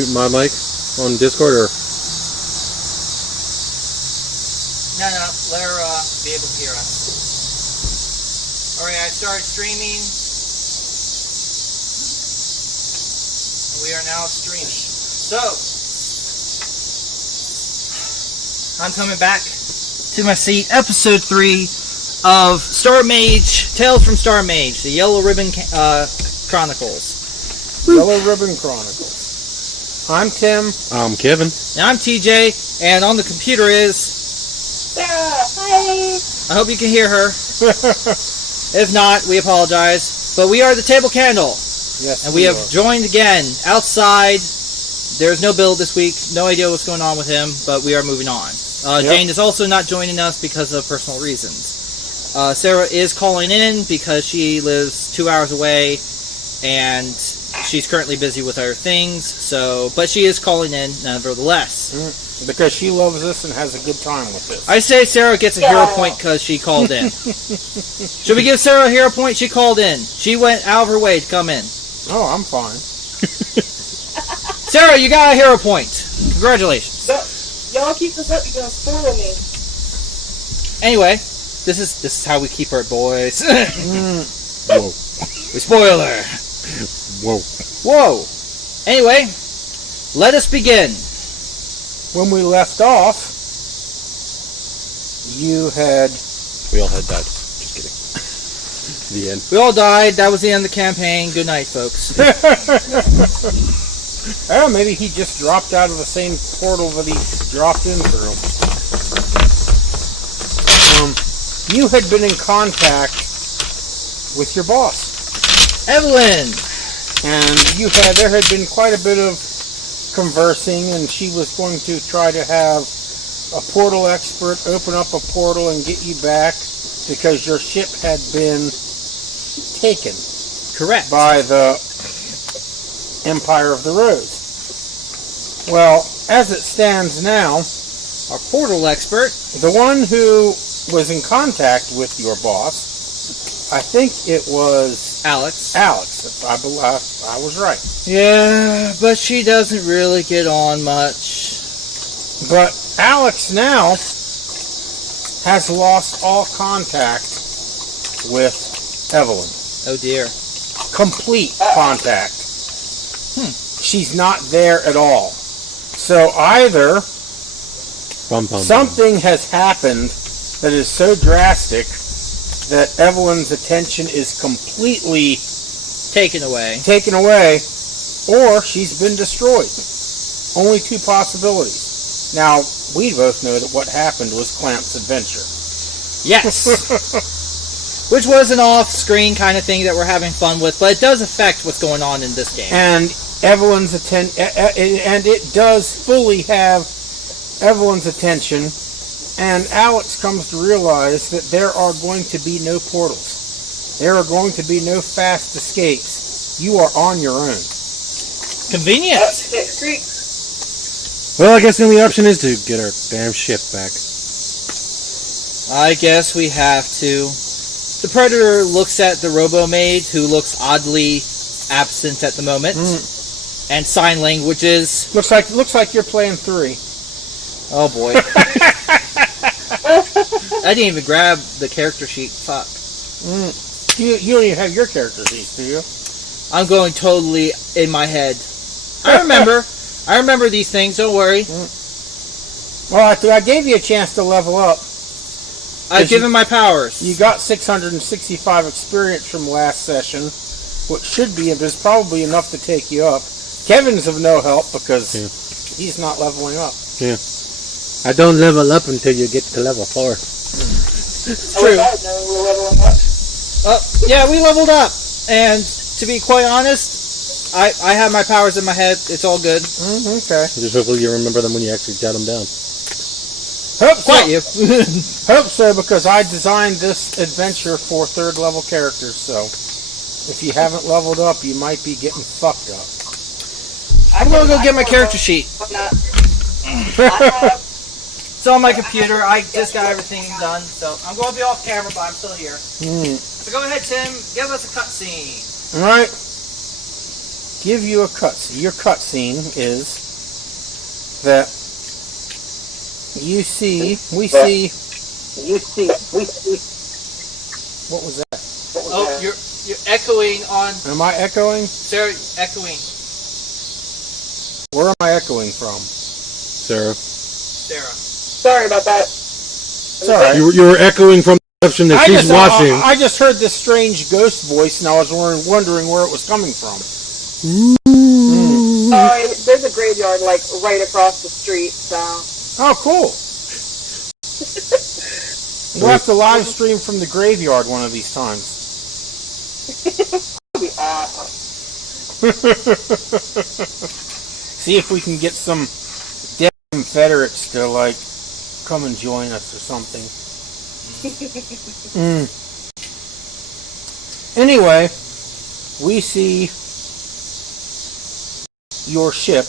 Mute my mic on Discord or? No, let her be able to hear us. Alright, I started streaming. We are now streaming. So, I'm coming back to my seat. Episode 3 of Star Mage, Tales from Star Mage, the Yellow Ribbon Chronicles. Yellow Ribbon Chronicles. I'm Tim. I'm Kevin. And I'm TJ, and on the computer is Sarah. Hi. I hope you can hear her. If not, we apologize. But we are the Table Candle. Yes, And we have joined again outside. There's no build this week. No idea what's going on with him, but we are moving on. Jane is also not joining us because of personal reasons. Sarah is calling in because she lives 2 hours away, and she's currently busy with other things. But she is calling in nevertheless. Because she loves this and has a good time with this. I say Sarah gets a hero point because she called in. Should we give Sarah a hero point? She called in. She went out of her way to come in. Oh, I'm fine. Sarah, you got a hero point. Congratulations. So, y'all keep this up, you're gonna spoil me. Anyway, this is how we keep her, boys. Whoa. We spoil her. Whoa. Anyway, let us begin. When we left off, you had... We all had died. Just kidding. The end. We all died. That was the end of the campaign. Good night, folks. Oh, maybe he just dropped out of the same portal that he dropped in through. You had been in contact with your boss. Eveline. And there had been quite a bit of conversing, and she was going to try to have a portal expert open up a portal and get you back because your ship had been taken. Correct. By the Empire of the Rose. Well, as it stands now, Our portal expert. the one who was in contact with your boss, I think it was Alex. Alex. I was right. Yeah, but she doesn't really get on much. But Alex now has lost all contact with Eveline. Oh dear. Complete contact. She's not there at all. So either something has happened that is so drastic that Eveline's attention is completely Taken away. or she's been destroyed. Only two possibilities. Now, we both know that what happened was Clamp's adventure. Yes. Which was an off-screen kind of thing that we're having fun with, but it does affect what's going on in this game. And Eveline's and it does fully have Eveline's attention. And Alex comes to realize that there are going to be no portals. There are going to be no fast escapes. You are on your own. Convenient. Well, I guess the only option is to get our damn ship back. I guess we have to. The Predator looks at the Robo-Maid, who looks oddly absent at the moment. And sign languages. Looks like you're playing 3. Oh boy. I didn't even grab the character sheet. Fuck. You don't even have your character sheets, do you? I'm going totally in my head. I remember these things, don't worry. Well, I gave you a chance to level up. I've given my powers. You got 665 experience from last session, which is probably enough to take you up. Kevin's of no help because he's not leveling up. Yeah. I don't level up until you get to level 4. It's true. Yeah, we leveled up. And to be quite honest, I have my powers in my head. It's all good. Okay. Just hopefully you remember them when you actually jot them down. Hope so. Quite you. Hope so, because I designed this adventure for 3rd level characters, so if you haven't leveled up, you might be getting fucked up. I'm going to go get my character sheet. It's on my computer. I just got everything done, so I'm going to be off camera, but I'm still here. So go ahead, Tim. Give us a cutscene. All right. give you a cutscene. Your cutscene is that we see. What was that? Oh, you're echoing on. Am I echoing? Sarah, echoing. Where am I echoing from? Sarah. Sorry about that. It's all right. You were echoing from the reception that she's watching. I just heard this strange ghost voice, and I was wondering where it was coming from. There's a graveyard like right across the street, so. Oh, cool. We'll have to live stream from the graveyard one of these times. That'd be awesome. See if we can get some dead Confederates to like come and join us or something. Anyway, we see your ship,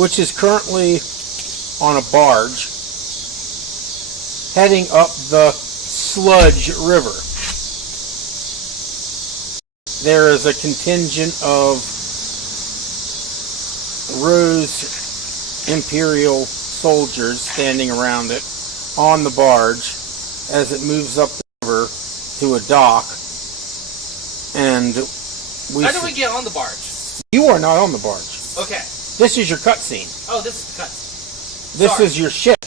which is currently on a barge heading up the Sludge River. There is a contingent of Rose Imperial soldiers standing around it on the barge as it moves up the river to a dock. And how do we get on the barge? You are not on the barge. Okay. This is your cutscene. Oh, this is the cut. This is your ship.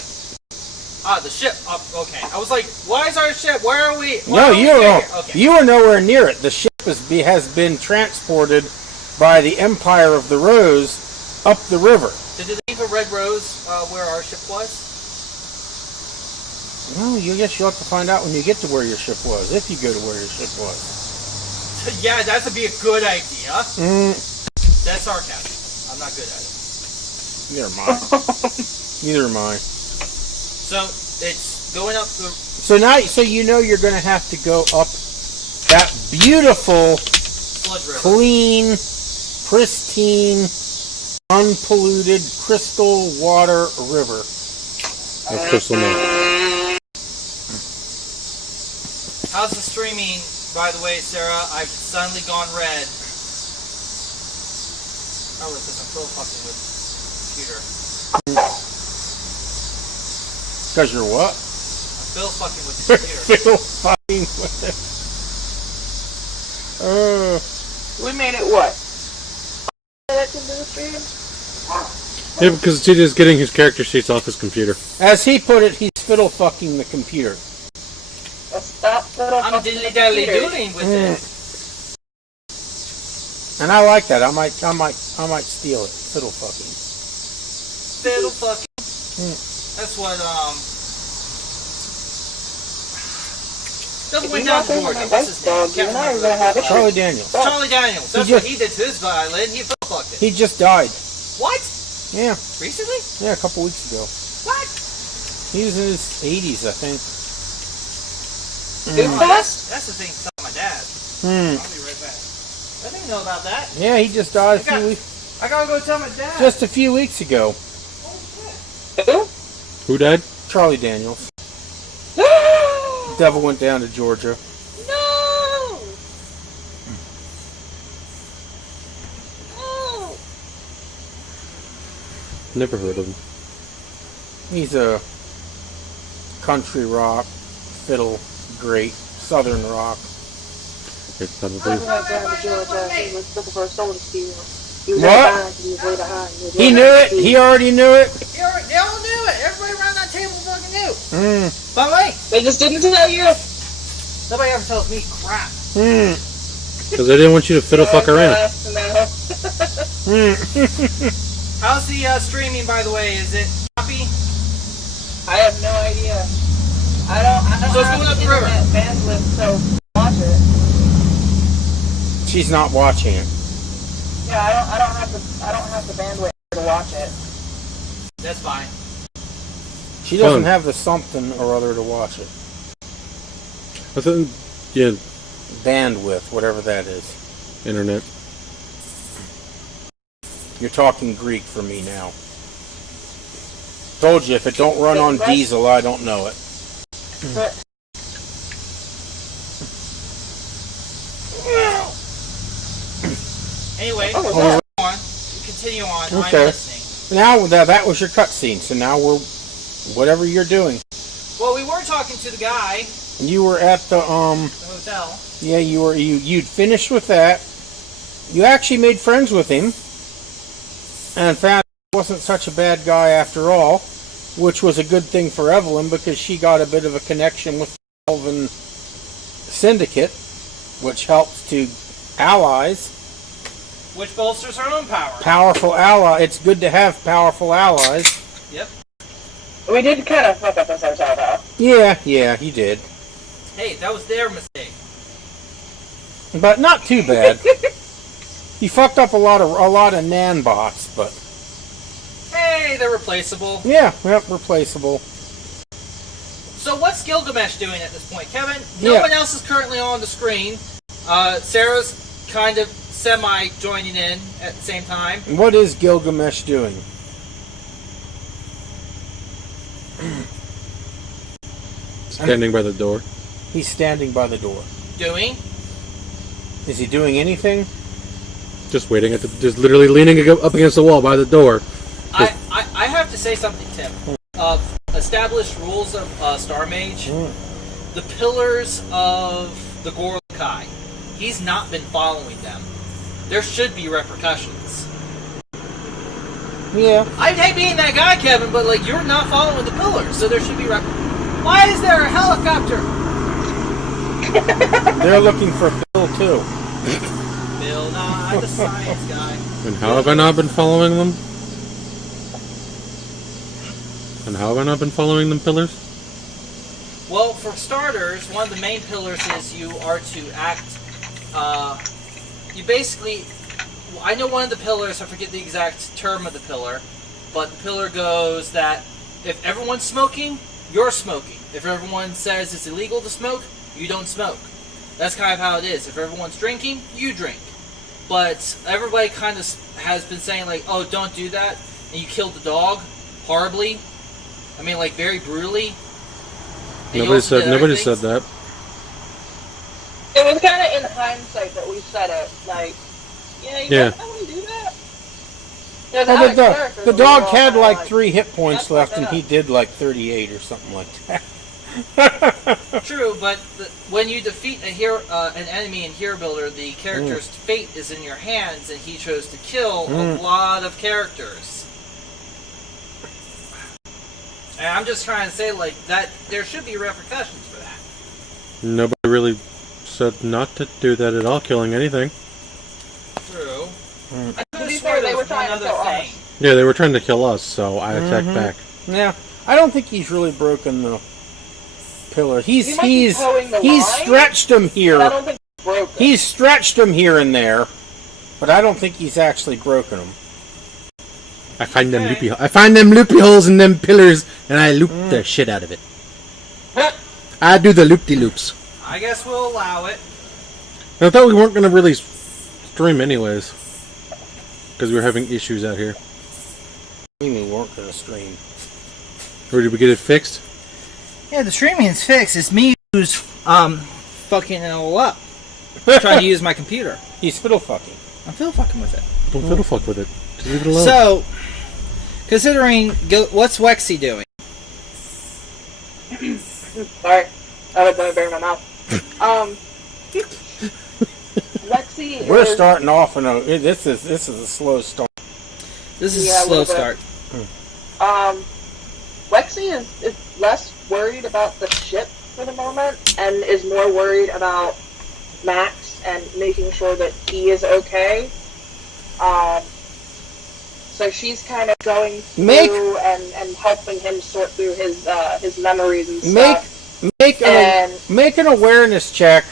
Ah, the ship. Oh, okay. I was like, why is our ship? Where are we? You are nowhere near it. The ship has been transported by the Empire of the Rose up the river. Did they leave a red rose where our ship was? Well, I guess you'll have to find out when you get to where your ship was, if you go to where your ship was. Yeah, that would be a good idea. That's sarcasm. I'm not good at it. Neither am I. Neither am I. So it's going up the. So now, you know you're going to have to go up that beautiful, Sludge River. clean, pristine, unpolluted crystal water river. That's crystal milk. How's the streaming, by the way, Sarah? I've suddenly gone red. Probably because I'm still fucking with the computer. Because you're what? I'm still fucking with the computer. Still fucking with it. We made it what? That's into the stream? Yeah, because TJ's getting his character sheets off his computer. As he put it, he's fiddle fucking the computer. Stop I'm dilly-dally doing with it. And I like that. I might steal it. Fiddle fucking. Fiddle fucking. That's what Doesn't went down to Georgia. What's his name? Can't remember. Charlie Daniels. Charlie Daniels. That's what he did to his violin. He fiddle fucked it. He just died. What? Yeah. Recently? Yeah, a couple weeks ago. What? He was in his 80s, I think. That's the thing. Tell my dad. I'll be right back. I didn't know about that. Yeah, he just died a few weeks. I gotta go tell my dad. Just a few weeks ago. Who died? Charlie Daniels. Devil went down to Georgia. No! Never heard of him. He's a country rock, fiddle, great, southern rock. It's probably. He went down to Georgia. He was looking for a soda stealer. He was What? behind. He was way behind. He knew it. He already knew it. They all knew it. Everybody around that table fucking knew. By the way, They just didn't tell you. nobody ever tells me crap. Because I didn't want you to fiddle fuck around. How's the streaming, by the way? Is it choppy? I have no idea. I don't So it's have going up the internet river. bandwidth, so watch it. She's not watching it. Yeah, I don't have the bandwidth to watch it. That's fine. She doesn't Fun. have the something or other to watch it. I thought, yeah, Bandwidth, whatever that is. internet. You're talking Greek for me now. Told you, if it don't run on diesel, I don't know it. But continue on. Okay. I'm listening. Now that was your cutscene. So now we're whatever you're doing. Well, we were talking to the guy. You were at the hotel. Yeah, you'd finished with that. You actually made friends with him, and found he wasn't such a bad guy after all, which was a good thing for Eveline because she got a bit of a connection with the Elven Syndicate, which helps to allies. Which bolsters her own power. Powerful ally. It's good to have powerful allies. Yep. We did kind of fuck up this hotel, though. Yeah, you did. Hey, that was their mistake. But not too bad. You fucked up a lot of nan bots, but Hey, they're replaceable. yeah, replaceable. So what's Gilgamesh doing at this point, Kevin? No Yeah. one else is currently on the screen. Sarah's kind of semi-joining in at the same time. What is Gilgamesh doing? Standing by the door. He's standing by the door. Doing? Is he doing anything? Just waiting just literally leaning up against the wall by the door. I have to say something, Tim. Established rules of Star Mage. The pillars of the Gorokai. He's not been following them. There should be repercussions. Yeah. I hate being that guy, Kevin, but like you're not following the pillars, so there should be Why is there a helicopter? They're looking for Bill too. Bill Nye, the science guy. And how have I not been following them? And how have I not been following them pillars? Well, for starters, one of the main pillars is you are to act. You basically. I know one of the pillars, I forget the exact term of the pillar, but the pillar goes that if everyone's smoking, you're smoking. If everyone says it's illegal to smoke, you don't smoke. That's kind of how it is. If everyone's drinking, you drink. But everybody kind of has been saying, like, oh, don't do that, and you killed the dog horribly. I mean, like, very brutally. Nobody said that. It was kind of in hindsight that we said it. Like, yeah, you don't want to do that. Well, the dog had like 3 hit points left, and he did like 38 or something like that. True, but when you defeat an enemy in Hero Builder, the character's fate is in your hands, and he chose to kill a lot of characters. And I'm just trying to say, like, that there should be repercussions for that. Nobody really said not to do that at all, killing anything. True. I To be fair, they were trying to kill us. Yeah, they were trying to kill us, so I attacked back. Yeah, I don't think he's really broken the pillar. He's stretched him here. I don't think he's broken. He's stretched him here and there, but I don't think he's actually broken them. I find them loopy holes in them pillars, and I loop the shit out of it. I do the loop-de-loops. I guess we'll allow it. I thought we weren't going to really stream anyways, because we were having issues out here. We weren't going to stream. Or did we get it fixed? Yeah, the streaming is fixed. It's me who's fucking it all up. Trying to use my computer. He's fiddle fucking. I'm fiddle fucking with it. Don't fiddle fuck with it. Just leave it alone. So, considering what's Wexy doing? Sorry, I was going to bury my mouth. Lexi. We're starting off in a. This is a slow start. This is a slow start. Lexi is less worried about the ship for the moment and is more worried about Max and making sure that he is okay. So she's kind of going through and helping him sort through his memories and stuff. Make an awareness check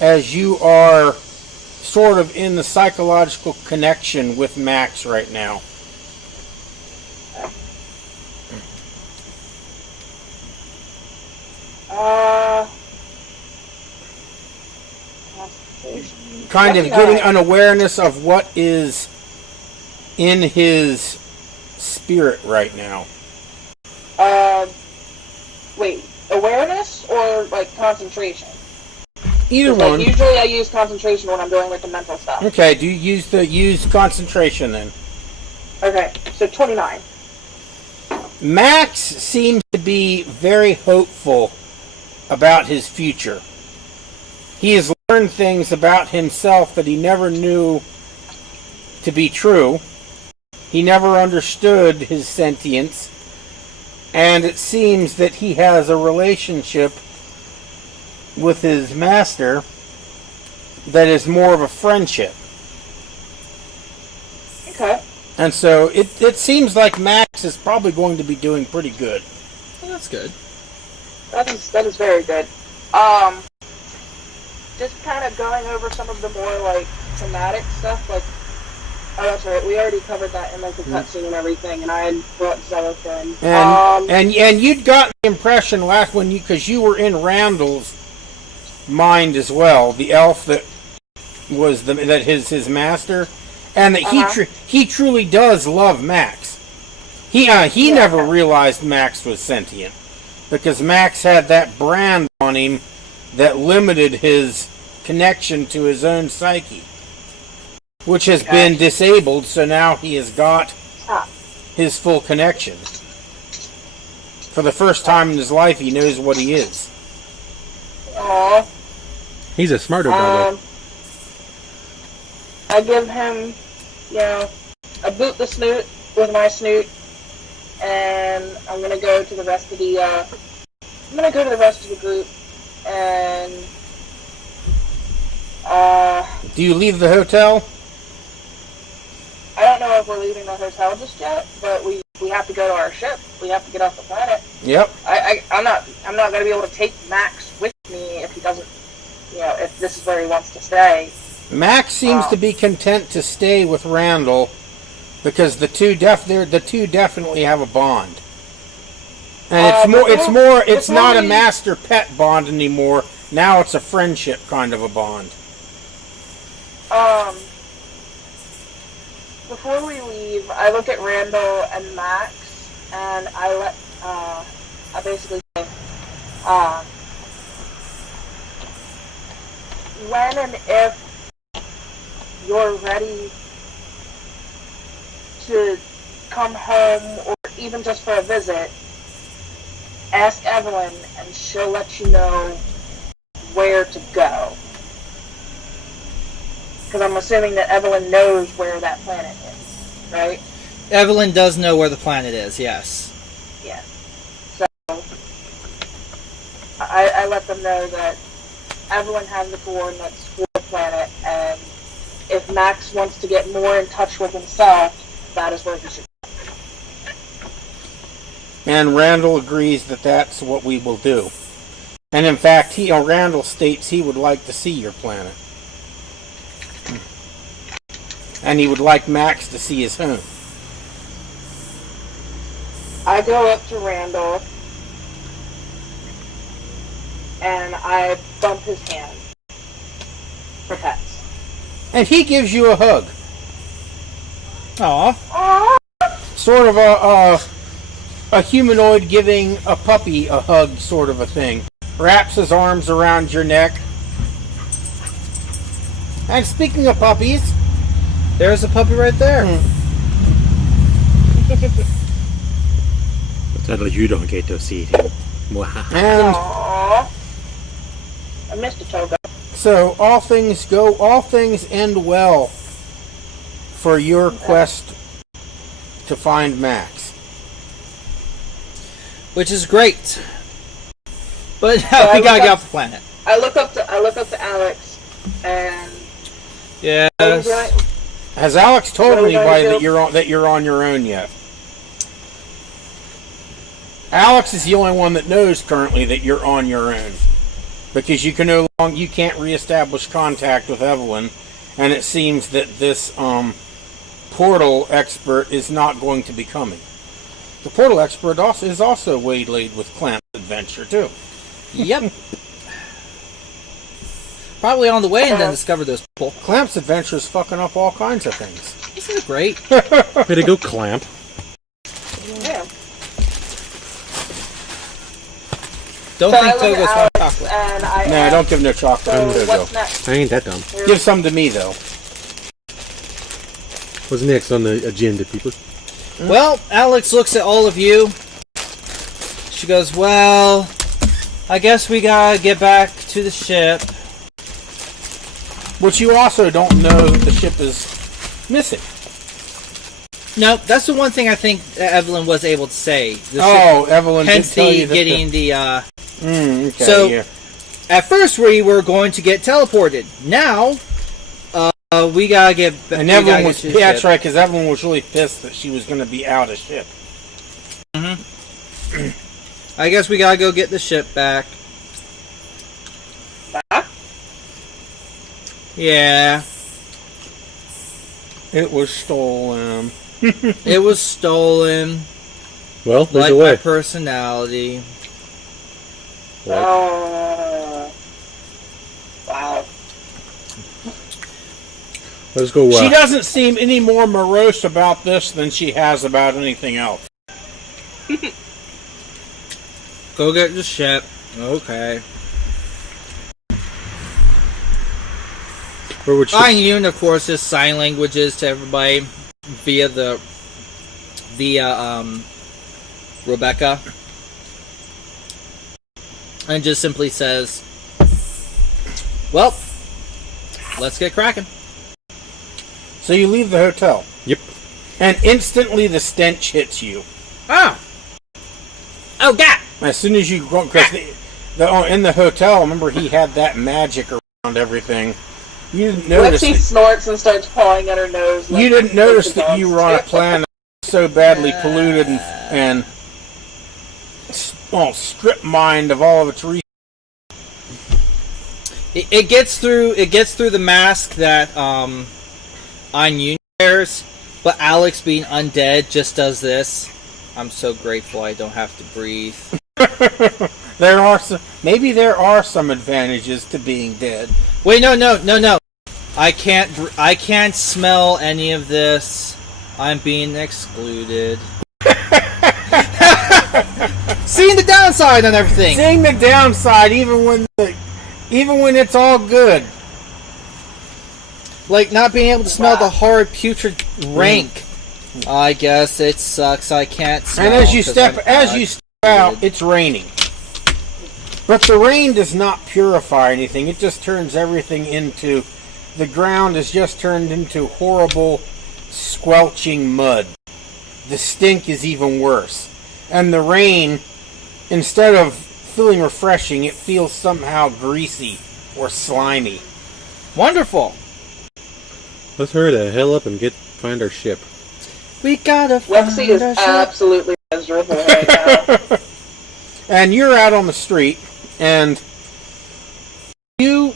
as you are sort of in the psychological connection with Max right now. Kind of getting an awareness of what is in his spirit right now. Wait, awareness or like concentration? Either one. Like, usually I use concentration when I'm doing like the mental stuff. Okay, use concentration then. Okay, so 29. Max seems to be very hopeful about his future. He has learned things about himself that he never knew to be true. He never understood his sentience. And it seems that he has a relationship with his master that is more of a friendship. Okay. And so it seems like Max is probably going to be doing pretty good. Well, that's good. That is very good. Just kind of going over some of the more like thematic stuff, like, oh, that's right, we already covered that in like the cutscene and everything, and I had brought Zealous in. And you'd gotten the impression last when because you were in Randall's mind as well, the elf that was his master, and that he truly does love Max. He never realized Max was sentient because Max had that brand on him that limited his connection to his own psyche, which has been disabled, so now he has got his full connection. For the first time in his life, he knows what he is. Aww. He's a smarter brother. I give him, I boot the snoot with my snoot, and I'm gonna go to the rest of the, group, and, Do you leave the hotel? I don't know if we're leaving the hotel just yet, but we have to go to our ship. We have to get off the planet. Yep. I'm not going to be able to take Max with me if he doesn't, if this is where he wants to stay. Max seems to be content to stay with Randall because the two definitely have a bond. And it's not a master pet bond anymore. Now it's a friendship kind of a bond. Before we leave, I look at Randall and Max, and I basically say, when and if you're ready to come home, or even just for a visit, ask Eveline, and she'll let you know where to go. Because I'm assuming that Eveline knows where that planet is, right? Eveline does know where the planet is, yes. Yeah. So, I let them know that Eveline has the coordinates for the planet, and if Max wants to get more in touch with himself, that is where he should go. And Randall agrees that that's what we will do. And in fact, Randall states he would like to see your planet. And he would like Max to see his home. I go up to Randall, and I bump his hand for pets. And he gives you a hug. Aw. Sort of a humanoid giving a puppy a hug sort of a thing. Wraps his arms around your neck. And speaking of puppies, there's a puppy right there. Sadly, you don't get to see him. And Aww. I missed a Toga. so all things end well for your quest to find Max. Which is great. But now we gotta get off the planet. I look up to Alex, and Yes. Has Alex told What are we gonna anybody do? that you're on your own yet? Alex is the only one that knows currently that you're on your own, because you can't reestablish contact with Eveline, and it seems that this portal expert is not going to be coming. The portal expert is also waylaid with Clamp's adventure too. Yep. Probably on the way and then discover those people. Clamp's adventure is fucking up all kinds of things. Isn't it great? Way to go, Clamp. yeah. Don't So I think look Togo's at want Alex, chocolate. and I No, ask, don't give no chocolate. So to what's Togo. next? I ain't that dumb. Give some to me though. What's next on the agenda, people? Well, Alex looks at all of you. She goes, well, I guess we gotta get back to the ship. Which you also don't know that the ship is missing. No, that's the one thing I think Eveline was able to say. The Oh, Eveline did hence tell you the that getting the... okay, So- yeah. At first, we were going to get teleported. Now, we gotta get... And we Eveline gotta was... get to the Yeah, ship. that's right, because Eveline was really pissed that she was going to be out of ship. I guess we gotta go get the ship back. Back? Yeah, It was stolen. it was stolen. Well, there's Like a my way. personality. Wow. Let's go. She doesn't seem any more morose about this than she has about anything else. Go get the ship. Okay. Where would she? Ian, of course, is sign languages to everybody via Rebecca, and just simply says, "Well, let's get cracking." So you leave the hotel. Yep. And instantly the stench hits you. Oh, oh, God! As soon as you go, because in the hotel, remember he had that magic around everything. You didn't notice. Lexi snorts and starts pawing at her nose. You didn't notice that you were on a planet so badly polluted and strip mined of all of its resources. It gets through. It gets through the mask that Onion wears, but Alex, being undead, just does this. I'm so grateful I don't have to breathe. Maybe there are some advantages to being dead. Wait, no. I can't smell any of this. I'm being excluded. Seeing the downside on everything. Seeing the downside, even when it's all good. Like not being able to smell the horrid putrid rank. I guess it sucks. I can't smell. And as you 'cause step I'm out, it's raining. But the rain does not purify anything. It just turns everything into... The ground is just turned into horrible, squelching mud. The stink is even worse. And the rain, instead of feeling refreshing, it feels somehow greasy or slimy. Wonderful. Let's hurry the hell up and find our ship. We gotta find Lexi is our ship. absolutely miserable right now. And you're out on the street, and you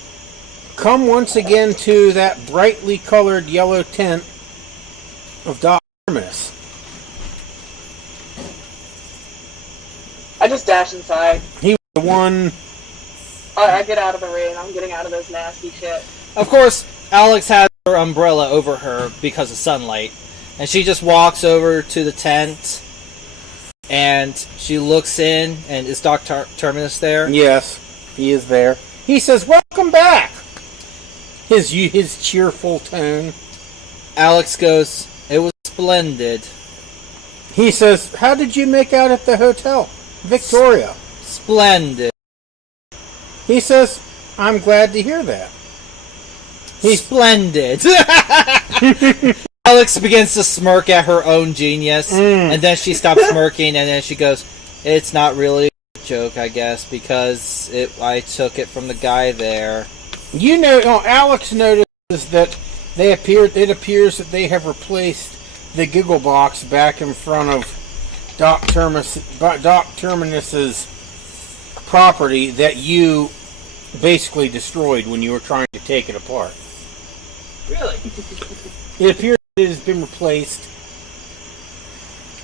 come once again to that brightly colored yellow tent of Doc Terminus. I just dash inside. He was the one... I get out of the rain. I'm getting out of this nasty shit. Of course, Alex has her umbrella over her because of sunlight. And she just walks over to the tent. And she looks in. And is Doc Terminus there? Yes, he is there. He says, "Welcome back." His cheerful tone. Alex goes, "It was splendid." He says, "How did you make out at the hotel, Victoria?" Splendid. He says, "I'm glad to hear that." He's Splendid. Alex begins to smirk at her own genius. And then she stops smirking and then she goes, "It's not really a joke, I guess, because I took it from the guy there." Alex notices that it appears that they have replaced the giggle box back in front of Doc Terminus's property that you basically destroyed when you were trying to take it apart. Really? It appears that it has been replaced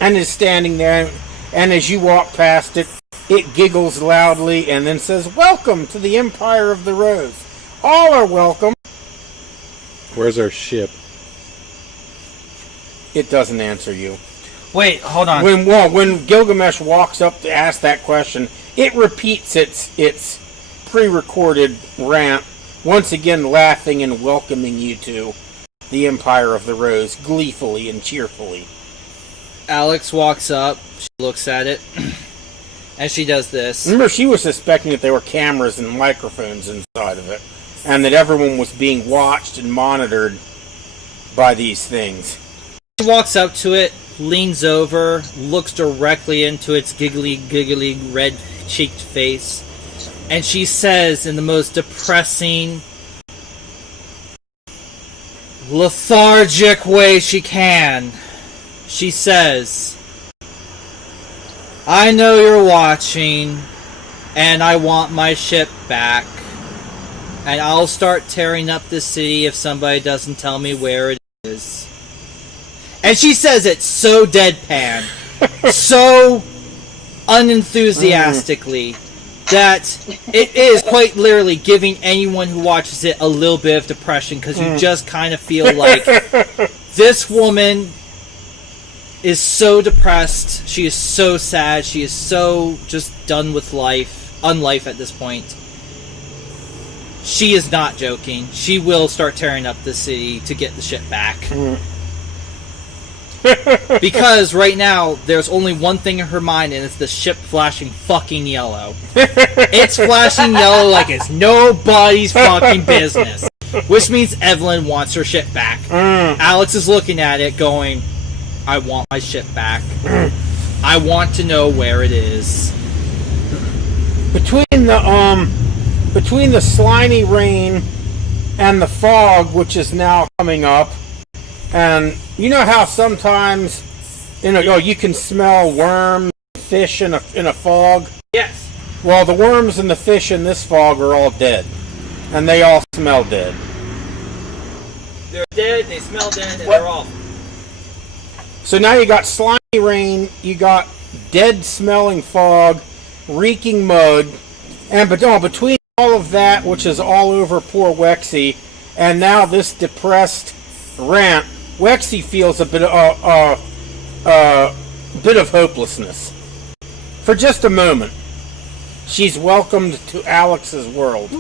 and is standing there, and as you walk past it, it giggles loudly and then says, "Welcome to the Empire of the Rose. All are welcome." Where's our ship? It doesn't answer you. Wait, hold on. When Gilgamesh walks up to ask that question, it repeats its pre-recorded rant, once again laughing and welcoming you to the Empire of the Rose, gleefully and cheerfully. Alex walks up, she looks at it, and she does this. Remember, she was suspecting that there were cameras and microphones inside of it, and that everyone was being watched and monitored by these things. She walks up to it, leans over, looks directly into its giggly, red-cheeked face, and she says in the most depressing, lethargic way she can, she says, I know you're watching, and I want my ship back, and I'll start tearing up the city if somebody doesn't tell me where it is. And she says it so deadpan, so unenthusiastically, that it is quite literally giving anyone who watches it a little bit of depression, because you just kind of feel like this woman is so depressed, she is so sad, she is so just done with life, unlife at this point. She is not joking. She will start tearing up the city to get the ship back. Because right now, there's only one thing in her mind, and it's the ship flashing fucking yellow. It's flashing yellow like it's nobody's fucking business. Which means Eveline wants her ship back. Alex is looking at it going, I want my ship back. I want to know where it is. Between the slimy rain and the fog, which is now coming up, and you know how sometimes, you can smell worms, fish in a fog? Yes. Well, the worms and the fish in this fog are all dead. And they all smell dead. They're dead, they smell dead, and they're all... So now you got slimy rain, you got dead smelling fog, reeking mud, and between all of that, which is all over poor Wexy, and now this depressed rant, Wexy feels a bit of hopelessness. For just a moment, she's welcomed to Alex's world.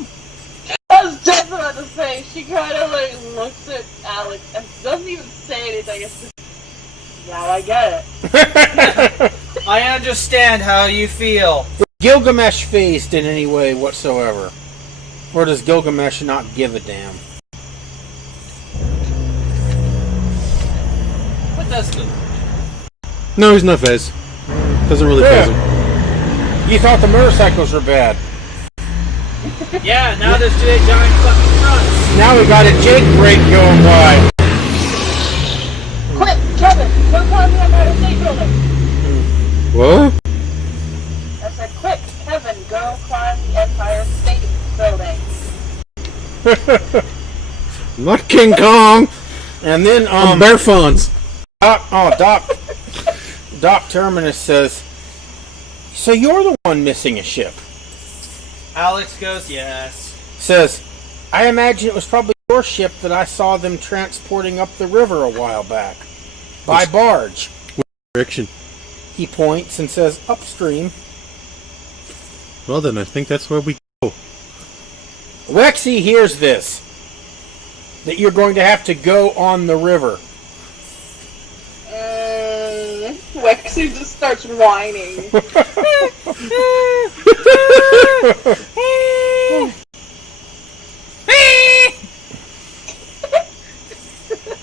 I was just about to say, she kind of looks at Alex and doesn't even say anything. It's just, now I get it. I understand how you feel. Is Gilgamesh phased in any way whatsoever? Or does Gilgamesh not give a damn? What does Gilgamesh? No, he's not phased. Doesn't really phase him. You thought the motorcycles were bad. Yeah, now there's two giant fucking trucks. Now we got a Jake break going by. Quick, Kevin, go climb the Empire State Building. What? I said, quick, Kevin, go climb the Empire State Building. Not King Kong. And then I'm Bear Fawns. Doc Terminus says, so you're the one missing a ship. Alex goes, yes. Says, I imagine it was probably your ship that I saw them transporting up the river a while back. By barge. Direction. He points and says, upstream. Well then, I think that's where we go. Wexy hears this. That you're going to have to go on the river. Wexy just starts whining.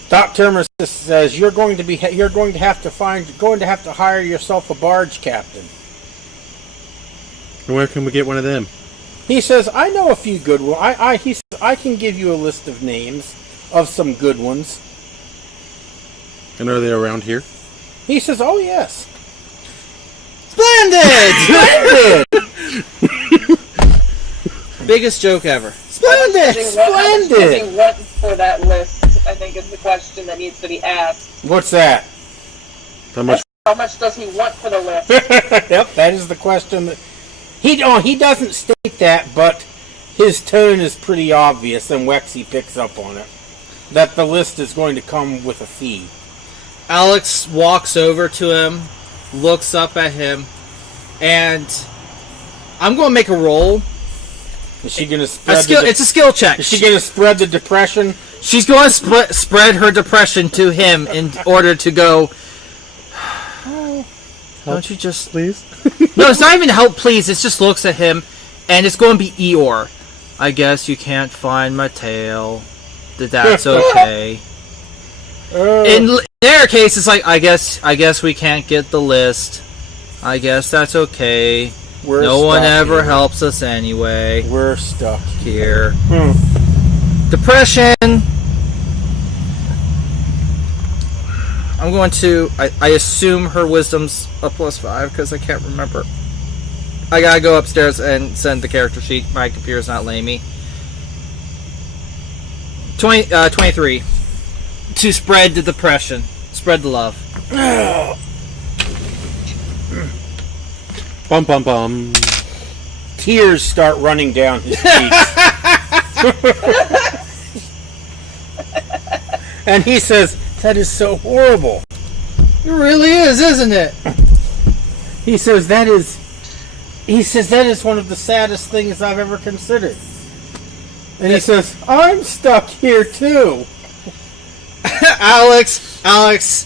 Doc Terminus says you're going to have to hire yourself a barge captain. And where can we get one of them? He says, I know a few good ones. He says, I can give you a list of names of some good ones. And are they around here? He says, oh yes. Splendid! Biggest joke ever. Splendid! How much does he want for that list, I think is the question that needs to be asked. What's that? How much? How much does he want for the list? Yep, that is the question. He doesn't state that, but his tone is pretty obvious, and Wexy picks up on it. That the list is going to come with a fee. Alex walks over to him, looks up at him, and I'm going to make a roll. Is she going to spread It's a skill check. Is she going to spread the depression She's going to spread her depression to him in order to go. Don't you just please? No, it's not even help, please. It just looks at him, and it's going to be Eeyore. I guess you can't find my tail. That's okay. In their case, it's like I guess we can't get the list. I guess that's okay. No one ever helps us anyway. We're stuck here. Depression. I'm going to. I assume her wisdom's a +5 because I can't remember. I gotta go upstairs and send the character sheet. My computer's not letting me. 23 to spread the depression, spread the love. Bum bum bum. Tears start running down his cheeks. And he says, "That is so horrible." It really is, isn't it? He says that is one of the saddest things I've ever considered. And he says, "I'm stuck here too." Alex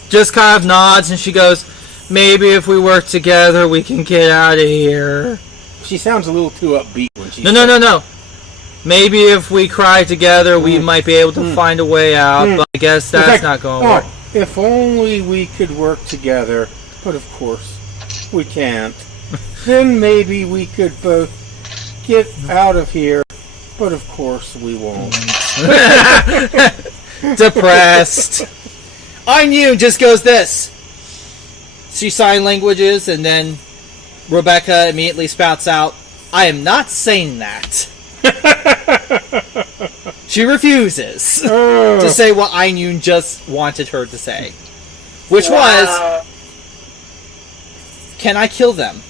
just kind of nods and she goes, "Maybe if we work together we can get out of here." She sounds a little too upbeat when she No. Maybe if we cry together we might be able to find a way out, but I guess that's not going to work. If only we could work together, but of course we can't. Then maybe we could both get out of here, but of course we won't. Depressed. I knew just goes this. She sign languages and then Rebecca immediately spouts out, "I am not saying that." She refuses to say what Ainun just wanted her to say. Which was, "Can I kill them?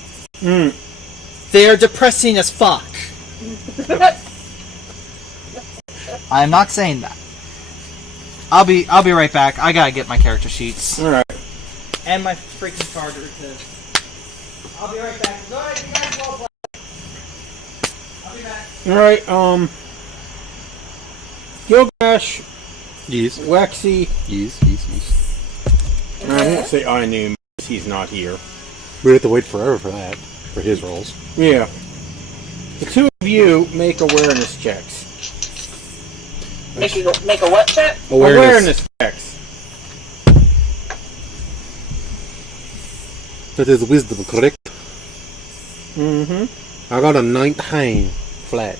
They are depressing as fuck." I'm not saying that. I'll be right back. I gotta get my character sheets. Alright. And my freaking charger too. I'll be right back. Go ahead, you guys well play. I'll be back. Alright, Gilgamesh, Yes. Wexy, Yes. I won't say I knew because he's not here. We have to wait forever for that, for his rolls. Yeah. The two of you make awareness checks. Make a what check? Awareness checks. That is wisdom, correct? Mm-hmm. I got a 19 flat.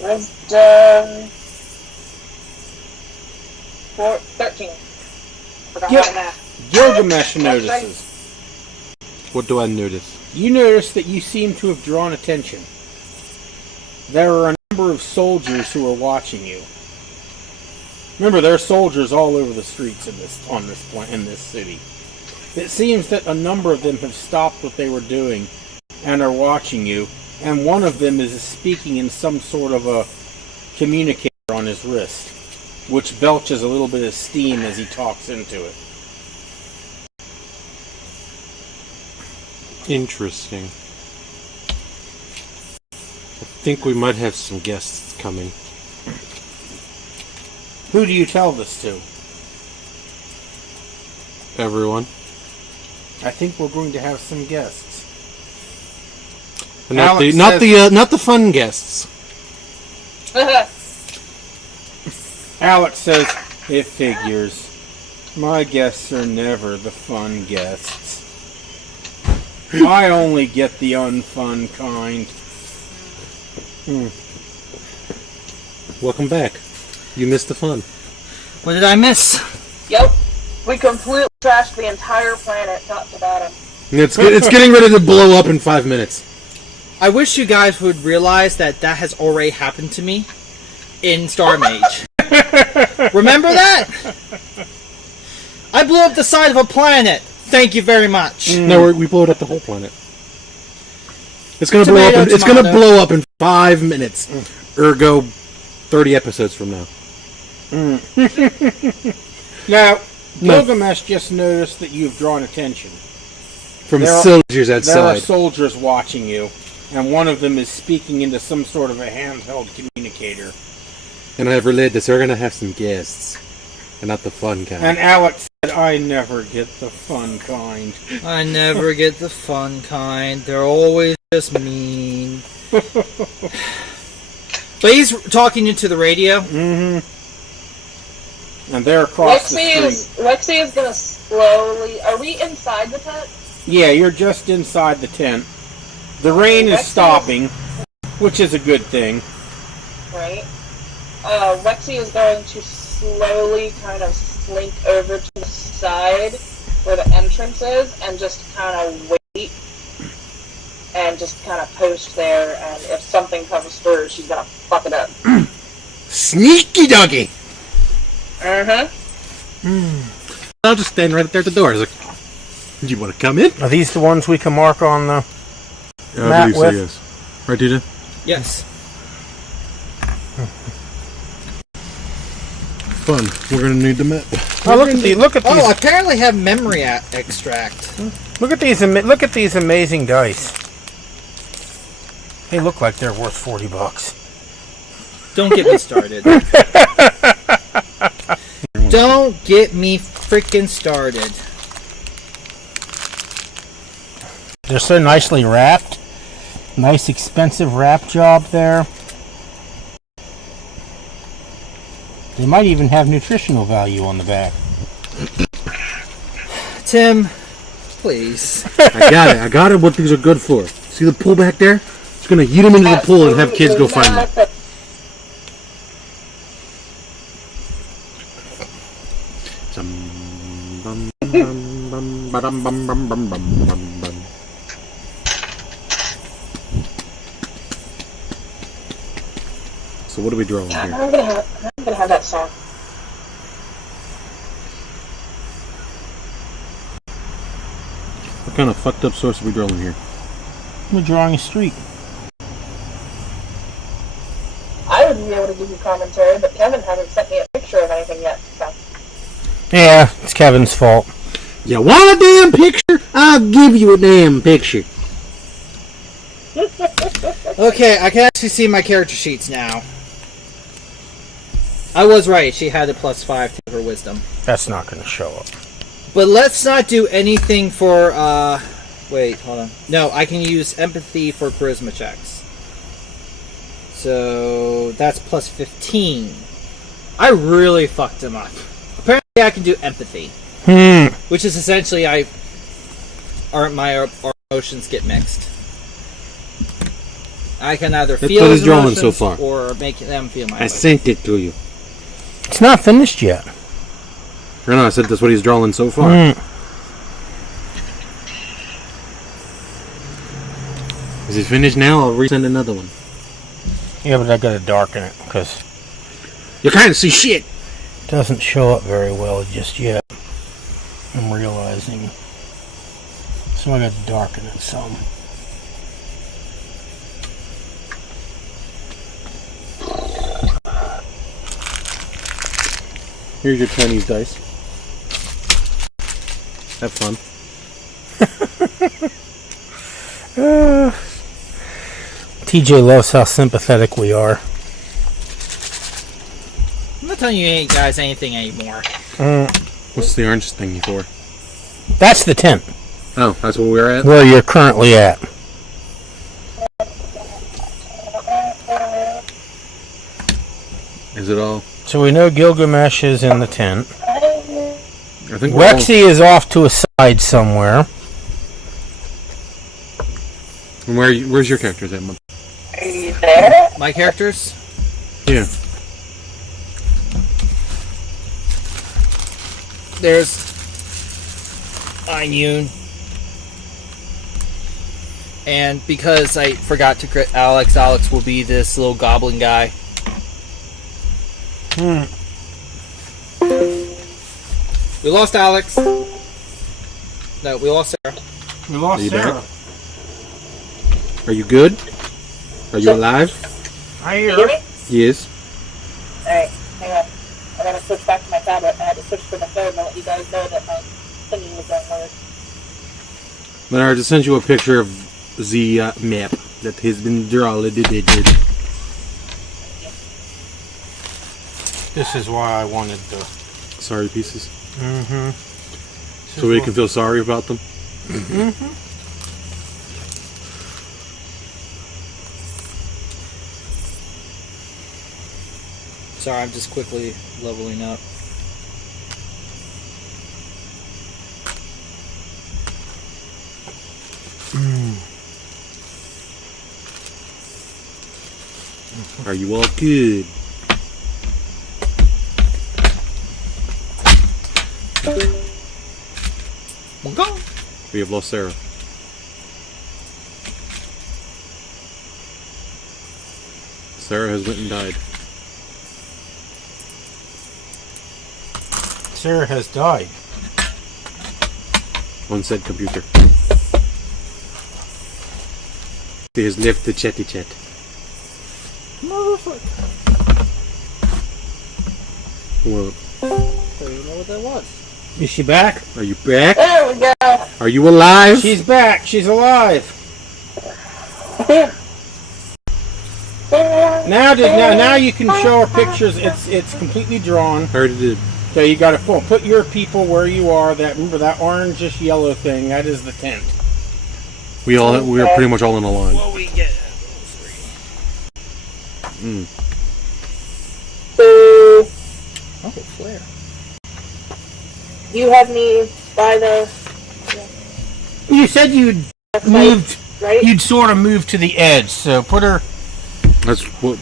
Wisdom 13. Forgot how to math. Gilgamesh notices. What do I notice? You notice that you seem to have drawn attention. There are a number of soldiers who are watching you. Remember, there are soldiers all over the streets in this city. It seems that a number of them have stopped what they were doing and are watching you, and one of them is speaking in some sort of a communicator on his wrist, which belches a little bit of steam as he talks into it. Interesting. I think we might have some guests coming. Who do you tell this to? Everyone. I think we're going to have some guests. Not Alex not the fun guests. Alex says, "It figures. My guests are never the fun guests. I only get the unfun kind." Welcome back. You missed the fun. What did I miss? Yep. We completely trashed the entire planet, top to bottom. It's getting ready to blow up in 5 minutes. I wish you guys would realize that has already happened to me in Star Mage. Remember that? I blew up the side of a planet. Thank you very much. No, we blew up the whole planet. It's gonna blow up. It's gonna blow up in 5 minutes. Ergo, 30 episodes from now. Now, Gilgamesh just noticed that you've drawn attention. From soldiers outside. There are soldiers watching you, and one of them is speaking into some sort of a handheld communicator. And I've relayed this. We're going to have some guests. And not the fun kind. And Alex said, I never get the fun kind. I never get the fun kind. They're always just mean. But he's talking into the radio. Mm-hmm. And they're across the street. Lexi is going to slowly... Are we inside the tent? Yeah, you're just inside the tent. The rain is stopping, which is a good thing. Right. Lexi is going to slowly kind of slink over to the side where the entrance is and just kind of wait and just kind of post there, and if something comes through, she's going to fuck it up. Sneaky doggy! Uh-huh. I'll just stand right up there at the door. I was like, do you want to come in? Are these the ones we can mark on the Yeah, map I believe with? so, yes. Right, DJ? Yes. Fun. We're going to need the map. Oh, look at these. Oh, apparently I have memory extract. Look at these amazing dice. They look like they're worth $40. Don't get me started. Don't get me freaking started. They're so nicely wrapped. Nice expensive wrap job there. They might even have nutritional value on the back. Tim, please. I got it. I got it. What these are good for. See the pool back there? It's going to yeet them into the pool and have kids go find them. So what are we drawing here? I'm gonna have that song. What kind of fucked up source are we drawing here? We're drawing a street. I wouldn't be able to give you commentary, but Kevin hasn't sent me a picture of anything yet, so. Yeah, it's Kevin's fault. You want a damn picture? I'll give you a damn picture. Okay, I can actually see my character sheets now. I was right. She had a +5 to her wisdom. That's not going to show up. But let's not do anything for, wait, hold on. No, I can use empathy for charisma checks. So, that's +15. I really fucked him up. Apparently I can do empathy. Which is essentially our emotions get mixed. I can either That's feel what his he's drawing emotions so far. or make them feel my I emotions. sent it to you. It's not finished yet. No, I said that's what he's drawing so far. Is he finished now? I'll resend another one. Yeah, but I got to darken it because You can't see shit. it doesn't show up very well just yet. I'm realizing. So I got to darken it some. Here's your Chinese dice. Have fun. TJ loves how sympathetic we are. I'm not telling you guys anything anymore. What's the orange thing for? That's the tent Oh, that's where we're at? where you're currently at. Is it all? So we know Gilgamesh is in the tent. I think we're all... Rexy is off to a side somewhere. And where's your characters at, Mom? Are you there? My characters? Yeah. There's Yoon. And because I forgot to crit Alex will be this little goblin guy. We lost Alex. No, we lost Sarah. We lost Are you Sarah. back? Are you good? Are you alive? I You hear hear her. me? Yes. Alright, hang on. I gotta switch back to my tablet. I had to switch to my phone and let you guys know that my thingy was going lower. Leonard, I just sent you a picture of the map. that has been drawn. This is why I wanted the... Sorry pieces. Mm-hmm. So we can feel sorry about them? Mm-hmm. Sorry, I'm just quickly leveling up. Are you all good? We have lost Sarah. Sarah has went and died. Sarah has died. On said computer. She has left the chatty chat. Well, So you know what that was. Is she back? are you back? There we go. Are you alive? She's back. She's alive. Now you can show her pictures. It's completely drawn. I already did. So you got to put your people where you are. Remember that orangish yellow thing. That is the tent. We are pretty much all in a line. What we get? Boo. Oh, flare. You have me by the You said you'd moved. right? You'd sort of moved to the edge. So put her. That's what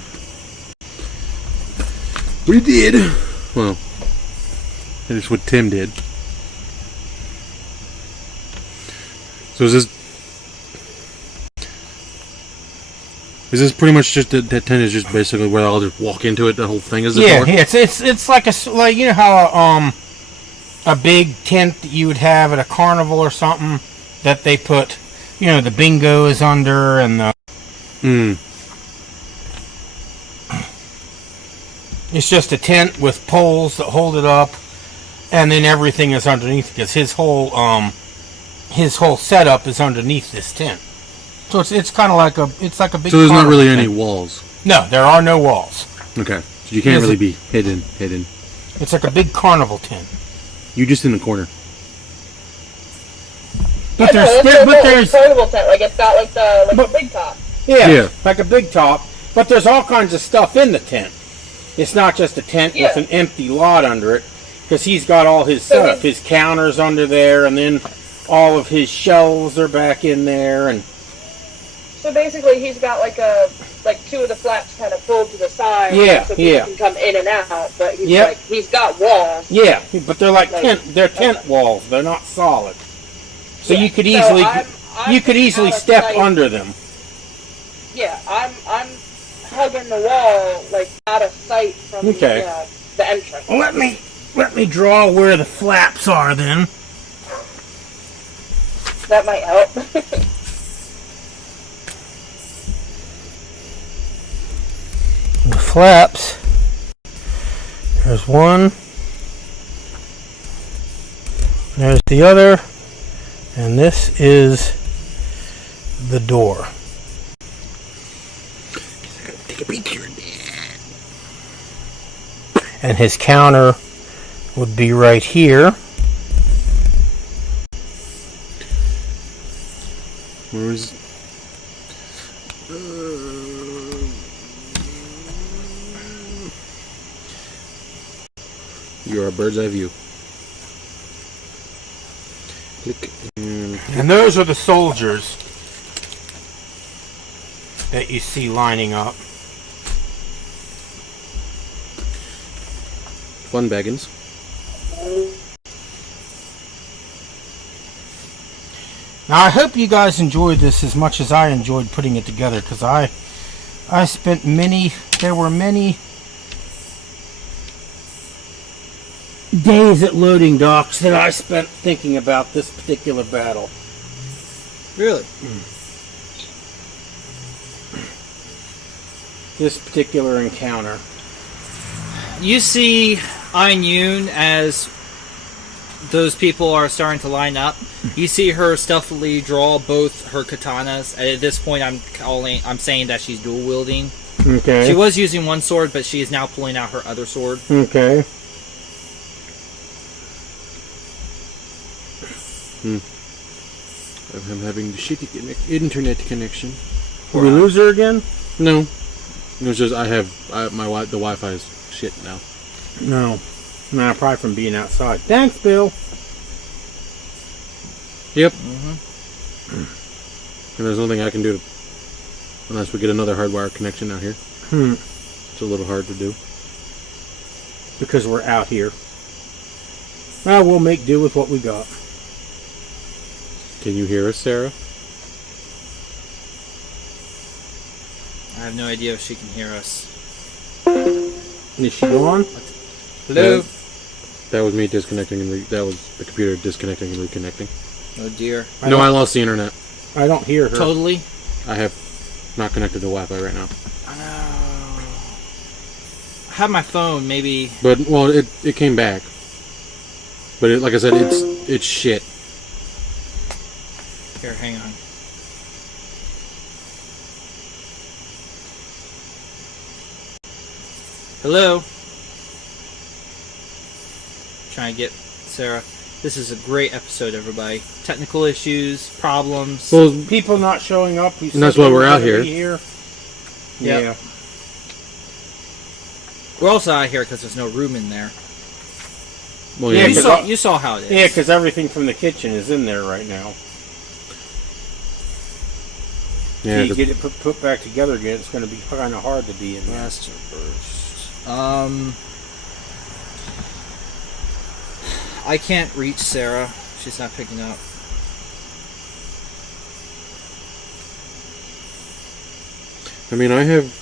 we did. Well, that's what Tim did. So is this pretty much just that tent is just basically where I'll just walk into it? The whole thing is the door? Yeah, it's like you know how a big tent that you would have at a carnival or something that they put, you know, the bingo is under and the. It's just a tent with poles that hold it up, and then everything is underneath because his whole setup is underneath this tent. So it's kind of like a big. So there's not really tent. any walls. No, there are no walls. Okay, so you can't really be hidden. It's like a big carnival tent. You just in the corner. But there's portable tent. Like it's got the big top. yeah, like a big top. But there's all kinds of stuff in the tent. It's not just a tent with an empty lot under it, because he's got all his stuff. His counters under there, and then all of his shelves are back in there, and. So basically, he's got two of the flaps kind of pulled to the side, so people can come in and out. But he's got walls. Yeah, but they're they're tent walls. They're not solid. So you could easily easily step under them. Yeah, I'm hugging the wall out of sight from the entrance. Well, let me draw where the flaps are then. That might help. The flaps. There's one. There's the other. And this is the door. Take a picture. And his counter would be right here. Where is? You're a bird's eye view. Click. And those are the soldiers that you see lining up. Fun baggins. Now I hope you guys enjoyed this as much as I enjoyed putting it together, because I spent there were many days at loading docks that I spent thinking about this particular battle. Really? This particular encounter. You see Ain Yoon as those people are starting to line up. You see her stealthily draw both her katanas. At this point, I'm saying that she's dual wielding. Okay. She was using one sword, but she is now pulling out her other sword. Okay. I'm having the shitty internet connection. Did we lose her again? No. It was just the Wi-Fi is shit now. No. Nah, probably from being outside. Thanks, Bill. Yep. And there's nothing I can do unless we get another hardwire connection out here. It's a little hard to do. Because we're out here. Well, we'll make do with what we got. Can you hear us, Sarah? I have no idea if she can hear us. Is she gone? Hello? That was me disconnecting and that was the computer disconnecting and reconnecting. Oh dear. I lost the internet. I don't hear her. Totally? I have not connected to Wi-Fi right now. I have my phone, maybe. But, well, it came back. But like I said, it's shit. Here, hang on. Hello? Trying to get Sarah. This is a great episode, everybody. Technical issues, problems. Well, People not showing up. And that's why we're out here. Yep. Yeah. We're also out here because there's no room in there. well, Yeah, yeah. You saw how it is. Yeah, because everything from the kitchen is in there right now. Yeah, If you get it put back together again, it's going to be kind of hard to be in there. Master burst. I can't reach Sarah. She's not picking up. I mean, I have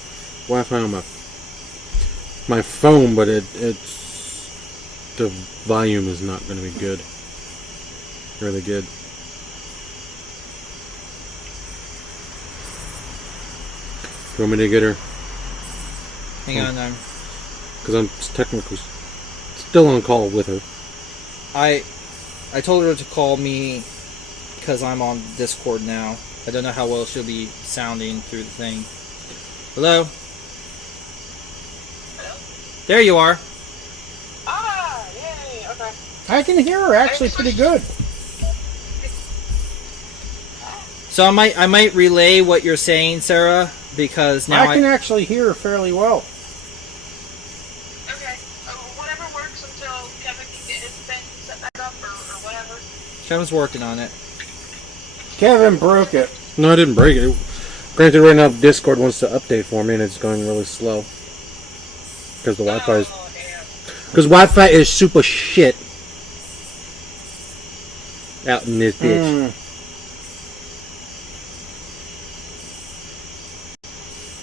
Wi-Fi on my phone, but it's the volume is not going to be good. Really good. Do you want me to get her? Hang on, Because I'm technically still on call with her. I told her to call me because I'm on Discord now. I don't know how well she'll be sounding through the thing. Hello? Hello? There you are. Ah, yay, okay. I can hear her actually pretty good. So I might relay what you're saying, Sarah, because now I can actually hear her fairly well. Okay, whatever works until Kevin can get his thing set back up or whatever. Kevin's working on it. Kevin broke it. No, I didn't break it. Granted, right now Discord wants to update for me, and it's going really slow. Because the Wi-Fi is... Oh, damn. Because Wi-Fi is super shit. Out in this bitch.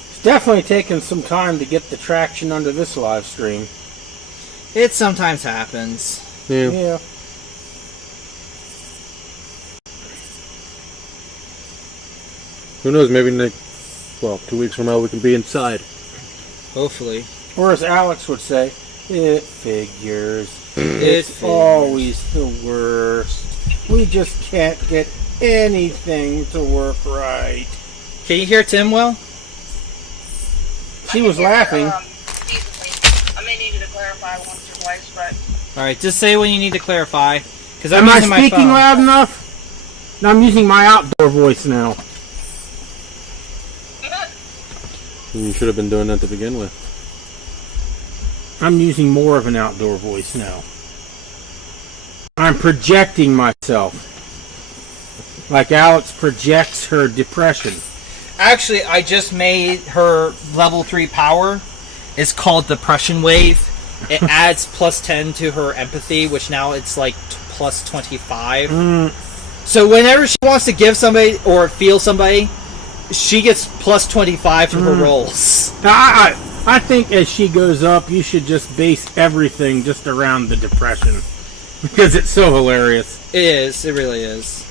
It's definitely taken some time to get the traction under this live stream. It sometimes happens. Yeah. Yeah. Who knows, maybe 2 weeks from now we can be inside. Hopefully. Or as Alex would say, it figures. It It's figures. always the worst. We just can't get anything to work right. Can you hear Tim well? She was laughing. Decently. I may need you to clarify once or twice, but... Alright, just say when you need to clarify. Because I'm Am I using my speaking phone. loud enough? No, I'm using my outdoor voice now. You should have been doing that to begin with. I'm using more of an outdoor voice now. I'm projecting myself. Like Alex projects her depression. Actually, I just made her level 3 power. It's called Depression Wave. It adds plus 10 to her empathy, which now it's like plus 25. So whenever she wants to give somebody or feel somebody, she gets plus 25 to her rolls. Now, I think as she goes up, you should just base everything just around the depression. Because it's so hilarious. It is. It really is.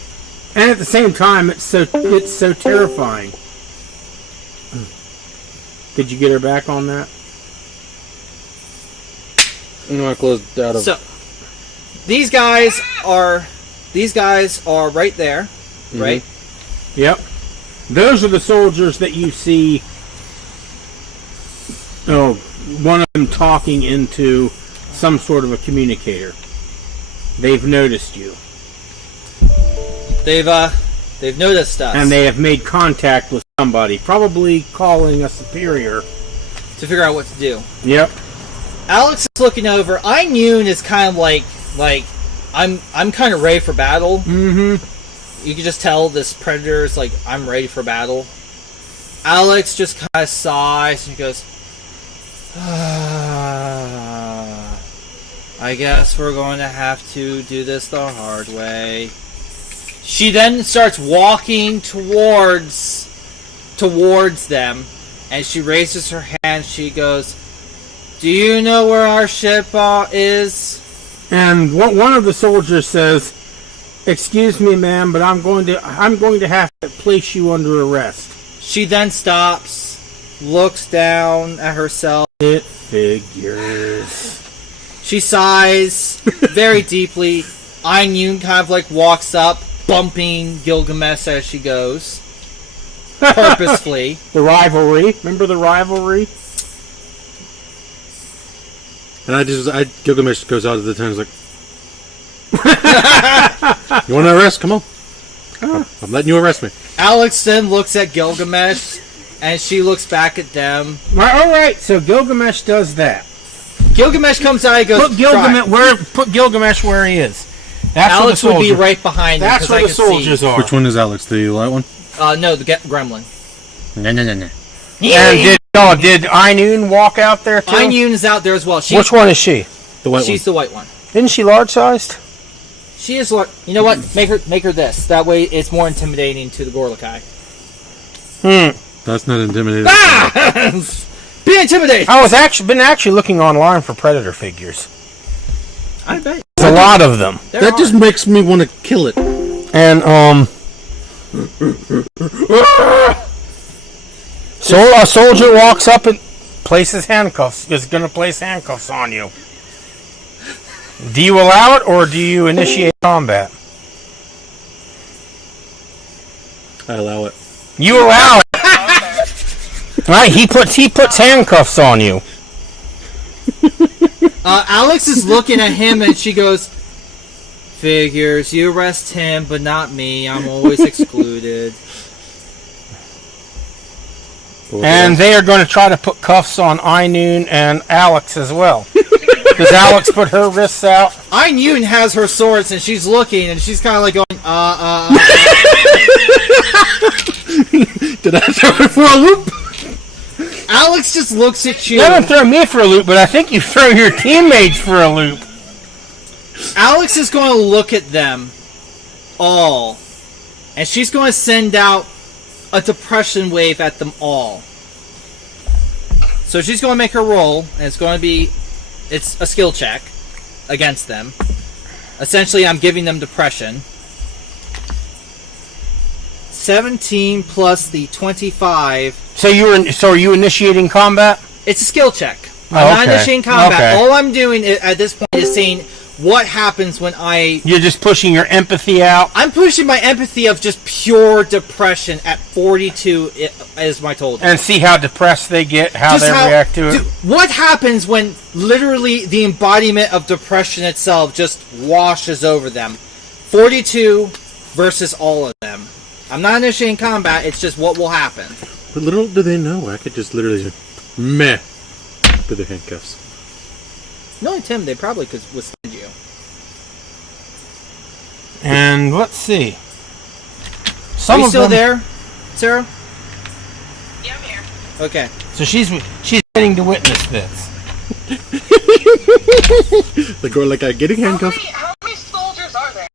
And at the same time, it's so terrifying. Did you get her back on that? No, I closed out of... So, these guys are right there, right? Yep. Those are the soldiers that you see. Oh, one of them talking into some sort of a communicator. They've noticed you. They've noticed us. And they have made contact with somebody, probably calling a superior. To figure out what to do. Yep. Alex is looking over. Yoon is kind of like I'm kind of ready for battle. Mm-hmm. You can just tell this predator is like, I'm ready for battle. Alex just kind of sighs and he goes, I guess we're going to have to do this the hard way. She then starts walking towards them, and she raises her hand. She goes, do you know where our ship is? And one of the soldiers says, excuse me, ma'am, but I'm going to have to place you under arrest. She then stops, looks down at herself. It figures. She sighs very deeply. Yoon kind of like walks up, bumping Gilgamesh as she goes. Purposefully. The rivalry. Remember the rivalry? And Gilgamesh goes out of the tent and is like, you want to arrest? Come on. I'm letting you arrest me. Alex then looks at Gilgamesh, and she looks back at them. Alright, so Gilgamesh does that. Gilgamesh comes out and goes, Put Gilgamesh where he is. That's Alex would be right behind him. That's where the soldiers are. Which one is Alex? The light one? No, the gremlin. No. And did Ainun walk out there too? Ainun is out there as well. Which one is she? The white one. She's the white one. Isn't she large-sized? She is large. You know what? Make her this. That way it's more intimidating to the Gorlakai. That's not intimidating. Be intimidated! I was been actually looking online for Predator figures. I bet. There's a lot of them. That just makes me want to kill it. And, so a soldier walks up and places handcuffs, is going to place handcuffs on you. Do you allow it, or do you initiate combat? I allow it. You allow it. Right, he puts handcuffs on you. Alex is looking at him and she goes, figures, you arrest him, but not me. I'm always excluded. And they are going to try to put cuffs on Ainun and Alex as well. Does Alex put her wrists out? Ainun has her swords and she's looking and she's kind of like going, Did I throw it for a loop? Alex just looks at you. You haven't thrown me for a loop, but I think you throw your teammates for a loop. Alex is going to look at them all, and she's going to send out a depression wave at them all. So she's going to make her roll, and it's a skill check against them. Essentially, I'm giving them depression. 17 plus the 25. So are you initiating combat? It's a skill check. I'm not initiating combat. Okay. All I'm doing at this point is saying what happens when You're just pushing your empathy out? I'm pushing my empathy of just pure depression at 42 is my total. And see how depressed they get, how they react to it. What happens when literally the embodiment of depression itself just washes over them? 42 versus all of them. I'm not initiating combat, it's just what will happen. But little do they know, I could just literally meh with the handcuffs. Knowing Tim, they probably could withstand you. And let's see. Are you still there, Sarah? Yeah, I'm here. Okay. So she's getting to witness this. The girl like getting handcuffed. How many soldiers are there?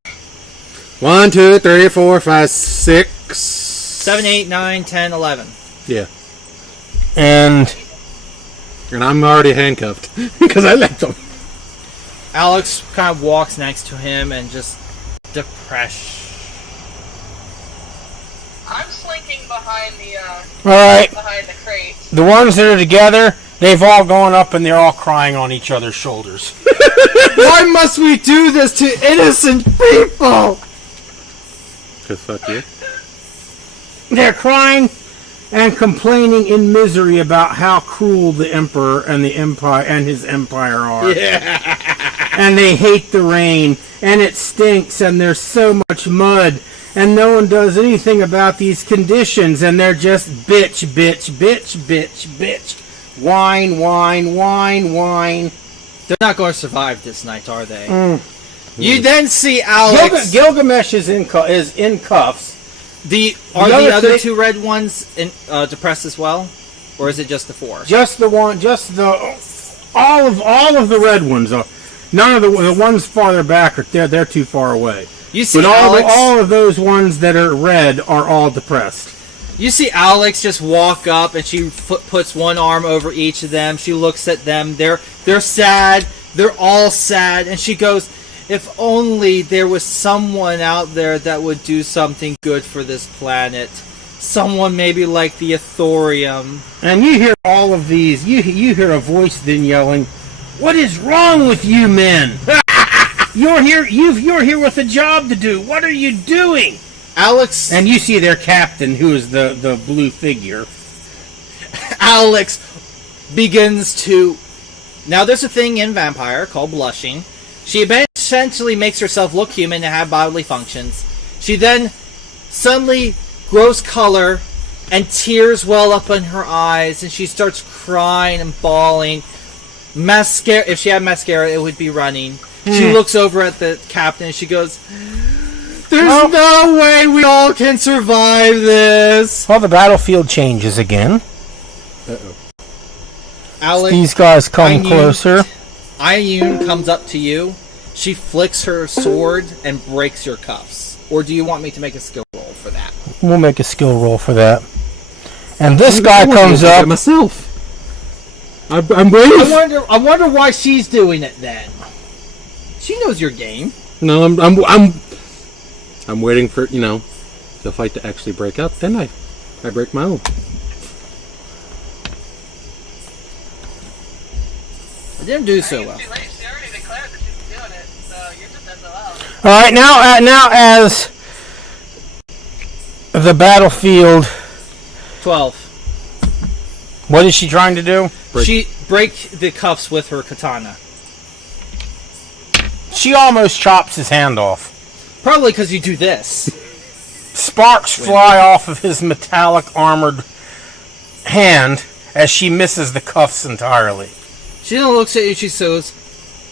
1, 2, 3, 4, 5, 6, 7, 8, 9, 10, 11. Yeah. And I'm already handcuffed because I left them. Alex kind of walks next to him and just depression. I'm slinking behind the all right, behind the crate. the ones that are together, They've all gone up and they're all crying on each other's shoulders. Why must we do this to innocent people? Cause fuck you. They're crying and complaining in misery about how cruel the Emperor and the Empire and his empire are. Yeah. And they hate the rain, and it stinks, and there's so much mud, and no one does anything about these conditions, and they're just bitch, bitch, bitch, bitch, bitch. Whine, whine, whine, whine. They're not going to survive this night, are they? You then see Alex. Gilgamesh is in cuffs. Are the other two red ones depressed as well, or is it just the 4? Just the one. All of the red ones are. None of the ones farther back are they're too far away. You see, but Alex, all of those ones that are red are all depressed. You see Alex just walk up, and she puts one arm over each of them. She looks at them. They're sad. They're all sad, and she goes, "If only there was someone out there that would do something good for this planet. Someone maybe like the Authorium." And you hear all of these. You hear a voice then yelling, "What is wrong with you men? You're here with a job to do. What are you doing?" Alex. And you see their captain, who is the blue figure. Alex begins to... Now, there's a thing in Vampire called blushing. She essentially makes herself look human and have bodily functions. She then suddenly grows color, and tears well up in her eyes, and she starts crying and bawling. Mascara, if she had mascara, it would be running. She looks over at the captain, and she goes, "There's no way we all can survive this." Well, the battlefield changes again. Uh-oh. Alex, These guys come closer. Iyun comes up to you. She flicks her sword and breaks your cuffs. Or do you want me to make a skill roll for that? We'll make a skill roll for that. And this guy comes up. Myself. I'm waiting. I wonder why she's doing it then. She knows your game. No, I'm waiting for the fight to actually break out. Then I break my own. I didn't do so well. Too late. She already declared that she's doing it, so you're just SOL. All right, now as the battlefield. 12. What is she trying to do? She break the cuffs with her katana. She almost chops his hand off. Probably because you do this. Sparks fly off of his metallic armored hand as she misses the cuffs entirely. She then looks at you, she says,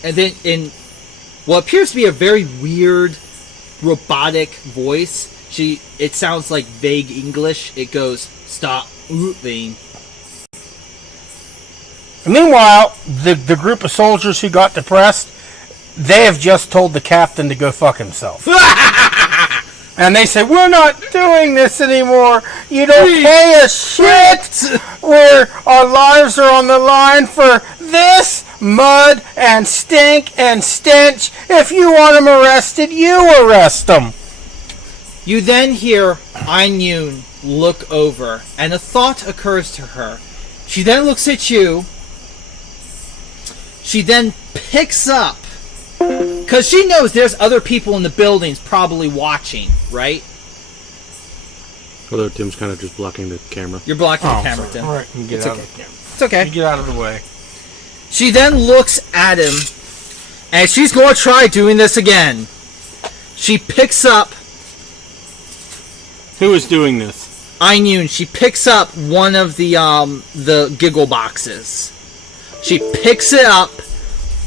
and then in what appears to be a very weird, robotic voice, it sounds like vague English. It goes, "Stop moving." Meanwhile, the group of soldiers who got depressed, they have just told the captain to go fuck himself. And they say, "We're not doing this anymore. You don't pay us shit. Our lives are on the line for this mud and stink and stench. If you want them arrested, you arrest them." You then hear Iyun look over, and a thought occurs to her. She then looks at you. She then picks up, because she knows there's other people in the buildings probably watching, right? Although Tim's kind of just blocking the camera. You're blocking the camera, Tim. All right, you get It's out okay. of the camera. It's okay. You get out of the way. She then looks at him, and she's going to try doing this again. She picks up Who is doing this? Iyun. She picks up one of the giggle boxes. She picks it up,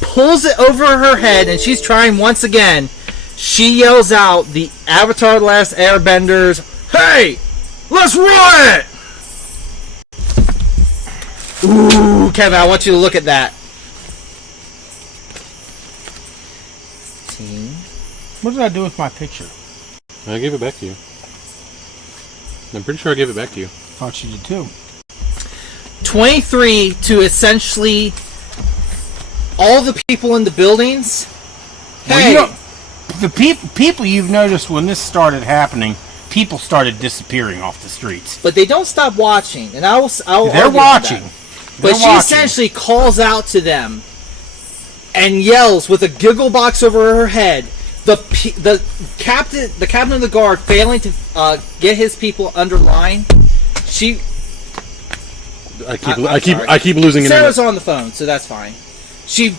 pulls it over her head, and she's trying once again. She yells out the Avatar: The Last Airbender's, "Hey, let's run it!" Ooh, Kevin, I want you to look at that. What did I do with my picture? I gave it back to you. I'm pretty sure I gave it back to you. Thought you did too. 23 to essentially all the people in the buildings. Hey, Well, the people you've noticed when this started happening, people started disappearing off the streets. but they don't stop watching, and I'll They're argue on watching. that. But she essentially calls out to them and yells with a giggle box over her head. The captain of the guard failing to get his people under line. I keep losing it. Sarah's on the phone, so that's fine. She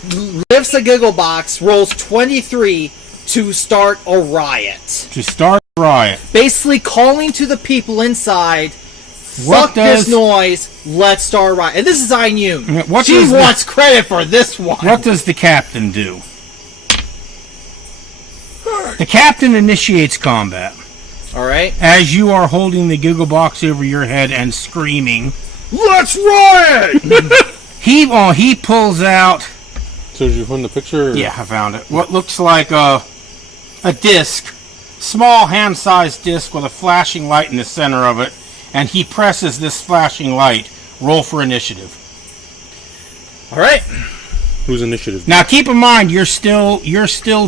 lifts a giggle box, rolls 23 to start a riot. Basically calling to the people inside, fuck this noise, let's start a riot. And this is Ainun. She wants credit for this one. What does the captain do? The captain initiates combat. Alright. As you are holding the giggle box over your head and screaming, "Let's riot!" he pulls out... So did you find the picture? Yeah, I found it. What looks like a disc. Small hand-sized disc with a flashing light in the center of it. And he presses this flashing light. Roll for initiative. Alright. Whose initiative? Now keep in mind, you're still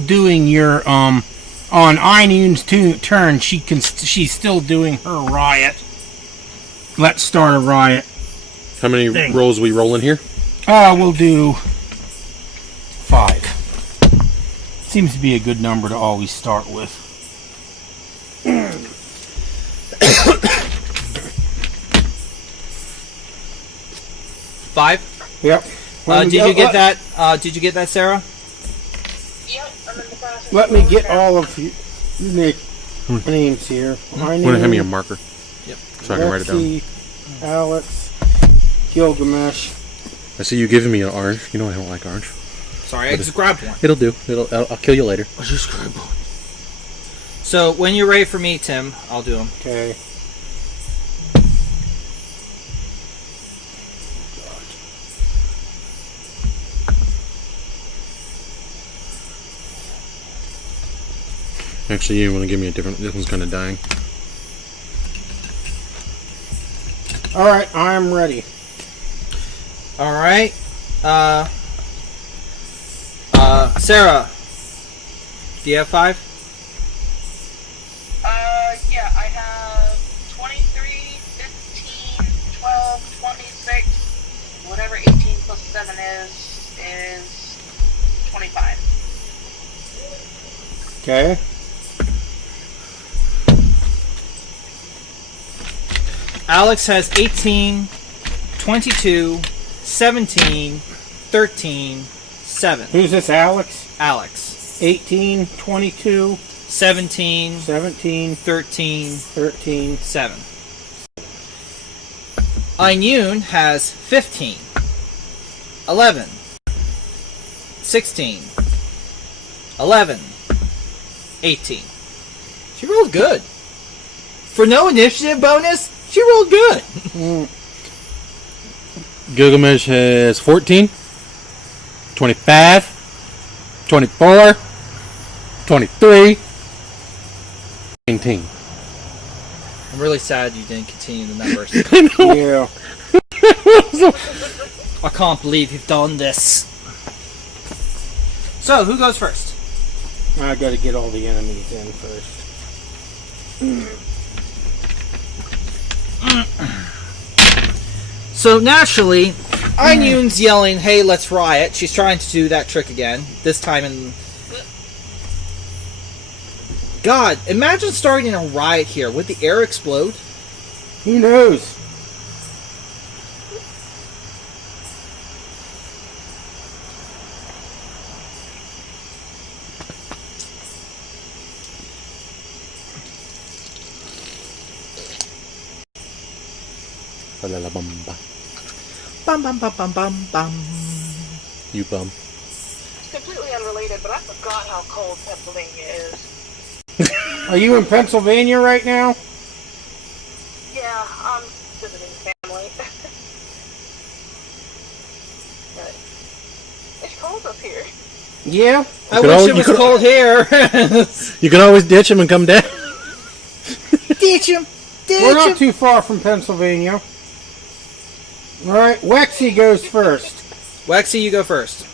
doing your on Ainun's turn. She's still doing her riot. Let's start a riot. How many rolls are we rolling here? We'll do 5. Seems to be a good number to always start with. 5. Yep. Did you get that? Did you get that, Sarah? Yep, I'm in the process. Let me get all of you names here. Want to hand me a marker? Yep. So I can write it down. Alex, Gilgamesh. I see you giving me an orange. You know I don't like orange. Sorry, I just grabbed one. It'll do. I'll kill you later. I just grabbed one. So when you're ready for me, Tim, I'll do them. Okay. Actually, you want to give me a different... This one's kind of dying. Alright, I am ready. Alright. Sarah. Do you have 5? Yeah, I have 23, 15, 12, 26, whatever 18 plus 7 is 25. Okay. Alex has 18, 22, 17, 13, 7. Who's this, Alex? Alex. 18, 22, 17, 17, 13, 13. 7. Ainun has 15, 11, 16, 11, 18. She rolled good. For no initiative bonus, she rolled good. Gilgamesh has 14, 25, 24, 23, 19. I'm really sad you didn't continue the numbers. Yeah. I can't believe you've done this. So, who goes first? I gotta get all the enemies in first. So naturally, Ainun's yelling, "Hey, let's riot!" She's trying to do that trick again. This time in. God, imagine starting a riot here. Would the air explode? Who knows? Bum bum bum bum bum bum. You bum. It's completely unrelated, but I forgot how cold Pennsylvania is. Are you in Pennsylvania right now? Yeah, I'm visiting family. But it's cold up here. Yeah. I wish it was cold here. You can always ditch him and come down. Ditch him. We're not too far from Pennsylvania. Alright, Wexy goes first. Wexy, you go first.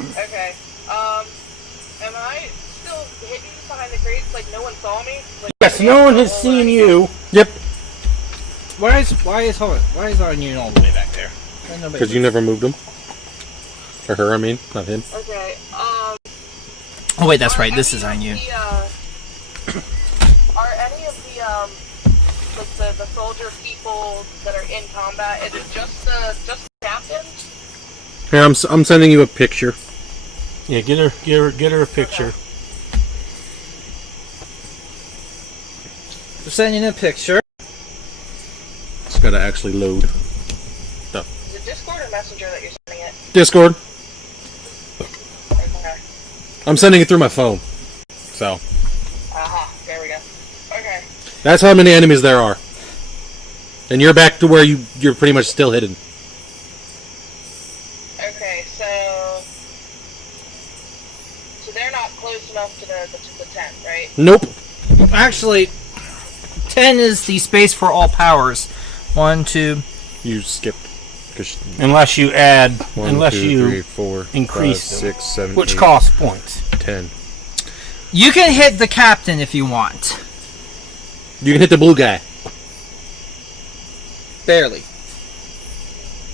Okay. Am I still hidden behind the crates like no one saw me? Like, Yes, no one has seen you. Yep. Why is Ainun all the way back there? Because you never moved him. Or her, I mean, not him. Okay. Oh wait, that's right. This is on you. Are any of the the soldier people that are in combat? Is it just the captain? Here, I'm sending you a picture. Yeah, get her a picture. Okay. We're sending a picture. It's got to actually load. Is it Discord or Messenger that you're sending it? Discord. Okay. I'm sending it through my phone. So. Aha, there we go. Okay. That's how many enemies there are. And you're back to where you're pretty much still hidden. Okay, so they're not close enough to the tent, right? Nope. Actually, 10 is the space for all powers. 1, 2. You skipped. Unless you add, 1, unless 2, you 3, 4, increase 5, them, 6, 7, which 8, costs points. 10. You can hit the captain if you want. You can hit the blue guy. Barely.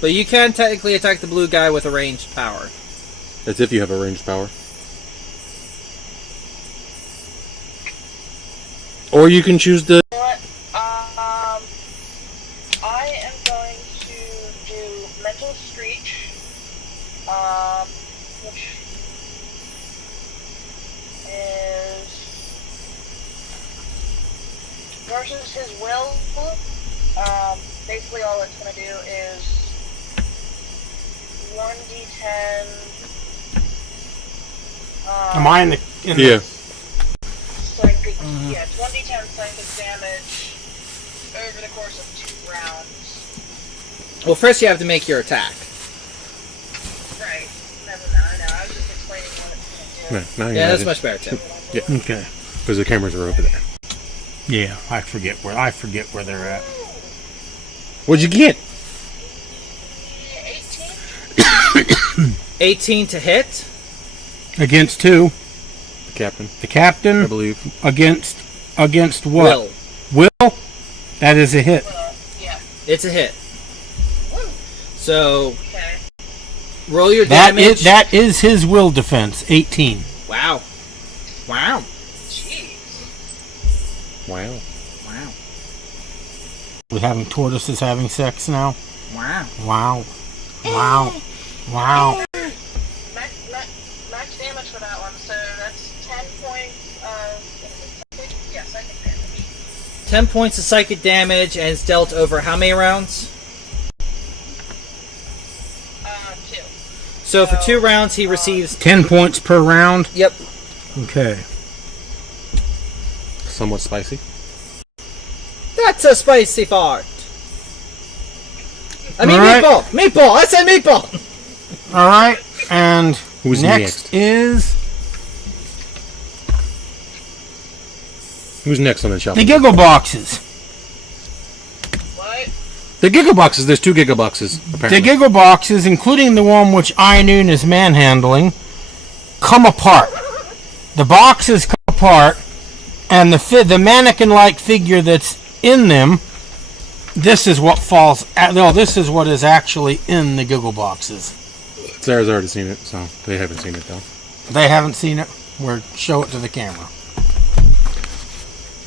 But you can technically attack the blue guy with a ranged power. That's if you have a ranged power. Or you can choose the... You know what? I am going to do mental screech, which is versus his will. Basically, all it's going to do is 1d10. Am I in the? Yeah. Psychic, yeah, it's 1d10 psychic damage over the course of 2 rounds. Well, first you have to make your attack. Right. Never mind. I know. I was just explaining what it's going to do. Now you Yeah, know that's it. much better too. Yeah. Okay. Because the cameras are over there. Yeah, I forget where they're at. What'd you get? 18? 18 to hit. Against who? The captain, The captain. I believe. Against what? Will? That is a hit. Yeah. It's a hit. Woo. So Okay. roll your damage. That is his will defense. 18. Wow. Wow. Jeez. Wow. Wow. We're having tortoises having sex now. Wow. Wow. Wow. Wow. Max damage for that one, so that's 10 points of psychic damage. 10 points of psychic damage, and it's dealt over how many rounds? 2. So for 2 rounds, he receives... 10 points per round. Yep. Okay. Somewhat spicy. That's a spicy fart. I mean, All right. meatball! Meatball! I said meatball! All right. And Who's next is Who's next on the shelf? the giggle boxes. What? The giggle boxes. There's 2 giggle boxes, apparently. The giggle boxes, including the one which Inoon is manhandling, come apart. The boxes come apart, and the mannequin-like figure that's in them, this is what falls. No, this is what is actually in the giggle boxes. Sarah's already seen it, so they haven't seen it, though. They haven't seen it. We'll show it to the camera.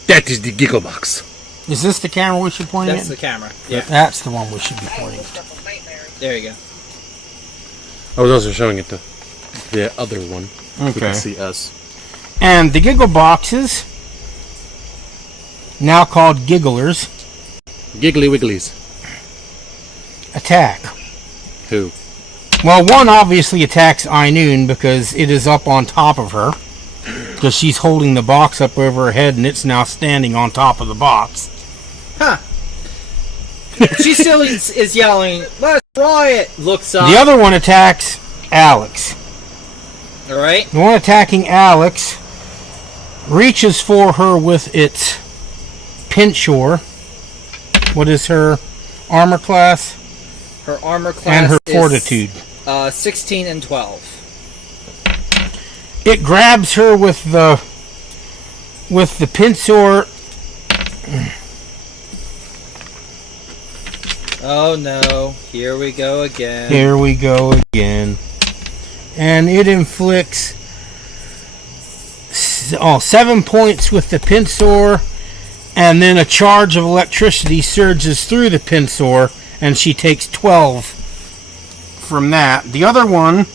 That is the giggle box. Is this the camera we should point That's at? the camera. Yeah. That's the one we should be I pointing looked at. up a nightmare. There you go. I was also showing it to the other one. Who Okay. can see us. And the giggle boxes, now called gigglers, Giggly wigglies. attack. Who? Well, one obviously attacks Inoon because it is up on top of her. Because she's holding the box up over her head and it's now standing on top of the box. Huh. She still is yelling, "Let's riot!" Looks up. The other one attacks Alex. Alright. The one attacking Alex reaches for her with its pinchor. What is her armor class? Her armor class And her is, fortitude. 16 and 12. It grabs her with the pincer Oh no, here we go again. Here we go again. And it inflicts 7 points with the Pinsor, and then a charge of electricity surges through the Pinsor, and she takes 12 from that. The other one...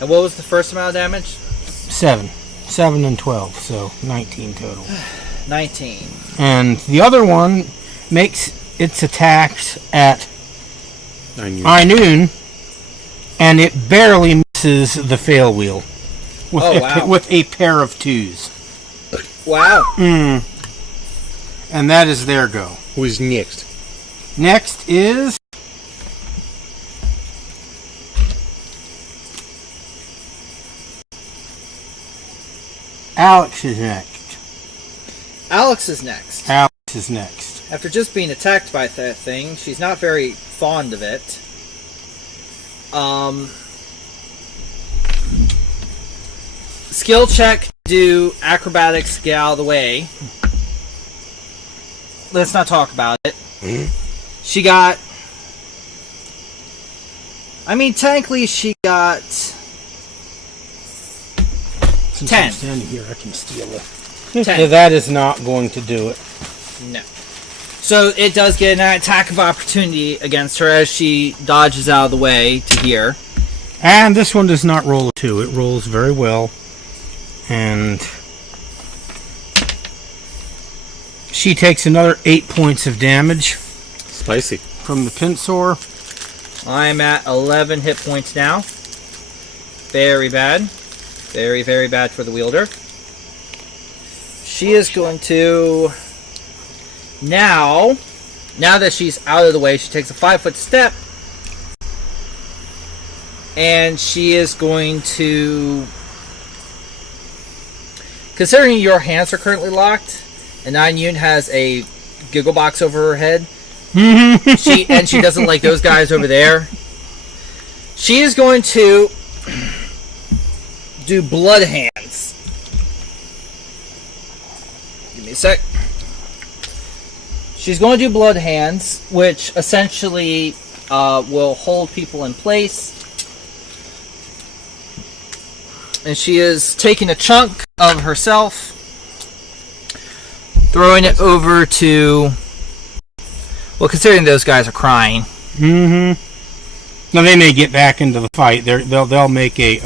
And what was the first amount of damage? 7. 7 and 12, so 19 total. 19. And the other one makes its attacks at high noon, and it barely misses the fail wheel with a pair of 2s. Wow. And that is their go. Who's next? Next is Alex is next. Alex is next. Alex is next. After just being attacked by that thing, she's not very fond of it. Skill check, do acrobatics, get out of the way. Let's not talk about it. She got... I mean, technically she got... Since 10. I'm standing here, I can steal it. 10. So that is not going to do it. No. So it does get an attack of opportunity against her as she dodges out of the way to here. And this one does not roll a 2. It rolls very well. And she takes another 8 points of damage. Spicy. From the Pinsor. I'm at 11 hit points now. Very bad. Very, very bad for the wielder. She is going to... Now that she's out of the way, she takes a 5-foot step. And she is going to... Considering your hands are currently locked, and Yun has a giggle box over her head, she doesn't like those guys over there. She is going to do blood hands. Give me a sec. She's going to do blood hands, which essentially will hold people in place. And she is taking a chunk of herself, throwing it over to... Well, considering those guys are crying. Now they may get back into the fight. They'll make a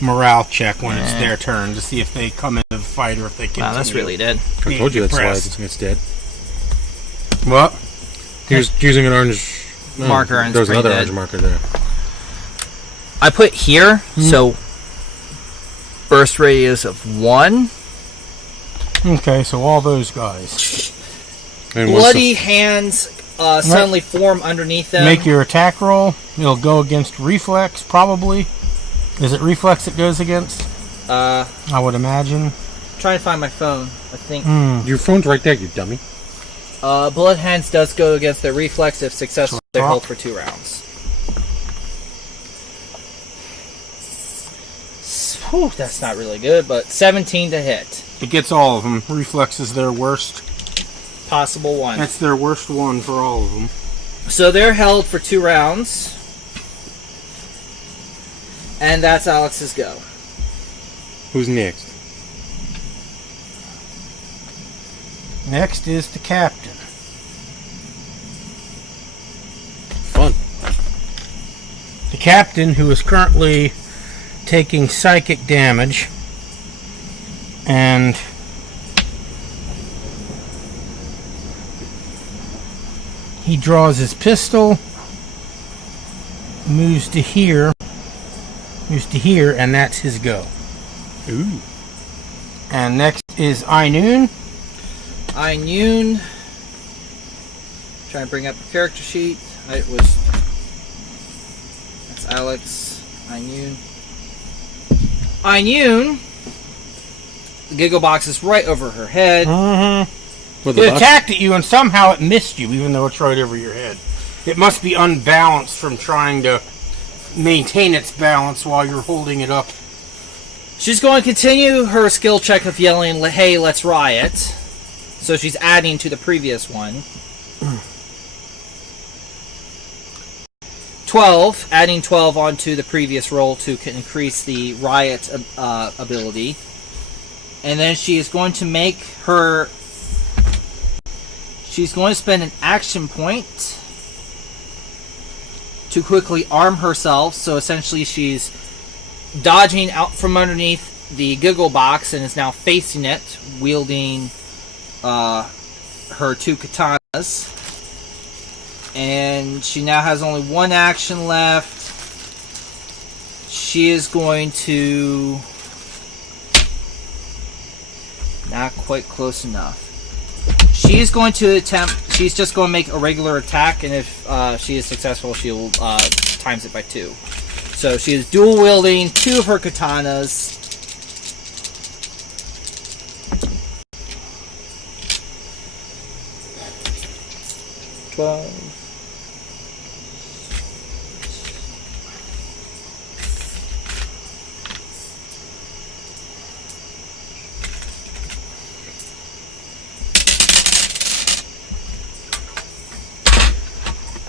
morale check when it's their turn to see if they come into the fight or if they continue. Wow, that's really dead. I told you that's why it's dead. What? He was using an orange marker, and there was another dead. orange marker there. I put here, so burst radius of 1. Okay, so all those guys. And Bloody hands suddenly form underneath them. Make your attack roll. It'll go against reflex, probably. Is it reflex it goes against? I would imagine. Trying to find my phone, I think. Your phone's right there, you dummy. Blood hands does go against their reflex if successful. They're held for 2 rounds. Whew, that's not really good, but 17 to hit. It gets all of them. Reflex is their worst. Possible one. That's their worst one for all of them. So they're held for 2 rounds. And that's Alex's go. Who's next? Next is the captain. Fun. The captain, who is currently taking psychic damage, and he draws his pistol, moves to here, and that's his go. Ooh. And next is Ainun. Ainun. Try and bring up the character sheet. That's Alex. Ainun. The giggle box is right over her head. It attacked at you and somehow it missed you, even though it's right over your head. It must be unbalanced from trying to maintain its balance while you're holding it up. She's going to continue her skill check of yelling, "Hey, let's riot." So she's adding to the previous one. 12, adding 12 onto the previous roll to increase the riot ability. And then she is going to make her... She's going to spend an action point to quickly arm herself. So essentially she's dodging out from underneath the giggle box and is now facing it, wielding her 2 katanas. And she now has only 1 action left. She is going to... Not quite close enough. She's going to attempt... She's just going to make a regular attack, and if she is successful, she'll times it by 2. So she is dual wielding 2 of her katanas.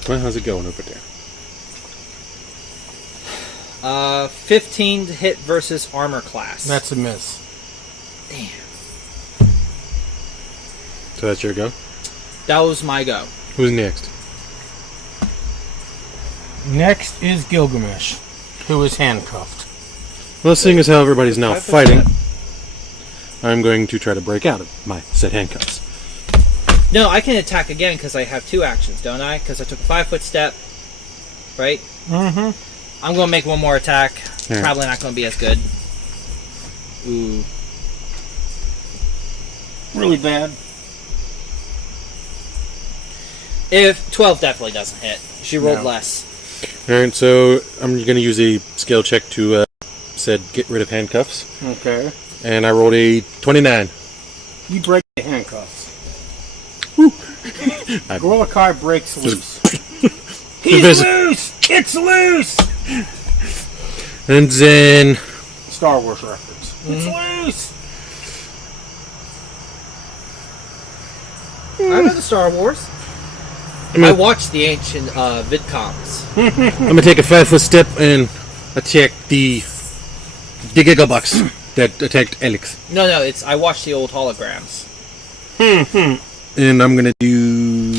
Well, how's it going over there? 15 to hit versus armor class. That's a miss. Damn. So that's your go? That was my go. Who's next? Next is Gilgamesh, who is handcuffed. Well, seeing as how everybody's now fighting, I'm going to try to break out of my set handcuffs. No, I can attack again because I have 2 actions, don't I? Because I took a 5-foot step, right? Mm-hmm. I'm going to make one more attack. Yeah. Probably not going to be as good. Ooh. Really bad. If 12 definitely doesn't hit. She rolled No. less. Alright, so I'm going to use a skill check to said get rid of handcuffs. Okay. And I rolled a 29. You break the handcuffs. I- Gorilla Kai breaks loose. He's He's loose! It's loose! And then... Star Wars reference. It's loose! I know the Star Wars. I watched the ancient vidcoms. I'm going to take a 5-foot step and attack the giggle box that attacked Alex. No, it's I watched the old holograms. And I'm going to do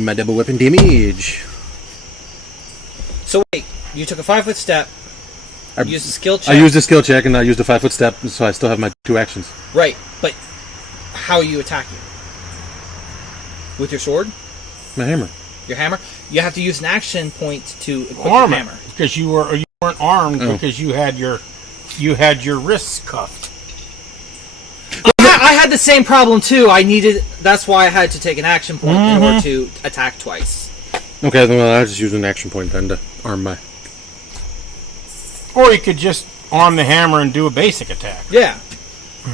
my double weapon damage. So wait, you took a 5-foot step. You used a skill check. I used a skill check and I used a 5-foot step, so I still have my 2 actions. Right, but how are you attacking? With your sword? My hammer. Your hammer? You have to use an action point to equip Armor. your hammer. Because you weren't armed because you had your wrists cuffed. I had the same problem too. That's why I had to take an action point in order to attack twice. Okay, well, I'll just use an action point then to arm my... Or you could just arm the hammer and do a basic attack. Yeah.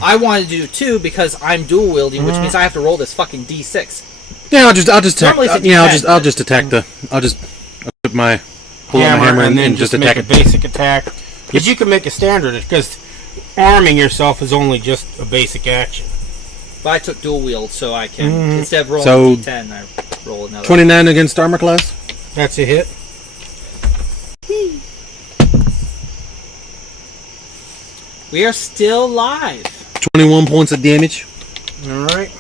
I wanted to do 2 because I'm dual wielding, which means I have to roll this fucking D6. Yeah, I'll just attack. Normally it's I'll just attack the. I'll just put my pull out my hammer and then just attack make a basic attack. Because you can make a standard, because arming yourself is only just a basic action. But I took dual wield, so I can instead of rolling So, a D10, I roll another. 29 against armor class. That's a hit. We are still live. 21 points of damage. All right.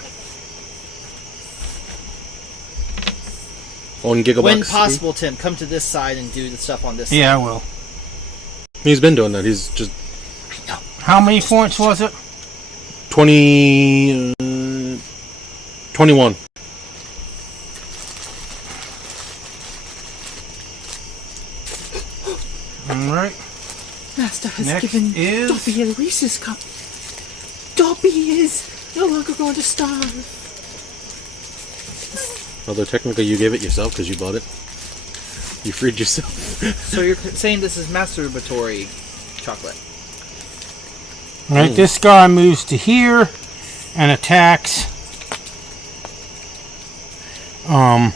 On Gigglebox. When possible, Tim, come to this side and do the stuff on this side. Yeah, I will. He's been doing that. He's just How many points was it? 21. All right. Master has Next given is- Dobby a Reese's cup. Dobby is no longer going to starve. Although technically you gave it yourself because you bought it. You freed yourself. So you're saying this is masturbatory chocolate? All right. This guy moves to here and attacks. I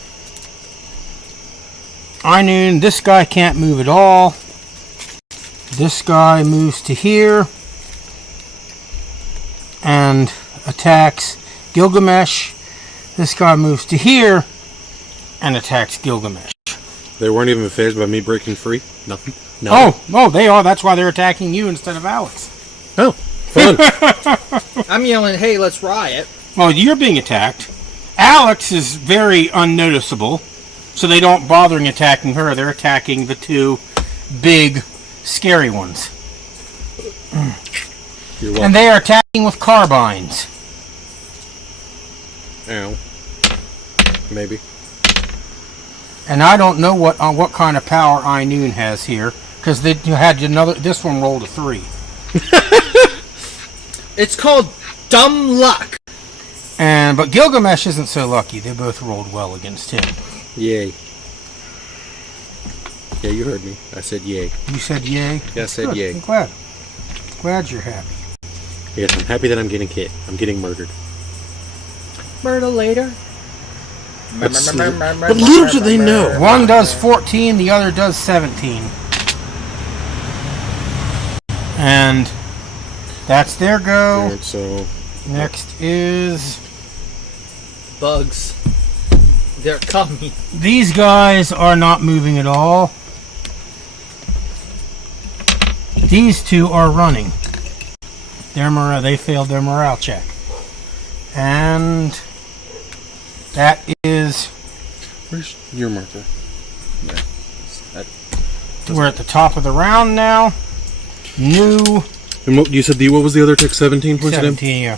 knew this guy can't move at all. This guy moves to here and attacks Gilgamesh. This guy moves to here and attacks Gilgamesh. They weren't even phased by me breaking free? Nothing? No. Oh, they are. That's why they're attacking you instead of Alex. Oh, fun. I'm yelling, hey, let's riot. Well, you're being attacked. Alex is very unnoticeable, so they don't bother attacking her. They're attacking the two big, scary ones. You're welcome. And they are attacking with carbines. Ow. Maybe. And I don't know what kind of power Noon has here, because they had another. This one rolled a 3. It's called dumb luck. But Gilgamesh isn't so lucky. They both rolled well against him. Yay. Yeah, you heard me. I said yay. You said yay? Yeah, I said Good. yay. I'm glad. Glad you're happy. Yes, I'm happy that I'm getting hit. I'm getting murdered. Murder later. But little do they know. One does 14, the other does 17. And that's their go. Alright, so Next is... Bugs. They're coming. These guys are not moving at all. These two are running. They failed their morale check. And that is... where's your marker? Yeah. We're at the top of the round now. New... And what, you said what was the other tick? 17 points 17, yeah.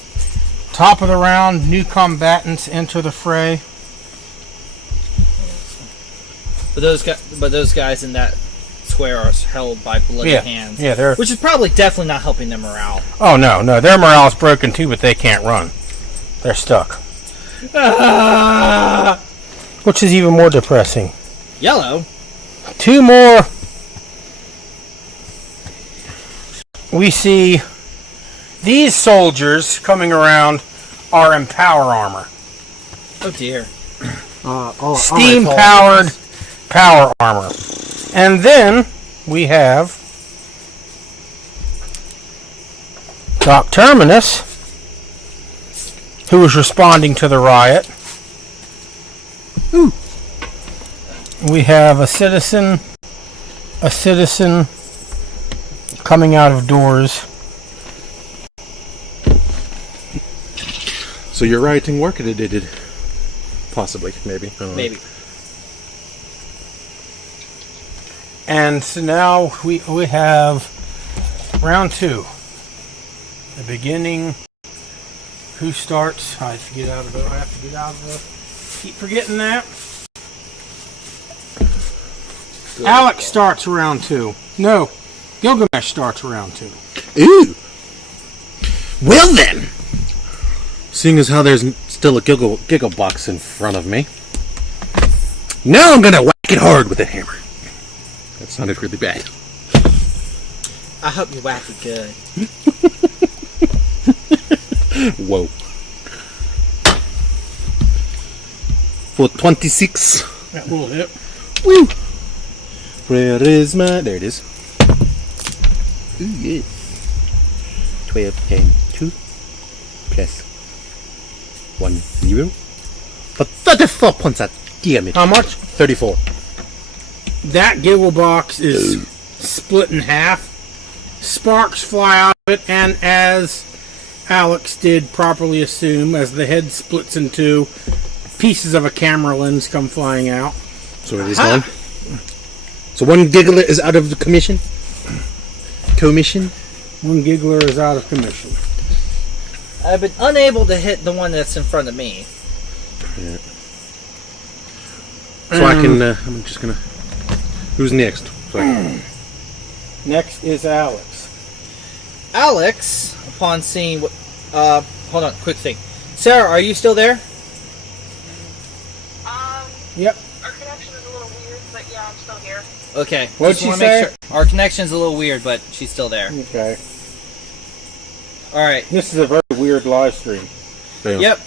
Top of the round, new combatants enter the fray. But those guys in that square are held by bloody hands. Yeah, they're... Which is probably definitely not helping their morale. Oh, no, their morale is broken too, but they can't run. They're stuck. Which is even more depressing. Yellow? 2 more. We see these soldiers coming around are in power armor. Oh dear. Steam-powered power armor. And then we have Doc Terminus, who is responding to the riot. Ooh. We have a citizen coming out of doors. So your rioting worked, it did. Possibly, maybe. I don't know. Maybe. And so now we have round 2. The beginning. Who starts? I have to get out of the. Keep forgetting that. Good. Alex starts round 2. No, Gilgamesh starts round 2. Ooh. Well then. Seeing as how there's still a giggle box in front of me, now I'm gonna whack it hard with a hammer. That sounded really bad. I hope you whack it good. Whoa. For 26. That will hit. Woo! Where is my... there it is. Ooh, yeah. 12, 10, 2, plus 1, 0. For 34 points of damage. How much? 34. That giggle box is split in half. Sparks fly out of it, and as Alex did properly assume, as the head splits in 2, pieces of a camera lens come flying out. So it is gone. So one giggler is out of the commission. One giggler is out of commission. I've been unable to hit the one that's in front of me. Yeah. So I can, I'm just gonna... Who's next? So Next is Alex. Alex, upon seeing what... hold on, quick thing. Sarah, are you still there? Yep. Our connection is a little weird, but yeah, I'm still here. Okay. What'd just she wanna say? make sure. Our connection's a little weird, but she's still there. Okay. Alright. This is a very weird live stream. Damn. Yep.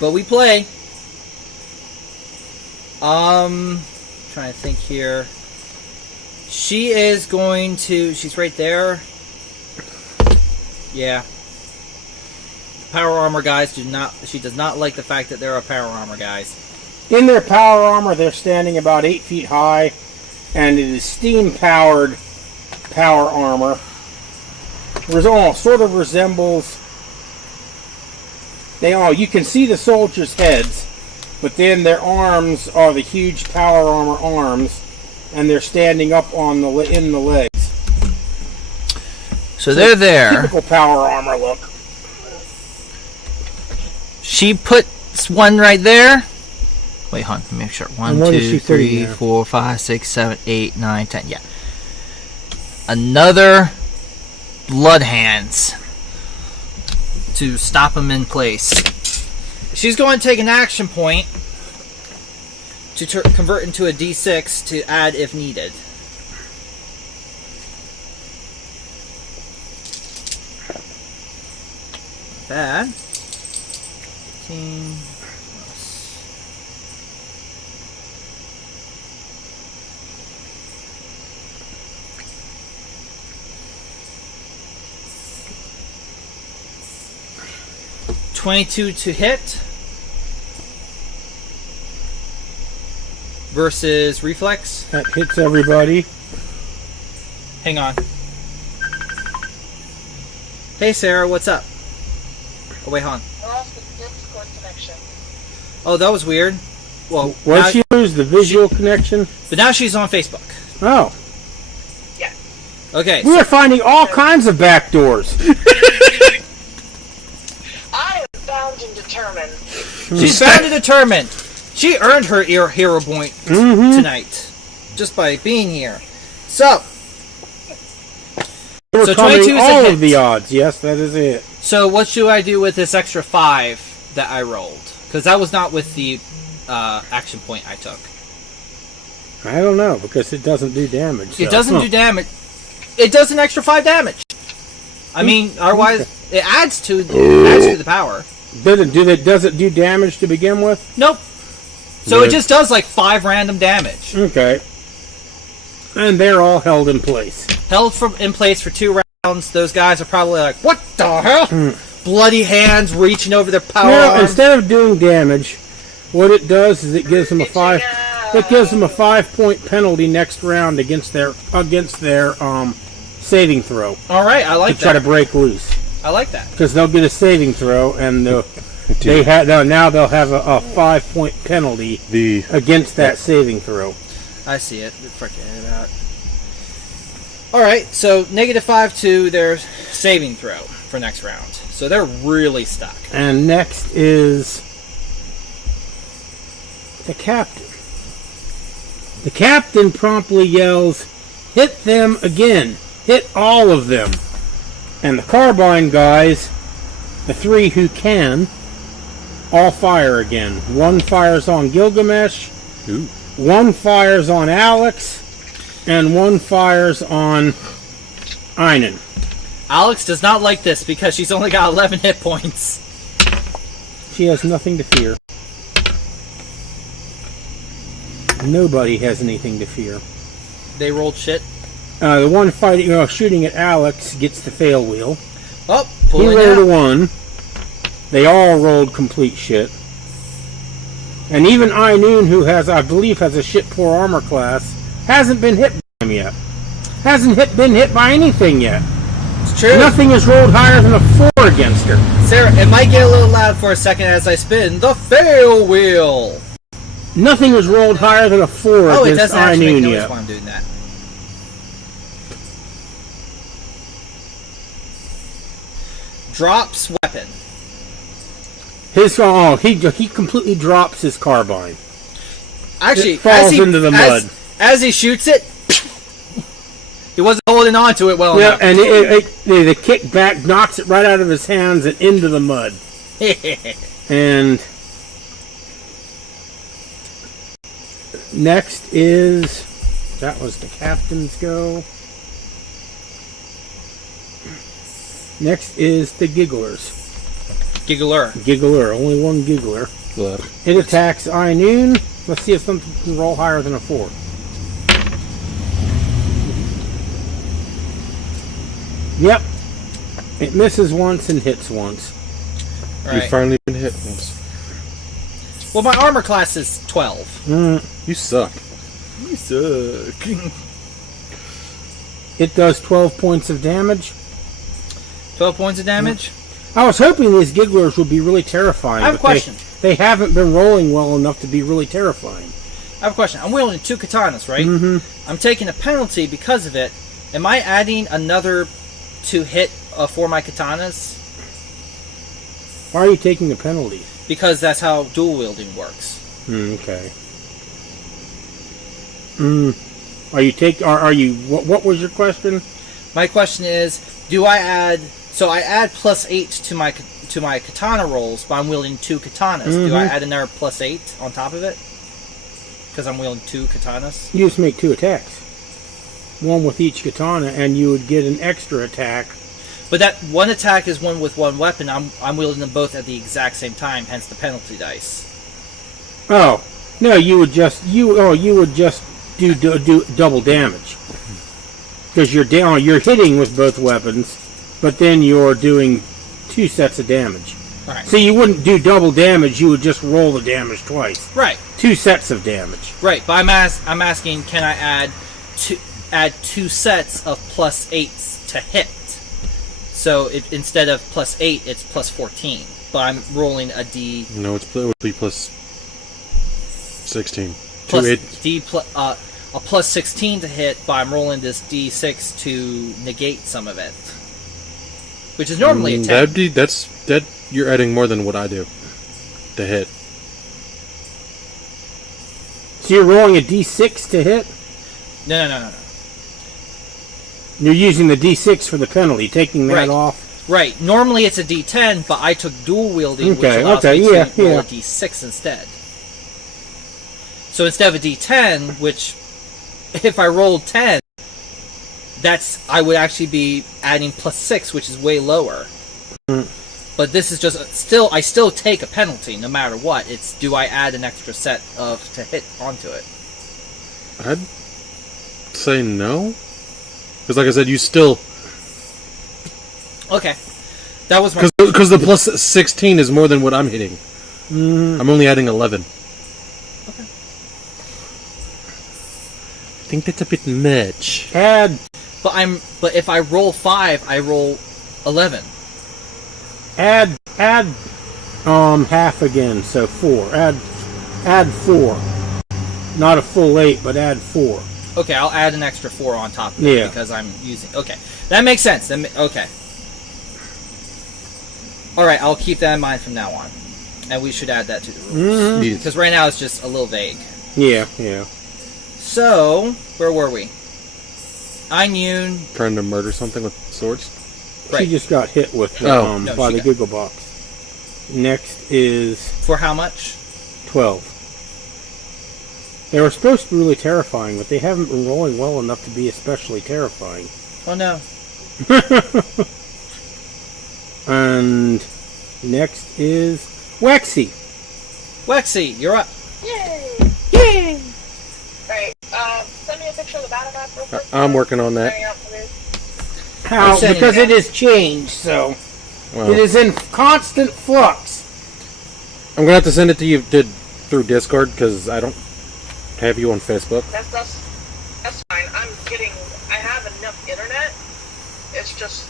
But we play. Trying to think here. She is going to... She's right there. Yeah. Power armor guys do not... She does not like the fact that there are power armor guys. In their power armor, they're standing about 8 feet high, and it is steam-powered power armor. Sort of resembles... You can see the soldiers' heads, but then their arms are the huge power armor arms, and they're standing up in the legs. So they're there. Typical power armor look. She puts one right there. Wait, hon, let me make sure. 1, 2, 3, 4, 5, 6, 7, 8, 9, 10. Yeah. Another blood hands to stop him in place. She's going to take an action point to convert into a D6 to add if needed. Bad. 15 22 to hit versus reflex. That hits everybody. Hang on. Hey Sarah, what's up? Oh wait, hon. I lost the Discord connection. Oh, that was weird. Well, Once she lose the visual connection? But now she's on Facebook. Oh. Yeah. Okay. We are finding all kinds of back doors. I am bound and determined. She's bound and determined. She earned her hero point tonight just by being here. So, We're so coming 22 is a all hit. of the odds. Yes, that is it. So what should I do with this extra 5 that I rolled? Because that was not with the action point I took. I don't know, because it doesn't do damage. It doesn't do damage. It does an extra 5 damage. I mean, otherwise it adds to the power. Does it do damage to begin with? Nope. So it just does like 5 random damage. Okay. And they're all held in place. Held in place for 2 rounds. Those guys are probably like, what the hell? Bloody hands reaching over their power arms. Instead of doing damage, what it does is it gives them a 5-point penalty next round against their saving throw. All right, I like to try that. to break loose. I like that. Because they'll get a saving throw, and now they'll have a 5-point penalty against that saving throw. I see it. Forget about. All right, so -5 to their saving throw for next round. So they're really stuck. And next is the captain. The captain promptly yells, "Hit them again! Hit all of them!" And the carbine guys, the 3 who can, all fire again. 1 fires on Gilgamesh, 1 fires on Alex, and 1 fires on Einan. Alex does not like this because she's only got 11 hit points. She has nothing to fear. Nobody has anything to fear. They rolled shit. The one shooting at Alex gets the fail wheel. Oh, He pulling rolled a out. 1. They all rolled complete shit. And even Einoon, who I believe has a shit poor armor class, hasn't been hit by him yet. Hasn't been hit by anything yet. It's true. Nothing has rolled higher than a 4 against her. Sarah, it might get a little loud for a second as I spin the fail wheel. Nothing has rolled higher than a 4 Oh, it against doesn't actually make Einoon noise yet. while I'm doing that. Drops weapon. He completely drops his carbine. Actually, It falls into the mud. As he shoots it, he wasn't holding on to it well Yeah, enough. and the kick back knocks it right out of his hands and into the mud. And next that was the captain's go. Next is the Gigglers. Giggler, only 1 Giggler. It attacks Einoon. Let's see if something can roll higher than a 4. Yep. It misses once and hits once. Right. You've finally been hit once. Well, my armor class is 12. You suck. You suck. It does 12 points of damage. 12 points of damage? I was hoping these gigglers would be really terrifying. I have a question. They haven't been rolling well enough to be really terrifying. I have a question. I'm wielding 2 katanas, right? Mm-hmm. I'm taking a penalty because of it. Am I adding another to hit for my katanas? Why are you taking a penalty? Because that's how dual wielding works. Okay. Are you? What was your question? My question is, do I add? So I add +8 to my katana rolls, but I'm wielding 2 katanas. Mm-hmm. Do I add another +8 on top of it? Because I'm wielding 2 katanas. You just make 2 attacks, one with each katana, and you would get an extra attack. But that one attack is one with one weapon. I'm wielding them both at the exact same time, hence the penalty dice. Oh no! You would just do double damage because you're hitting with both weapons, but then you're doing 2 sets of damage. Right. So you wouldn't do double damage. You would just roll the damage twice. Right. 2 sets of damage. Right. But I'm asking, can I add 2 sets of +8s to hit? So instead of +8, it's +14. But I'm rolling a D. No, it would be +16. A +16 to hit, but I'm rolling this D6 to negate some of it, which is normally a 10. You're adding more than what I do to hit. So you're rolling a D6 to hit? No. You're using the D6 for the penalty, taking that Right. off. Right. Normally it's a D10, but I took dual wielding, which Okay, allows okay, me to yeah, roll yeah. a D6 instead. So instead of a D10, which if I rolled 10, I would actually be adding +6, which is way lower. But this is just I still take a penalty no matter what. It's, do I add an extra set to hit onto it? I'd say no. Because like I said, you still... Okay. That was my... Because the +16 is more than what I'm hitting. I'm only adding 11. Okay. I think that's a bit much. But if I roll 5, I roll 11. Add half again, so 4. Add 4. Not a full 8, but add 4. Okay, I'll add an extra 4 on top of it because I'm using... Okay, that makes sense. Okay. Alright, I'll keep that in mind from now on. And we should add that to the rules. Because right now it's just a little vague. Yeah. So, where were we? Ainun... Trying to murder something with swords? Right. She just got hit with by the giggle box. Next is... For how much? 12. They were supposed to be really terrifying, but they haven't been rolling well enough to be especially terrifying. Oh no. And next is Wexy. Wexy, you're up. Yay! Alright, send me a picture of the battle map real quick. I'm working on that. How? Because it has changed, so it is in constant flux. I'm gonna have to send it to you through Discord because I don't have you on Facebook. That's fine. I have enough internet. It's just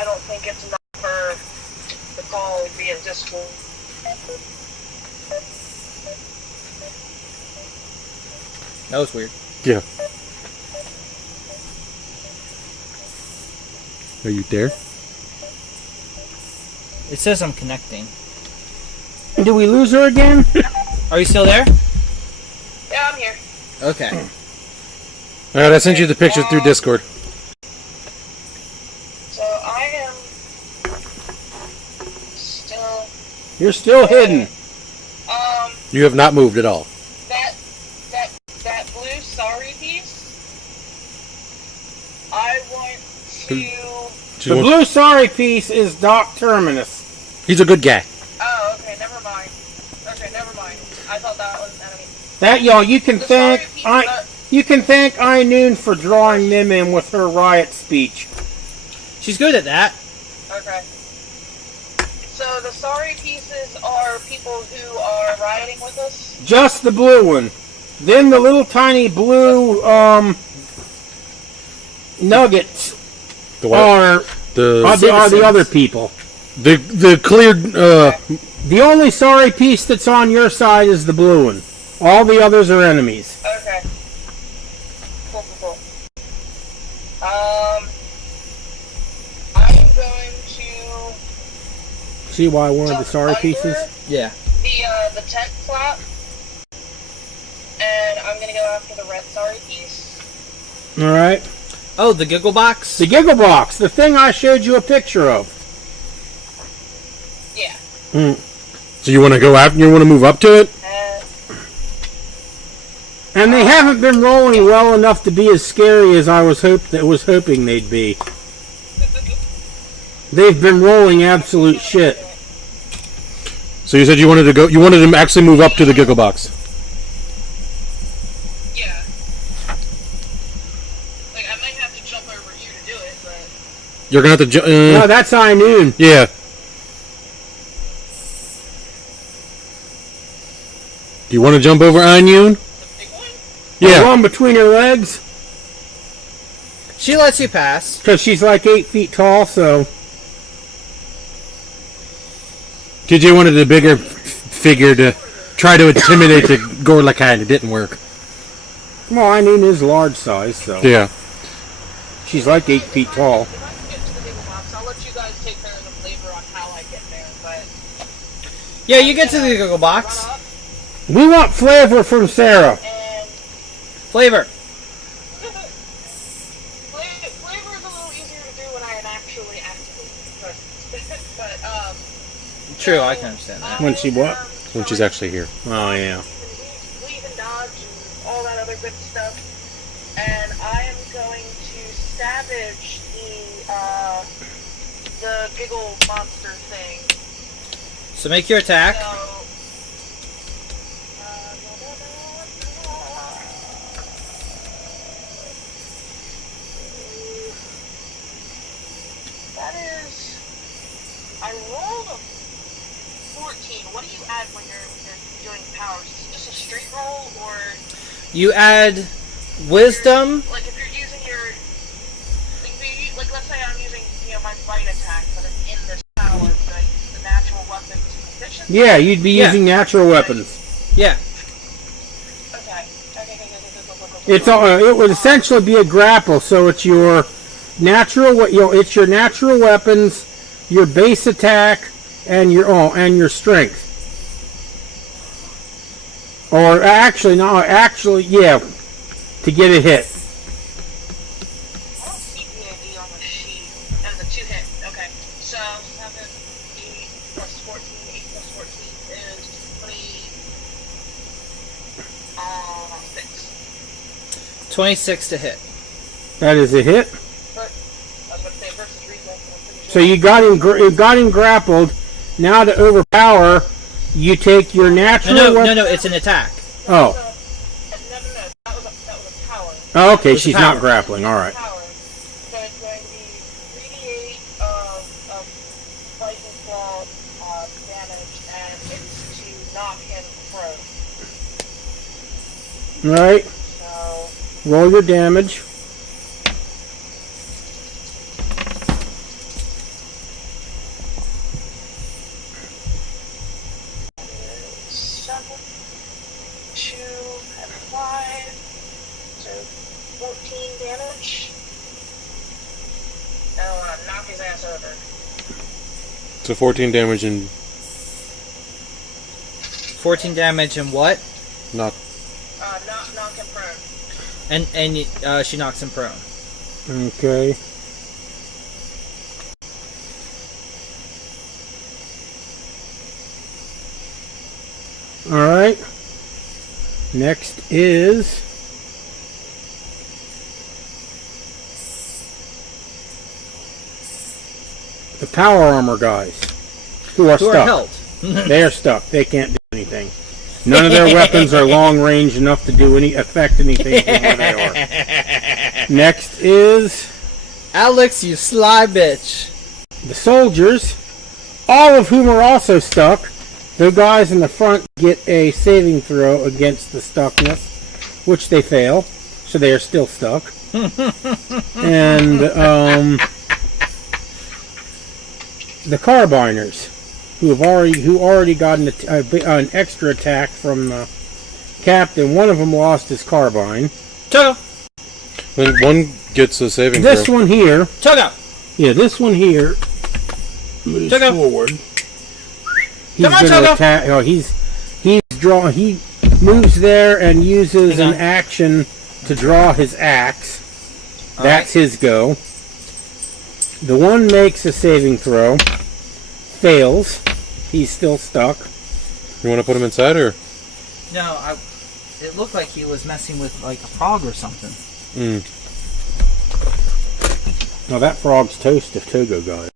I don't think it's enough for the call via Discord. That was weird. Yeah. Are you there? It says I'm connecting. Do we lose her again? Are you still there? Yeah, I'm here. Okay. Alright, I sent you the picture through Discord. So I am still... You're still hidden. You have not moved at all. That blue sorry piece, I want to... The blue sorry piece is Doc Terminus. He's a good guy. Oh, okay, never mind. I thought that was an enemy. That y'all, you can thank Ainun for drawing them in with her riot speech. She's good at that. Okay. So the sorry pieces are people who are riding with us? Just the blue one. Then the little tiny blue nuggets The what? are the other people. The cleared. The only sorry piece that's on your side is the blue one. All the others are enemies. Okay. Cool. I'm going to See why I wanted the jump sorry under pieces? Yeah. the tent flap, and I'm gonna go after the red sorry piece. Alright. Oh, the giggle box? The giggle box, the thing I showed you a picture of. Yeah. So you want to go after? You want to move up to it? And they haven't been rolling well enough to be as scary as I was hoping they'd be. They've been rolling absolute shit. So you said you wanted to go. You wanted to actually move up to the giggle box. Yeah. Like, I might have to jump over here to do it, but... You're gonna have to. No, that's high noon. Yeah. Do you want to jump over Anyun? The big one? The Yeah. one between her legs, She lets you pass. because she's like 8 feet tall, so... TJ wanted a bigger figure to try to intimidate the Gorlakai. It didn't work. Well, I mean, is large size, so... Yeah. She's like 8 feet tall. If I can get to the big box, I'll let you guys take care of the flavor on how I get there, but... Yeah, you get to the giggle box. Run up We want flavor from Sarah. and... Flavor. Flavor is a little easier to do when I am actually actively present. But, True, I can understand that. When she what? When she's actually here. Oh, yeah. Weave and dodge and all that other good stuff. And I am going to savage the giggle monster thing. So make your attack. So, that is... I rolled a 14. What do you add when you're doing powers? Is it just a straight roll, or... You add wisdom. Like, if you're using your... Like, let's say I'm using, my bite attack, but it's in this power, but I use the natural weapons efficiency? Yeah, you'd be Yeah. using natural weapons. Yeah. Okay. It would essentially be a grapple, so it's your natural, it's your natural weapons, your base attack, and your strength. Or actually, yeah, to get a hit. I don't see PAD on the sheet. And the 2 hit. Okay. So, 7, 8 plus 14. 8 plus 14 is 26. 26 to hit. That is a hit. But, I was going to say versus reflex, I'm pretty sure. So you got him grappled. Now to overpower, you take your natural weapon. No, it's an attack. Oh. No. That was a power. Oh, okay, It's a she's power. not grappling. All right. Power. So it's going to be 3d8 of lightning claw damage, and it's to knock him prone. All right. So, Roll your damage. so 14 damage. And I want to knock his ass over. So 14 damage and 14 damage and what? not. Knock him prone. And she knocks him prone. Okay. All right. Next is the power armor guys, who are Who are stuck. held. They are stuck. They can't do anything. None of their weapons are long range enough to affect anything from where they are. Next is Alex, you sly bitch. the soldiers, all of whom are also stuck. The guys in the front get a saving throw against the stuckness, which they fail, so they are still stuck. And the carbiners, who already got an extra attack from the captain. One of them lost his carbine. Togo. When one gets a saving This throw. one here. Togo. Yeah, this one here moves Togo. forward. Come on, gonna Togo. attack. Oh, he moves there and uses an action to draw his axe. That's his go. The one makes a saving throw. Fails. He's still stuck. You want to put him inside, or? No, it looked like he was messing with like a frog or something. Now that frog's toast if Togo got it.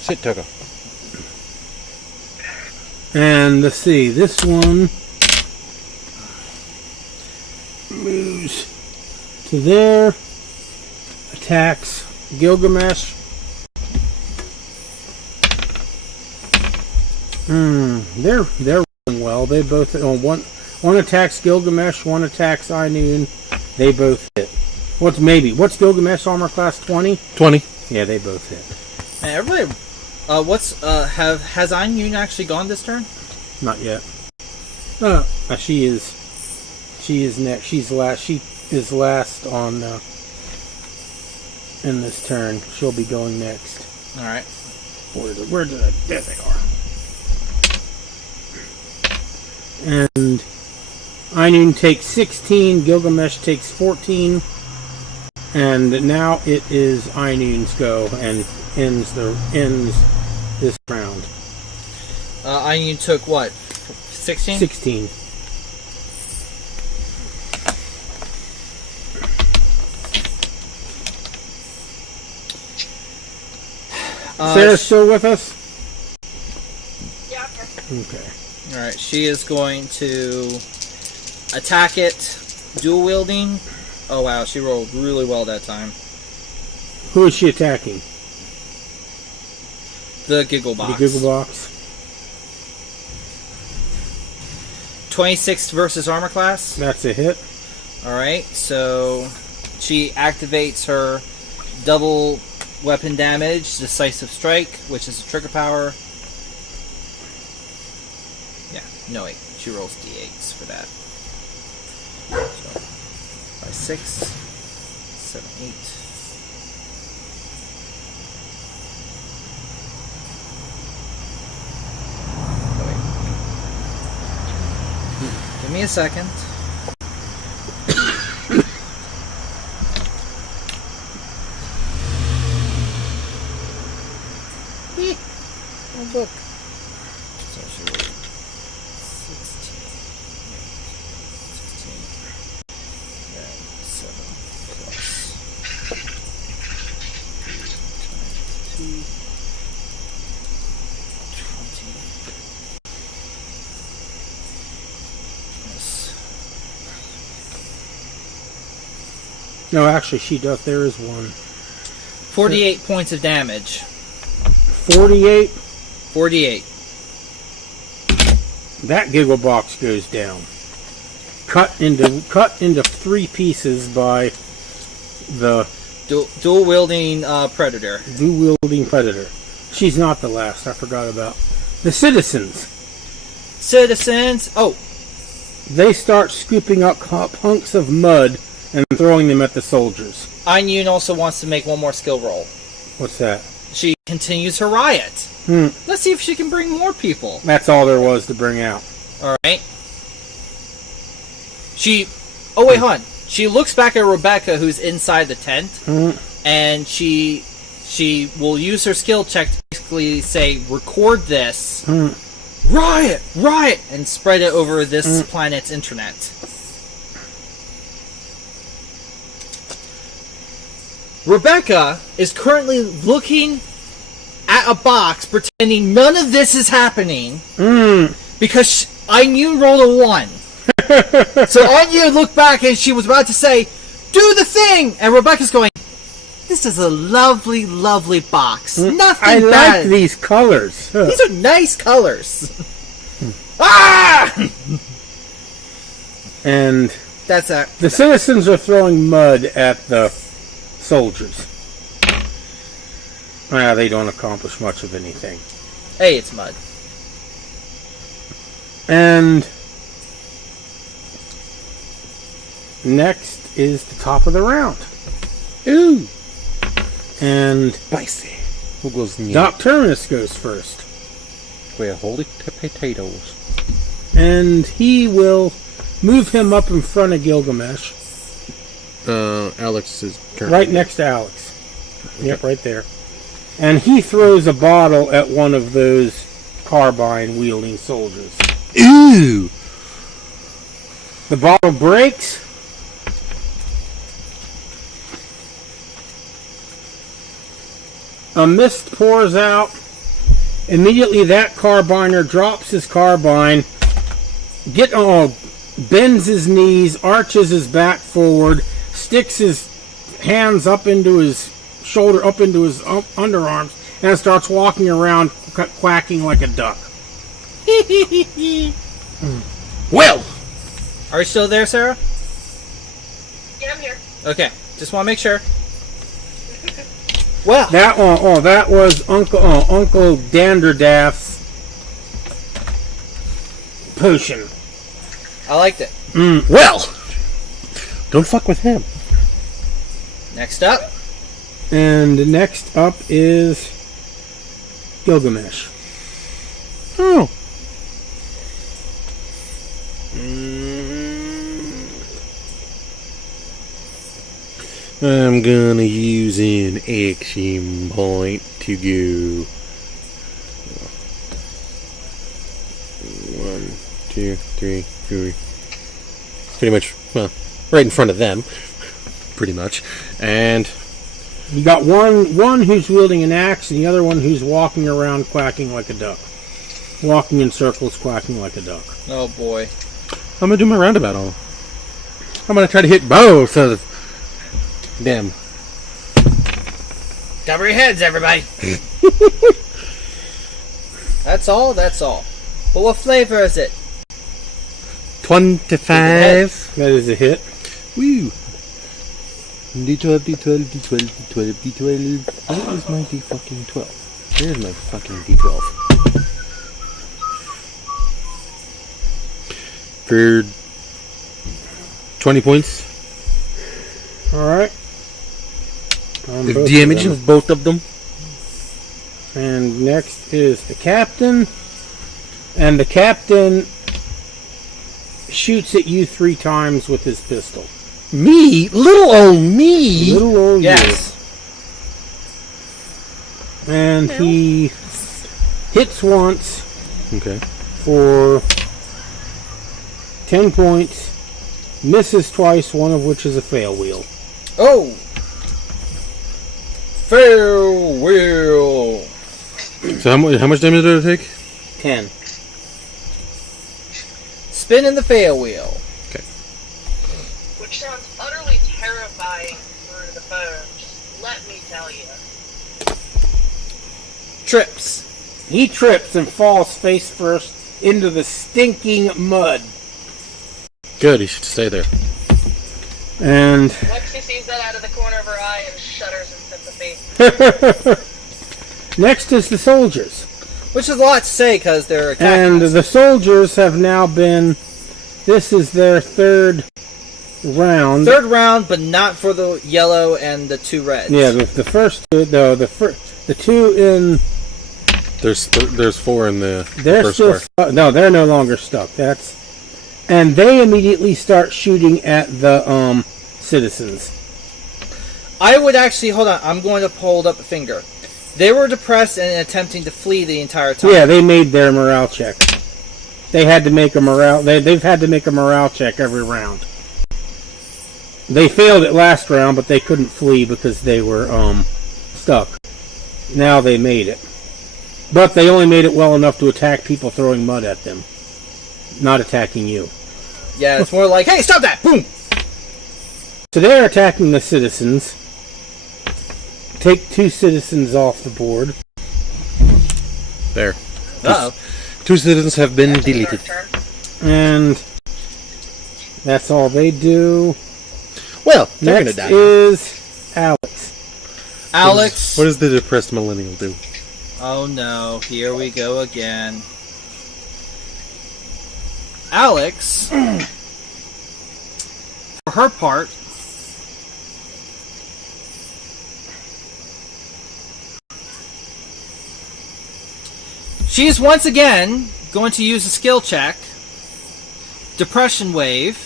Sit, Togo. And let's see, this one moves to there, attacks Gilgamesh. They're rolling well. They both one attacks Gilgamesh, one attacks Ainun. They both hit. What's Gilgamesh armor class 20? 20. Yeah, they both hit. And everybody, has Ainun actually gone this turn? Not yet. She is next. She is last on in this turn. She'll be going next. All right. Where did I? There they are. And Ainun takes 16. Gilgamesh takes 14. And now it is Ainun's go and ends this round. Ainun took what? 16? 16. Sarah's still with us? Yeah. Okay. Alright, she is going to attack it, dual wielding. Oh wow, she rolled really well that time. Who is she attacking? The Giggle Box. The Giggle Box. 26 versus armor class. That's a hit. Alright, so she activates her double weapon damage, Decisive Strike, which is a trigger power. Yeah, no wait, she rolls d8s for that. So, 5, 6, 7, 8. Oh, wait. Give me a second. Oh, look. So she rolled 16. 16. Then 7 plus 3 times 2. 20. No, actually, she does. There is one. 48 points of damage. 48. 48. That Giggle Box goes down. Cut into 3 pieces by the Dual wielding predator. dual wielding predator. She's not the last. I forgot about the citizens. Citizens. Oh, They start scooping up hunks of mud and throwing them at the soldiers. Ainun also wants to make one more skill roll. What's that? She continues her riot. Let's see if she can bring more people. That's all there was to bring out. Alright. Oh wait, hold on. She looks back at Rebecca, who's inside the tent, and she will use her skill check to basically say, record this, riot, riot, and spread it over this planet's internet. Rebecca is currently looking at a box, pretending none of this is happening, because Ainun rolled a 1. So Ainun looked back and she was about to say, do the thing! And Rebecca's going, this This is a lovely, lovely box. Nothing I bad. like these colors. These are nice colors. Ah! And That's a... the citizens are throwing mud at the soldiers. They don't accomplish much of anything. Hey, it's mud. And next is the top of the round. Ooh. And Spicy. Who goes next? Nocturnus goes first. We're holy potatoes. And he will move him up in front of Gilgamesh. Alex is currently Right next to Alex. Yep, right there. And he throws a bottle at one of those carbine-wielding soldiers. Ooh! The bottle breaks. A mist pours out. Immediately that carbiner drops his carbine, bends his knees, arches his back forward, sticks his hands up into his shoulder, up into his underarms, and starts walking around quacking like a duck. Well! Are you still there, Sarah? Yeah, I'm here. Okay, just want to make sure. Well, That was Uncle Danderdaff's potion. I liked it. Well! Don't fuck with him. Next up, And next up is Gilgamesh. Oh. I'm gonna use an action point to go 1, 2, 3, 4. Pretty much, well, right in front of them. Pretty much. And You got one who's wielding an axe, and the other one who's walking around quacking like a duck. Walking in circles, quacking like a duck. oh boy. I'm gonna do my roundabout on. I'm gonna try to hit both of them. Cover your heads, everybody. That's all. That's all. But what flavor is it? 25. That is a hit. Woo. D12, D12, D12, D12, D12. Where is my D-fucking 12? Where's my fucking D12? For 20 points. Alright. The damage of both of them. And next is the captain. And the captain shoots at you 3 times with his pistol. Me? Little old me? Little old Yes. you. And he hits once Okay. for 10 points. Misses twice, one of which is a fail wheel. Oh. Farewell. So how much damage did it take? 10. Spin in the fail wheel. Which sounds utterly terrifying through the phone, just let me tell you. Trips. He trips and falls face first into the stinking mud. Good, he should stay there. And Lexi sees that out of the corner of her eye and shudders in sympathy. next is the soldiers. Which is a lot to say because they're attacking And us. the soldiers have now been... This is their third round. Third round, but not for the yellow and the 2 reds. Yeah, the first two, though, the two in... There's 4 in the They're first still part. stuck. No, they're no longer stuck. And they immediately start shooting at the citizens. I would actually, hold on, I'm going to hold up a finger. They were depressed and attempting to flee the entire time. Yeah, they made their morale check. They had to make a morale... They've had to make a morale check every round. They failed it last round, but they couldn't flee because they were stuck. Now they made it. But they only made it well enough to attack people throwing mud at them. Not attacking you. Yeah, it's more like, hey, stop that! Boom! So they're attacking the citizens. take 2 citizens off the board. There. Uh-oh. 2 citizens have been deleted. And that's all they do. Well, they're Next gonna die. is Alex. Alex. What does the depressed millennial do? Oh no, here we go again. Alex, for her part, she is once again going to use a skill check, Depression Wave,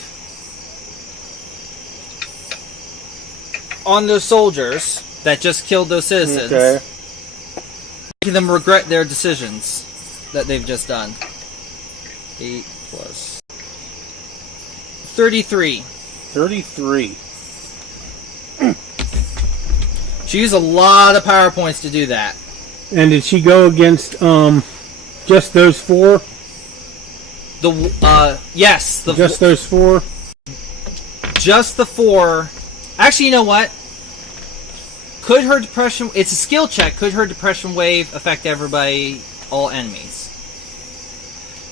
on those soldiers that just killed those citizens. Okay. Making them regret their decisions that they've just done. 8 plus 33. 33. She used a lot of power points to do that. And did she go against just those 4? Yes, Just those 4? just the 4. Actually, you know what? Could her depression? It's a skill check. Could her depression wave affect everybody, all enemies?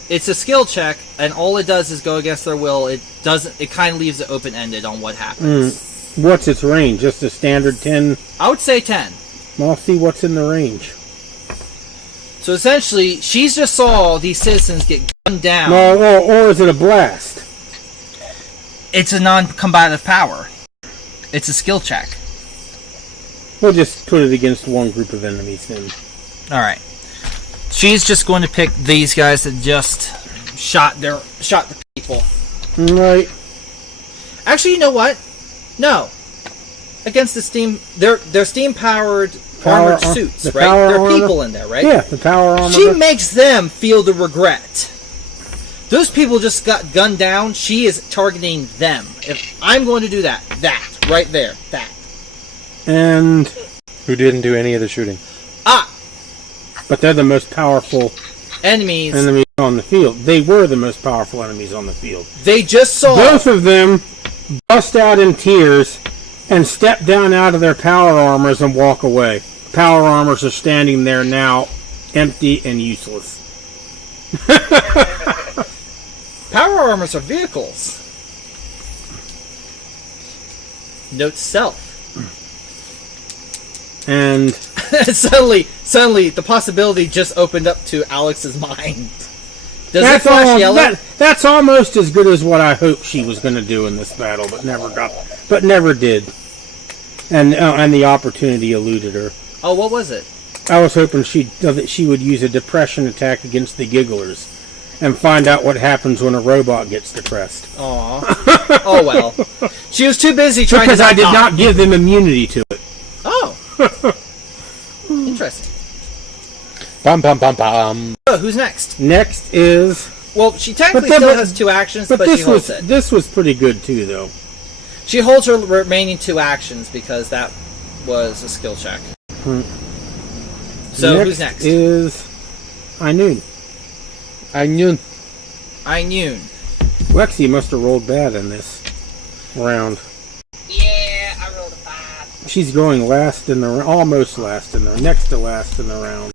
It's a skill check, and all it does is go against their will. It doesn't. It kind of leaves it open ended on what happens. What's its range? Just a standard 10? I would say 10. Well, I'll see what's in the range. So essentially, she's just saw these citizens get gunned down. No, or is it a blast? It's a non-combative power. It's a skill check. We'll just put it against one group of enemies then. Alright. She's just going to pick these guys that just shot the people. Right. Actually, you know what? No. Against the steam... They're steam-powered armored suits, the right? power There are armor. people in there, right? Yeah, the power armor. She makes them feel the regret. Those people just got gunned down. She is targeting them. If I'm going to do that, right there, that. And... Who didn't do any of the shooting? Ah! But they're the most powerful Enemies. enemies on the field. They were the most powerful enemies on the field. They just saw... Both of them bust out in tears and step down out of their power armors and walk away. Power armors are standing there now, empty and useless. Power armors are vehicles. Note self. And suddenly, the possibility just opened up to Alex's mind. Does it flash yellow? That's almost as good as what I hoped she was going to do in this battle, but never did. And the opportunity eluded her. Oh, what was it? I was hoping that she would use a depression attack against the gigglers, and find out what happens when a robot gets depressed. Aw. Oh well. She was too busy trying Because to... I did not give them immunity to it. Oh. Interesting. Bum bum bum bum. Oh, who's next? Next is... Well, she technically But still then- has 2 actions, But but she holds it. this was pretty good too, though. She holds her remaining 2 actions because that was a skill check. So, who's next? Is Ainun. Ainun. Ainun. Lexi must have rolled bad in this round. Yeah, I rolled a 5. She's going last in the almost last in the next to last in the round.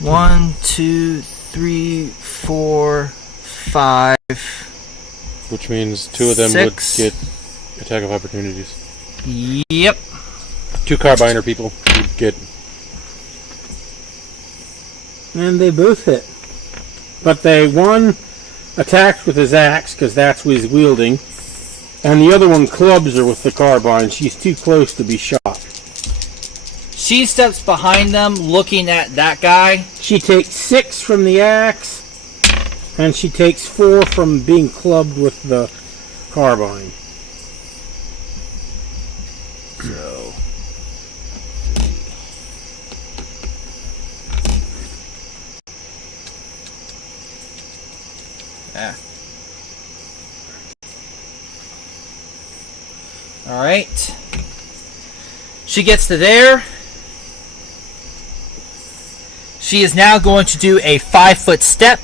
1, 2, 3, 4, 5. Which means 2 of them 6. would get attack of opportunities. Yep. 2 carbiner people would get... And they both hit. But one attacked with his axe, because that's what he's wielding. And the other one clubs her with the carbine. She's too close to be shot. She steps behind them, looking at that guy. She takes 6 from the axe, and she takes 4 from being clubbed with the carbine. So... Yeah. Alright. She gets to there. She is now going to do a 5-foot step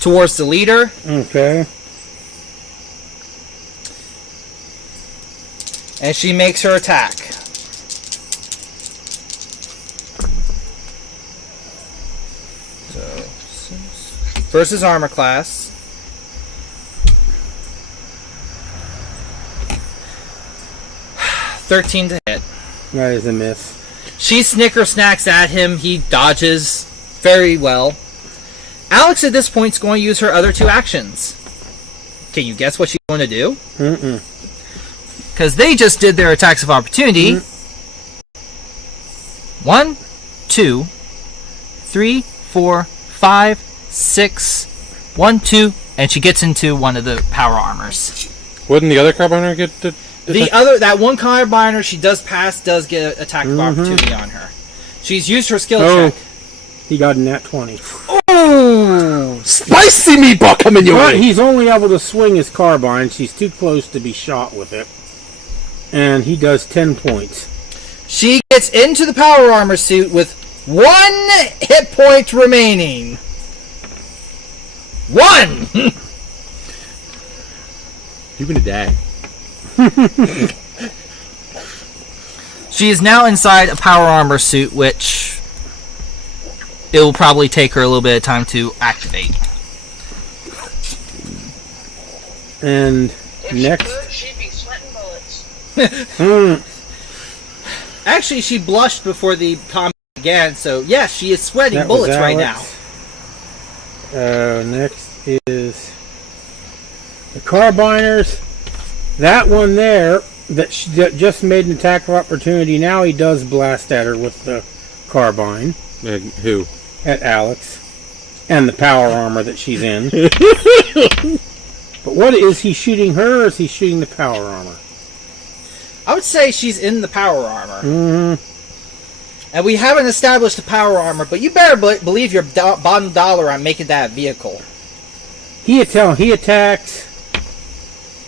towards the leader. Okay. And she makes her attack. So, versus armor class. $13 to hit. That is a miss. She snicker snacks at him. He dodges very well. Alex at this point is going to use her other 2 actions. Can you guess what she's going to do? Because they just did their attacks of opportunity. 1, 2, 3, 4, 5, 6, 1, 2, and she gets into one of the power armors. Wouldn't the other carbiner get the That one carbiner she does pass does get an attack of opportunity on her. She's used her skill check. He got a nat 20. Oh, spicy meatball coming your But way. he's only able to swing his carbine. She's too close to be shot with it. And he does 10 points. She gets into the power armor suit with 1 hit point remaining. 1! You're gonna die. She is now inside a power armor suit, which it will probably take her a little bit of time to activate. And If next... she could, she'd be sweating bullets. Actually, she blushed before the combat began, so yes, she is sweating That was bullets right now. Next is the carbiners. That one there that just made an attack of opportunity. Now he does blast at her with the carbine. Who? At Alex. And the power armor that she's in. But what is he shooting her, or is he shooting the power armor? I would say she's in the power armor. And we haven't established the power armor, but you better believe your bottom dollar on making that vehicle. He attacks,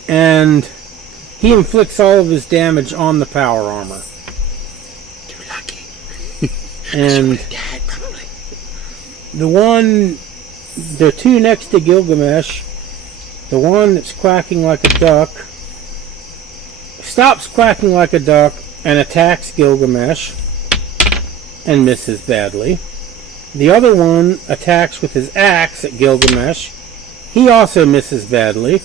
and he inflicts all of his damage on the power armor. You're lucky. And Dad, probably. the 2 next to Gilgamesh, the one that's quacking like a duck, stops quacking like a duck and attacks Gilgamesh and misses badly. The other one attacks with his axe at Gilgamesh. He also misses badly.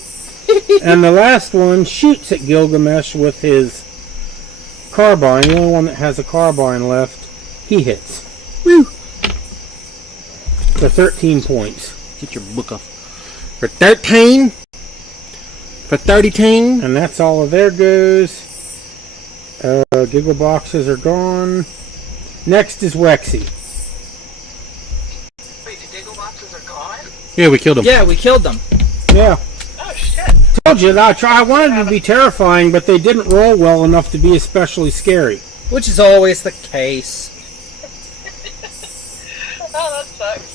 And the last one shoots at Gilgamesh with his carbine, the only one that has a carbine left. He hits. Woo! For 13 points. Get your book off. For 13? For 30-teen? And that's all of their goes. Giggle boxes are gone. Next is Wexy. Wait, the giggle boxes are gone? Yeah, we killed him. Yeah, we killed them. Yeah. Oh, shit. Told you, I wanted it to be terrifying, but they didn't roll well enough to be especially scary. Which is always the case. Oh, that sucks.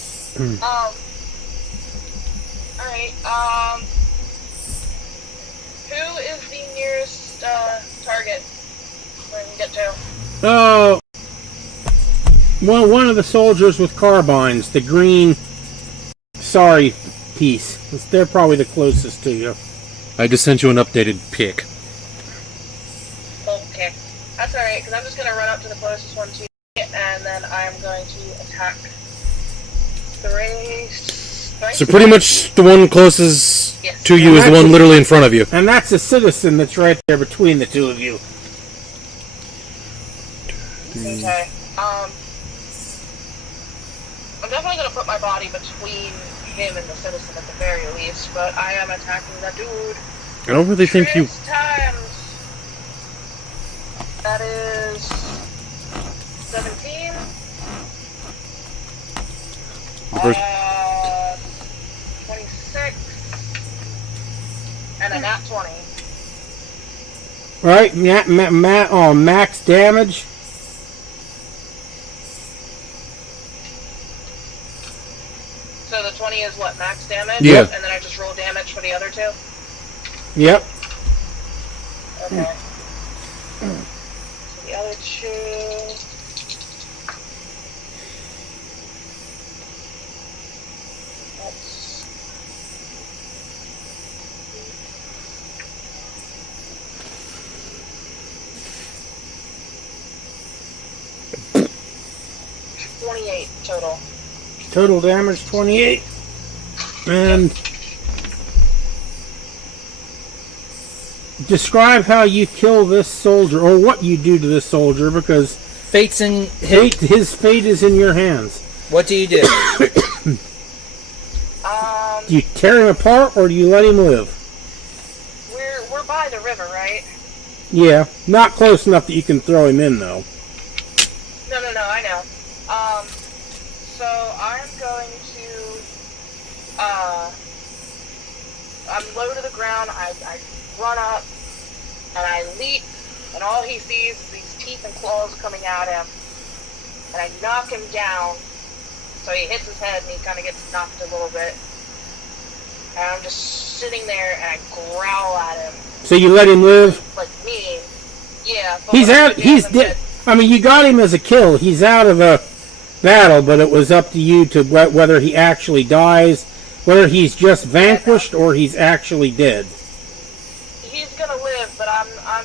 Alright, who is the nearest, target we can get to? One of the soldiers with carbines, the green sorry piece. They're probably the closest to you. I just sent you an updated pic. Okay. That's alright, because I'm just going to run up to the closest one to you, and then I'm going to attack thrice. So pretty much the one closest Yes. to you is the one literally in front of you. And that's a citizen that's right there between the two of you. Okay. I'm definitely going to put my body between him and the citizen at the very least, but I am attacking the dude. I don't really think you... 6 times. That is 17. First- 26. And a nat 20. Right? Max damage. So the 20 is what, max damage? Yeah. And then I just roll damage for the other 2? Yep. Okay. So the other 2... That's... 28 total. Total damage 28. And describe how you kill this soldier, or what you do to this soldier, because Fate's in his fate is in your hands. What do you do? Do you tear him apart, or do you let him live? We're by the river, right? Yeah, not close enough that you can throw him in, though. No, I know. So I'm going to, I'm low to the ground, I run up, and I leap, and all he sees is these teeth and claws coming at him, and I knock him down, so he hits his head, and he kind of gets knocked a little bit, and I'm just sitting there, and I growl at him. So you let him live? Like me. Yeah. He's out, he's dead. I mean, you got him as a kill. He's out of a battle, but it was up to you to whether he actually dies, whether he's just vanquished or he's actually dead. He's gonna live, but I'm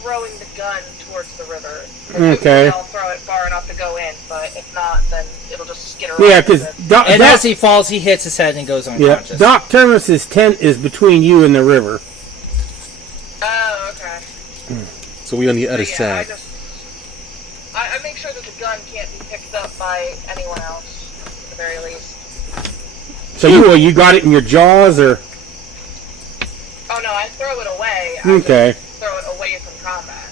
throwing the gun towards the river. Okay. I'll throw it far enough to go in, but if not, then it'll just skitter around. Yeah, because and as he falls, he hits his head and goes unconscious. Yeah, Doc Termus's tent is between you and the river. Oh, okay. So we on the other Yeah, side. I make sure that the gun can't be picked up by anyone else, at the very least. So you got it in your jaws, or? Oh no, I throw it away. Okay. I just throw it away from combat.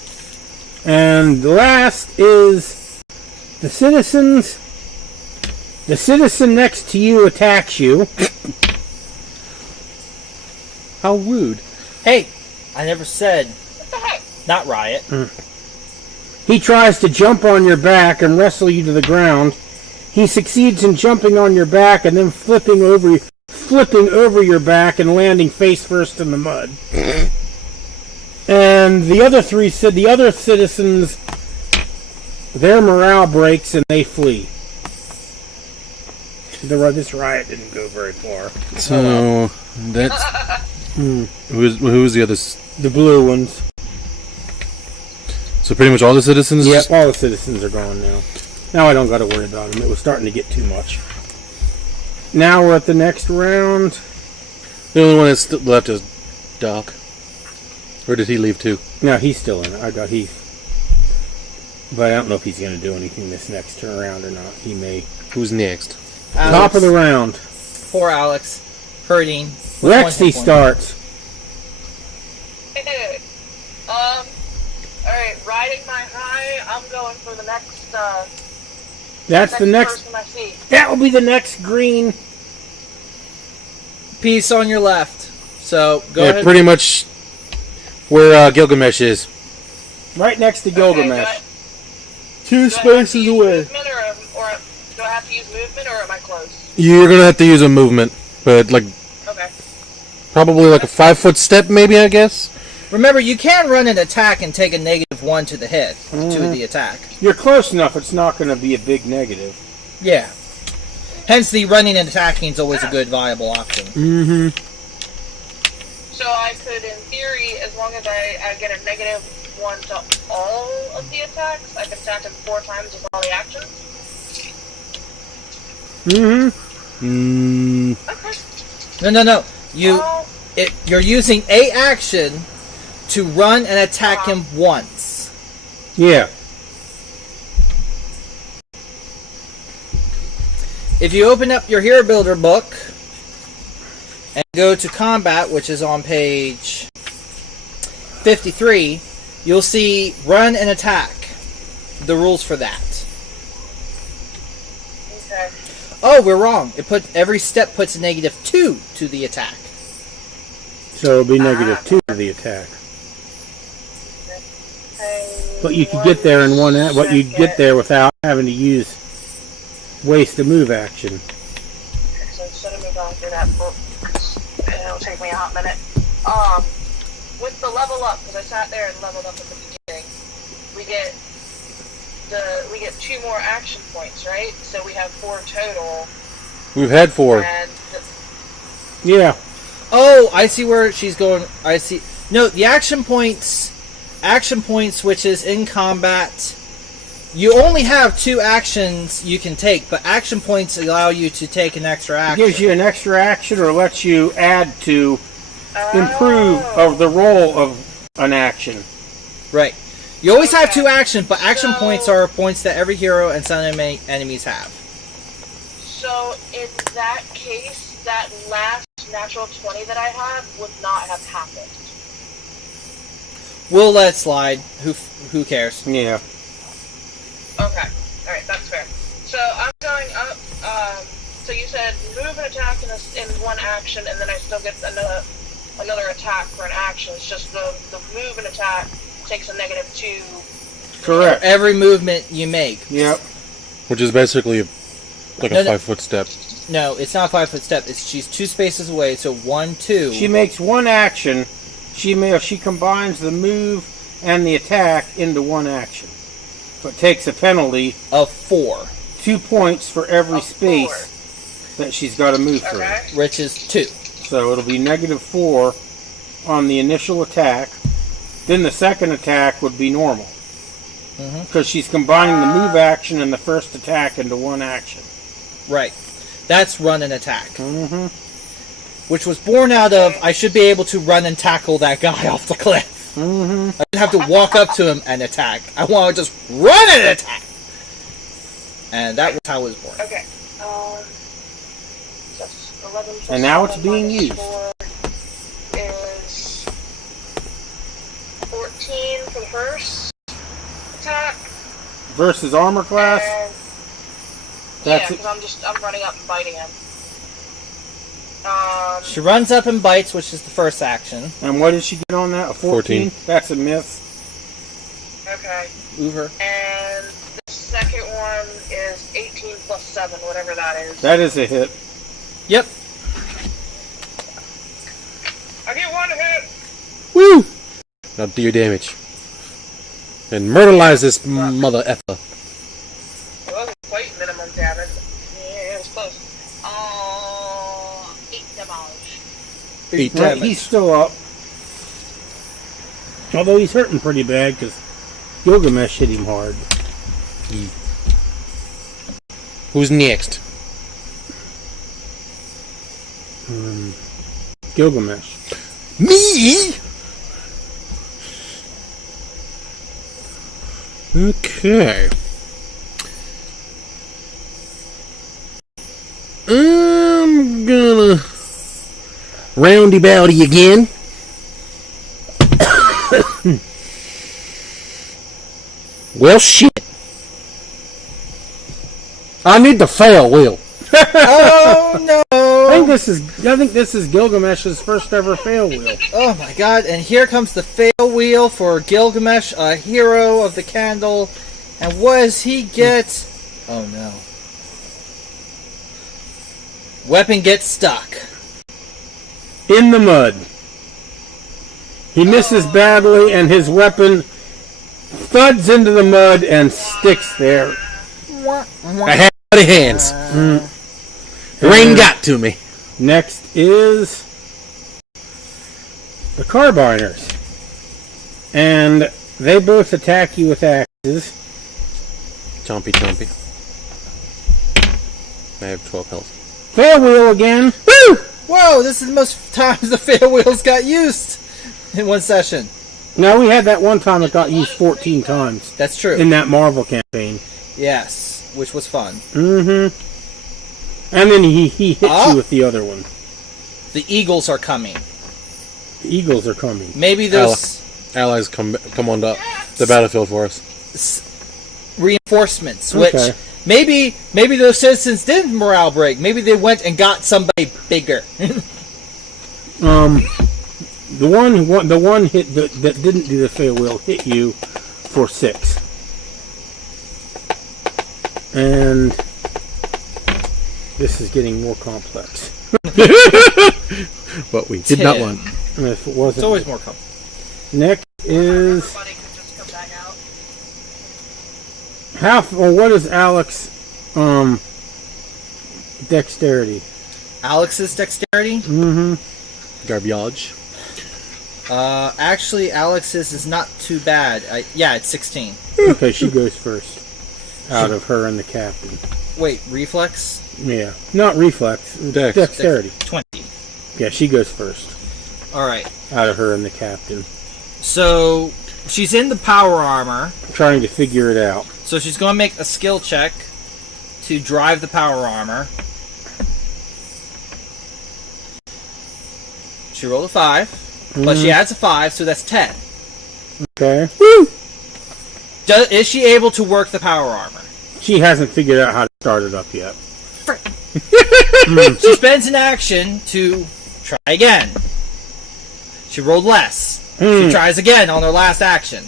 And the last is the citizens. The citizen next to you attacks you. How rude. Hey, I never said What the heck? not riot. He tries to jump on your back and wrestle you to the ground. He succeeds in jumping on your back and then flipping over your back and landing face first in the mud. And the other citizens, their morale breaks and they flee. This riot didn't go very far. So that's who's the others? The blue ones. So pretty much all the citizens. Yep, all the citizens are gone now. Now I don't got to worry about them. It was starting to get too much. Now we're at the next round. The only one that's still left is Doc. Or did he leave too? No, he's still in it. But I don't know if he's going to do anything this next turn around or not. He may. Who's next? Alex, Top of the round. Poor Alex, hurting. Rexy starts. Alright, riding my high, I'm going for the next, That's the next. person I see. That will be the next green. Piece on your left. So go Yeah, ahead. pretty much where Gilgamesh is. Right next to Gilgamesh. Okay, Two do I have to use movement or do I have to use movement, or am I close? You're gonna have to use a movement, but like Okay. probably like a 5-foot step, maybe, I guess. Remember, you can run an attack and take a -1 to the hit to the attack. You're close enough. It's not going to be a big negative. Yeah. Hence, the running and attacking is always a good viable option. Mm-hmm. So I could, in theory, as long as I get a -1 to all of the attacks, I can attack him 4 times with all the actions? Mm-hmm. Okay. No. Oh, You're using a action to run and attack him once. Yeah. If you open up your Hero Builder book and go to combat, which is on page 53, you'll see run and attack. The rules for that. okay. Oh, we're wrong. Every step puts a -2 to the attack. So it'll be -2 to the attack. But you could get there in one. But you'd get there without having to waste a move action. So instead of me going through that book, it'll take me a hot minute. With the level up, because I sat there and leveled up at the beginning, we get 2 more action points, right? So we have 4 total. We've had 4. And Yeah. Oh, I see where she's going. I see. No, the action points, which is in combat, You only have 2 actions you can take, but action points allow you to take an extra It action. gives you an extra action or lets you add to improve of the roll of an action. Right. You always have 2 actions, but action So- points are points that every hero and some enemies have. So in that case, that last natural 20 that I had would not have happened. We'll let it slide. Who cares? Yeah. Okay. Alright, that's fair. So I'm going up, so you said move and attack in one action, and then I still get another attack for an action. It's just the move and attack takes a -2. Correct. Every movement you make. Yep. Which is basically like a No. 5-foot step. No, it's not a 5-foot step. She's 2 spaces away, so 1, 2. She makes one action. She combines the move and the attack into one action, but takes a penalty of 4, 2 points for every Of space 4. that she's got to move through. Okay. which is 2. So it'll be -4 on the initial attack. Then the second attack would be normal. Mhm. Because she's combining the move action and the first attack into one action. Right. That's run and attack. Mm-hmm. Which was born out of, I should be able to run and tackle that guy off the cliff. Mm-hmm. I don't have to walk up to him and attack. I want to just run and attack. And that was how it was born. Okay. That's 11 plus And now it's 7 being minus used. 4 is 14 for the first attack. Versus armor class. And That's yeah, it. because I'm running up and biting him. She runs up and bites, which is the first action. And what did she get on that? A 14? 14. That's a miss. Okay. Uber. And the second one is 18 plus 7, whatever that is. That is a hit. Yep. I get 1 hit! Woo! Now do your damage. And murderize this mother effer. It wasn't quite minimum damage. Yeah, it was close. 8 damage. 8 Right, damage. he's still up. Although he's hurting pretty bad because Gilgamesh hit him hard. Who's next? Gilgamesh. Me? Okay. I'm gonna roundy bowdy again. Well, shit. I need the fail wheel. Oh no! I think this is Gilgamesh's first ever fail wheel. Oh my god, and here comes the fail wheel for Gilgamesh, a hero of the candle. And what does he get? Oh no. Weapon gets stuck. In the mud. He misses badly and his weapon thuds into the mud and sticks there. I had bloody hands. Rain got to me. Next is the Carbiners. And they both attack you with axes. Chompy, chompy. I have 12 health. Fail wheel again. Woo! Whoa, this is the most times the fail wheels got used in one session. Now we had that one time it got used 14 times That's true. in that Marvel campaign. Yes, which was fun. Mm-hmm. And then he hit you with the other one. The Eagles are coming. The Eagles are coming. Maybe those Allies come on the battlefield for us. reinforcements, Okay. which maybe those citizens didn't morale break. Maybe they went and got somebody bigger. The one hit that didn't do the fail wheel hit you for 6. And this is getting more complex. But we did not want. And if it wasn't, It's always more complex. Next is Everybody could just come back out. what is Alex dexterity? Alex's dexterity? Mm-hmm. Garbage. Actually, Alex's is not too bad. Yeah, it's 16. Okay, she goes first. out of her and the captain. Wait, reflex? Yeah. Not reflex. Dexterity. 20. Yeah, she goes first. Alright. Out of her and the captain. So, she's in the power armor. Trying to figure it out. So she's going to make a skill check to drive the power armor. She rolled a 5, but she adds a 5, so that's 10. Okay. Woo! Is she able to work the power armor? She hasn't figured out how to start it up yet. She spends an action to try again. She rolled less. She tries again on her last action.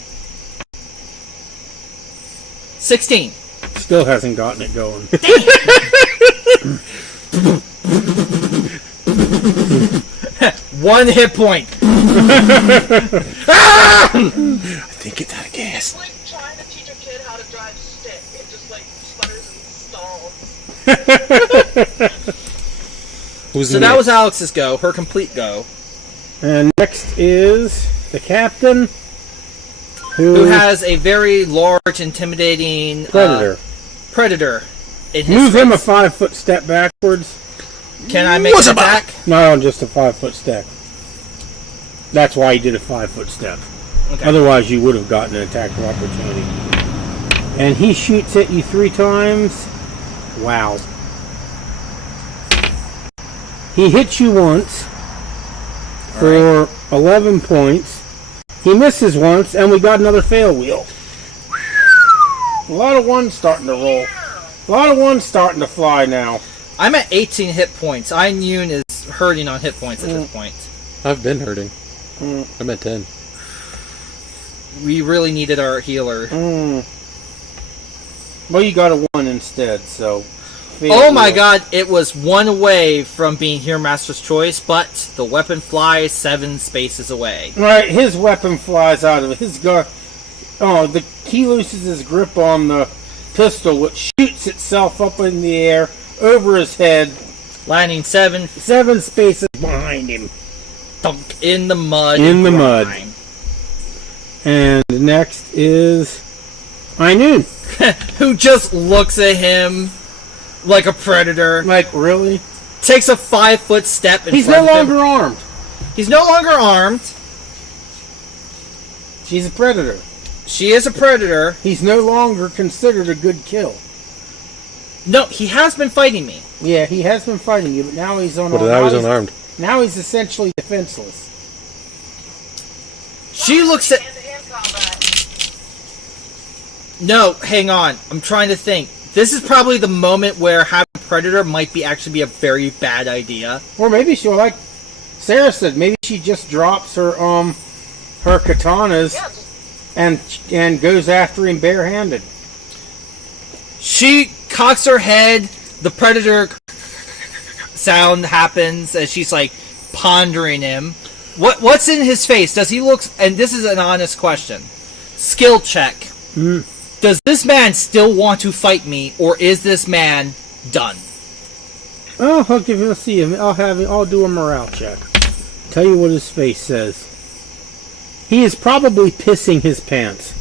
16. Still hasn't gotten it going. One hit point. I think it's out of gas. It's like trying to teach a kid how to drive stick. It just like sputters and stalls. So that was Alex's go, her complete go. And next is the captain, who has a very large, intimidating predator in his Move face. him a 5-foot step backwards. Can I make an attack? No, just a 5-foot step. That's why he did a 5-foot step. Okay. Otherwise, you would have gotten an attack of opportunity. And he shoots at you 3 times. Wow. He hits you once for 11 points. He misses once, and we got another fail wheel. A lot of ones starting to roll. A lot of ones starting to fly now. I'm at 18 hit points. Immune is hurting on hit points at this point. I've been hurting. I'm at 10. We really needed our healer. Well, you got a 1 instead, so... Oh my god, it was 1 away from being Hero Master's Choice, but the weapon flies 7 spaces away. Right, his weapon flies out of it. His gun... Oh, he loses his grip on the pistol, which shoots itself up in the air over his head. Landing 7 spaces behind him. Thunk in the mud. In the mud. And next is... Ainun. Who just looks at him like a predator. Like, really? Takes a 5-foot step in He's front no of him. longer armed. He's no longer armed. She's a predator. She is a predator. He's no longer considered a good kill. No, he has been fighting me. Yeah, he has been fighting you, but now he's unarmed. But now he's unarmed. Now he's essentially defenseless. She looks at... Hand-to-hand combat. No, hang on. I'm trying to think. This is probably the moment where having a predator might actually be a very bad idea. Or maybe she'll, like Sarah said, maybe she just drops her her katanas and goes after him barehanded. She cocks her head. The predator sound happens as she's like pondering him. What's in his face? Does he look? And this is an honest question. Skill check. Does this man still want to fight me, or is this man done? Oh, I'll give him a see him. I'll do a morale check. Tell you what his face says. He is probably pissing his pants.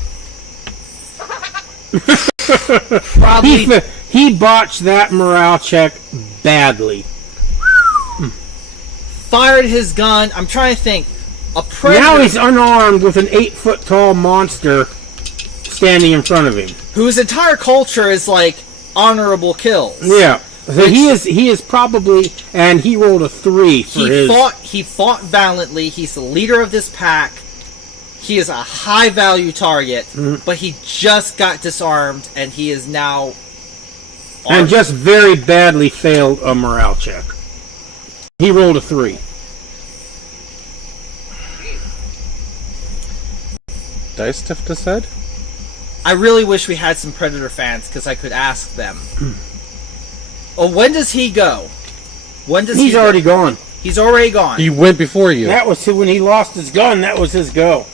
Probably. He botched that morale check badly. Fired his gun. I'm trying to think. A predator. Now he's unarmed with an 8-foot tall monster standing in front of him. Whose entire culture is like honorable kills. Yeah. So he is probably, and he rolled a 3 for his. He fought valiantly. He's the leader of this pack. He is a high value target, but he just got disarmed, and he is now armed. And just very badly failed a morale check. He rolled a 3. Dice stuff decide? I really wish we had some Predator fans because I could ask them. Oh, when does he go? He's already gone. He's already gone. He went before you. That was when he lost his gun. That was his go.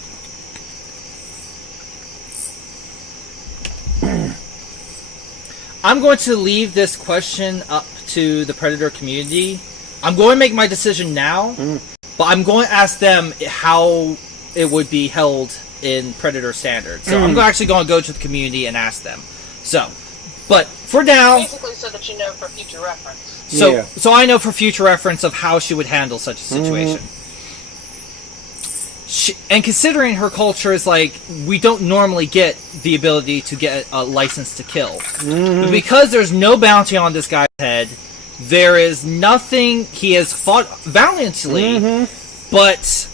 I'm going to leave this question up to the Predator community. I'm going to make my decision now, but I'm going to ask them how it would be held in Predator standards. So I'm actually going to go to the community and ask them. So, But for now, Basically so that you know for future reference. so I know for future reference of how she would handle such a situation. And considering her culture is like, we don't normally get the ability to get a license to kill. But because there's no bounty on this guy's head, there is nothing. He has fought valiantly, but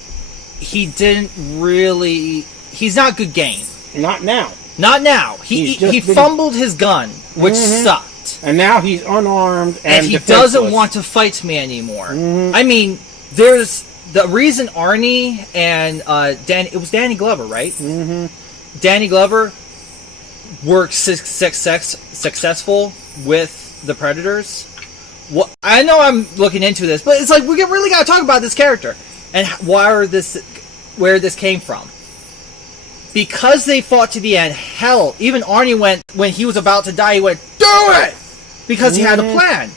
he didn't really. He's not good game. Not now. Not now. He fumbled his gun, which sucked. And now he's unarmed and he defenseless. doesn't want to fight me anymore. I mean, there's the reason Arnie and it was Danny Glover, right? Danny Glover worked successful with the Predators. Well, I know I'm looking into this, but it's like we really got to talk about this character and where this came from. Because they fought to the end. Hell, even Arnie went when he was about to die. He went, "Do it!" Because he had a plan.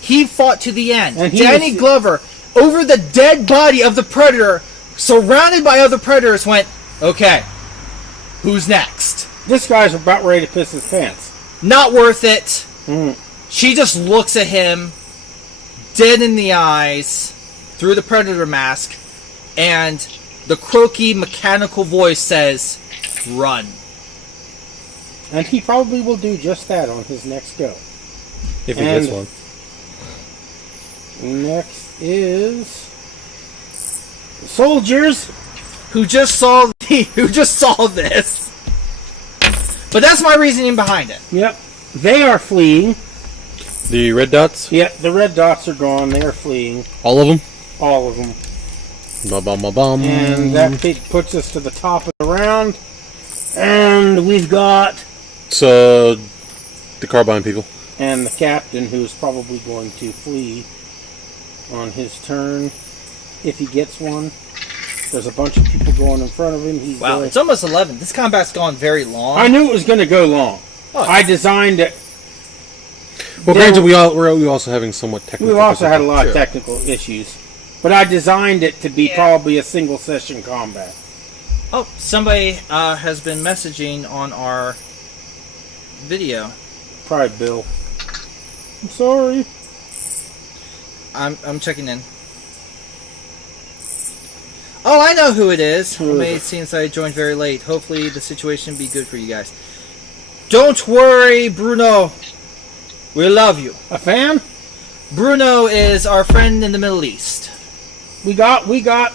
He fought to the end. And Danny Glover, over the dead body of the Predator, surrounded by other Predators, went, "Okay, who's next?" This guy's about ready to piss his pants. Not worth it. She just looks at him, dead in the eyes, through the Predator mask, and the croaky, mechanical voice says, "Run." And he probably will do just that on his next go. If he gets one. Next is soldiers who just saw this. But that's my reasoning behind it. Yep. They are fleeing. The red dots? Yep, the red dots are gone. They are fleeing. All of them? All of them. Ba-bum-ba-bum. And that puts us to the top of the round. And we've got... So, the carbine people. And the captain, who's probably going to flee on his turn, if he gets one. There's a bunch of people going in front of him. Wow, it's almost 11. This combat's gone very long. I knew it was going to go long. Oh, I designed it. Well, granted, we're also having somewhat technical. We've also had a lot of technical issues, but I designed it to be probably a single session combat. Oh, somebody has been messaging on our video. Probably Bill. I'm sorry. I'm checking in. Oh, I know who it is. It seems I joined very late. Hopefully the situation be good for you guys. Don't worry, Bruno. We love you. A fan? Bruno is our friend in the Middle East. We got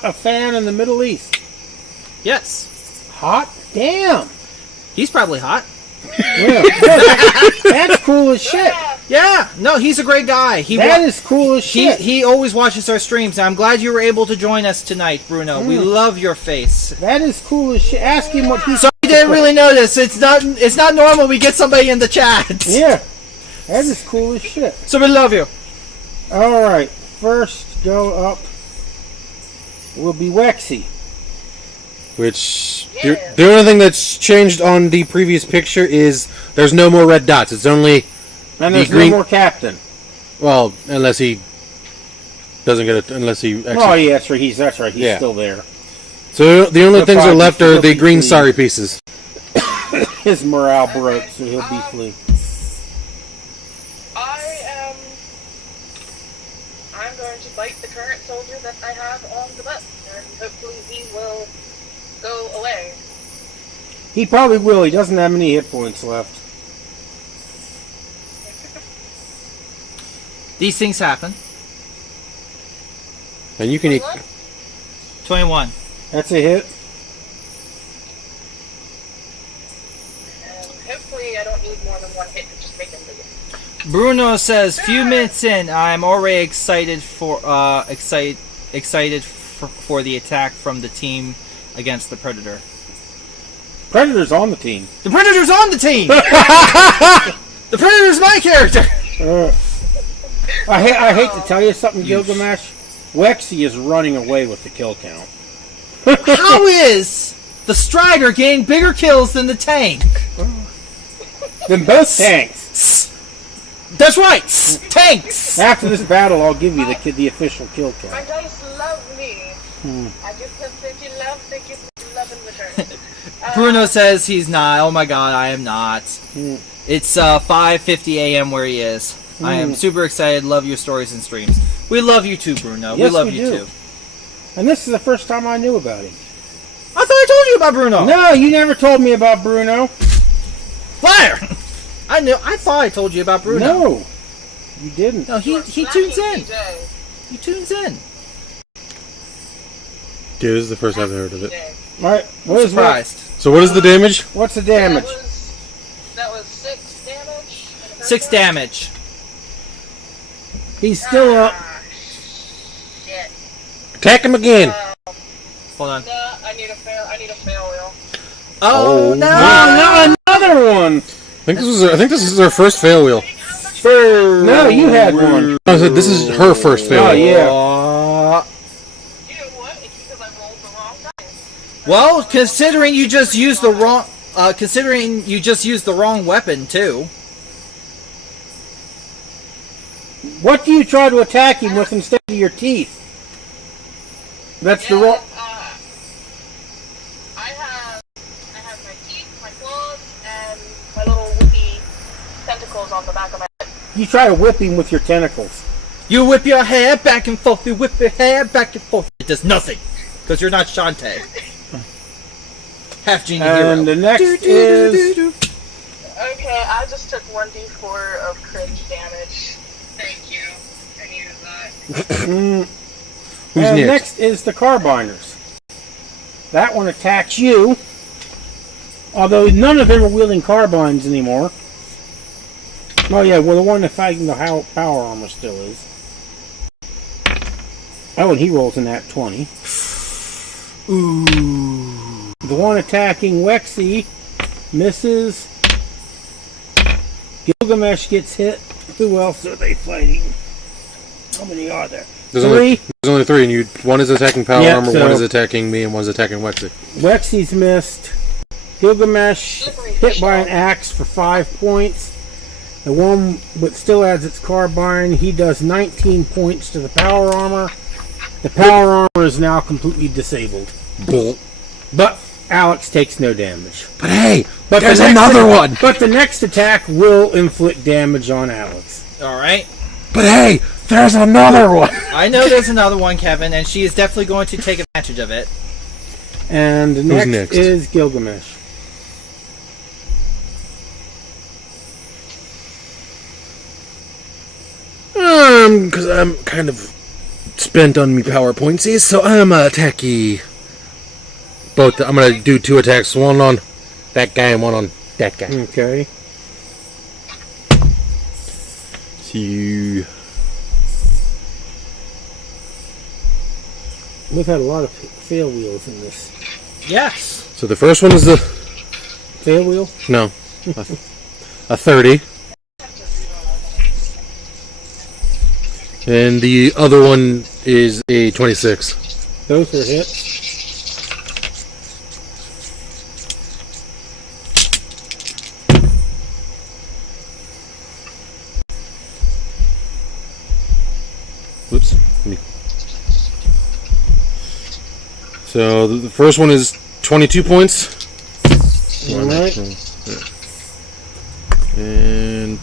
a fan in the Middle East. Yes. Hot damn. He's probably hot. Yeah. That's cool as shit. Yeah. No, he's a great guy. That is cool as shit. He always watches our streams. I'm glad you were able to join us tonight, Bruno. We love your face. That is cool as shit. Ask him what he's... So he didn't really notice. It's not normal we get somebody in the chat. Yeah. That is cool as shit. So we love you. Alright. First go up will be Wexy. Which, the only thing that's changed on the previous picture is there's no more red dots. It's only and there's no more captain. Well, unless he doesn't get it, unless he actually... Oh, yeah, that's right. He's still there. So the only things are left are the green sorry pieces. His morale broke, so he'll be flee. I'm going to bite the current soldier that I have on the butt, and hopefully he will go away. He probably will. He doesn't have any hit points left. These things happen. And you can eat... 21. That's a hit. And hopefully I don't need more than one hit to just make him leave. Bruno says, few minutes in, I'm already excited for the attack from the team against the Predator. Predator's on the team. The Predator's on the team! The Predator's my character! I hate to tell you something, Gilgamesh. Wexy is running away with the kill count. How is the Strider getting bigger kills than the tank? Than both tanks. That's right! Tanks! After this battle, I'll give you the official kill count. My dice love me. I give them plenty love, they give me love in return. Bruno says he's not. Oh my god, I am not. It's 5:50 a.m. where he is. I am super excited. Love your stories and streams. We love you too, Bruno. Yes, we love we you do. too. And this is the first time I knew about him. I thought I told you about Bruno. No, you never told me about Bruno. Liar! I thought I told you about Bruno. No, you didn't. No, he tunes in. He tunes in. Dude, this is the first I've heard of it. All right, what is Surprised. So what is the damage? What's the damage? That was 6 damage. 6 damage. He's still up. Shit. Attack him again. Hold on. No, I need a fail wheel. Oh, no! No, another one. I think this is her first fail wheel. No, you had one. I said this is her first fail Oh wheel. yeah. You know what? It's because I rolled the wrong dice. Well, considering you just used the wrong weapon too. What do you try to attack him with instead of your teeth? That's the wrong. I have my teeth, my claws, and my little whippy tentacles on the back of my head. You try to whip him with your tentacles. You whip your hair back and forth. You whip your hair back and forth. It does nothing because you're not Shantae. Half genie hero. And the next is Okay, I just took 1d4 of cringe damage. Thank you. I needed that. Who's and next? next is the carbiners. That one attacks you. Although none of them are wielding carbines anymore. Oh yeah, well the one that's fighting the power armor still is. Oh, and he rolls in that 20. Ooh. The one attacking Wexy misses. Gilgamesh gets hit. Who else are they fighting? How many are there? Three. There's only 3, and one is attacking power Yeah, armor, so- one is attacking me, and one's attacking Wexy. Wexy's missed. Gilgamesh hit by an axe for 5 points. The one that still has its carbine, he does 19 points to the power armor. The power armor is now completely disabled. Bull. But Alex takes no damage. But hey, But there's the next another one. But the next attack will inflict damage on Alex. All right. But hey, there's another one. I know there's another one, Kevin, and she is definitely going to take advantage of it. And next next? is Gilgamesh. Because I'm kind of spent on me power pointsies, so I'm a techie. Both. I'm gonna do 2 attacks, one on that guy and one on that guy. Okay. See. We've had a lot of fail wheels in this. Yes. So the first one is the Fail wheel? no, a 30, and the other one is a 26. Those are hits. Whoops. So the first one is 22 points. Alright. And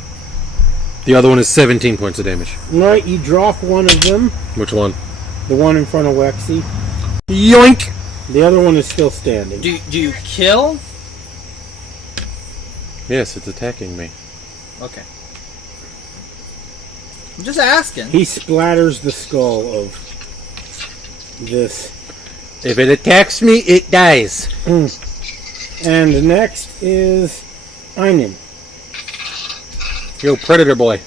the other one is 17 points of damage. Alright, you drop one of them. Which one? The one in front of Wexy. Yoink! The other one is still standing. Do you kill? Yes, it's attacking me. Okay. I'm just asking. He splatters the skull of this. If it attacks me, it dies. And next is Einen. Yo, Predator boy.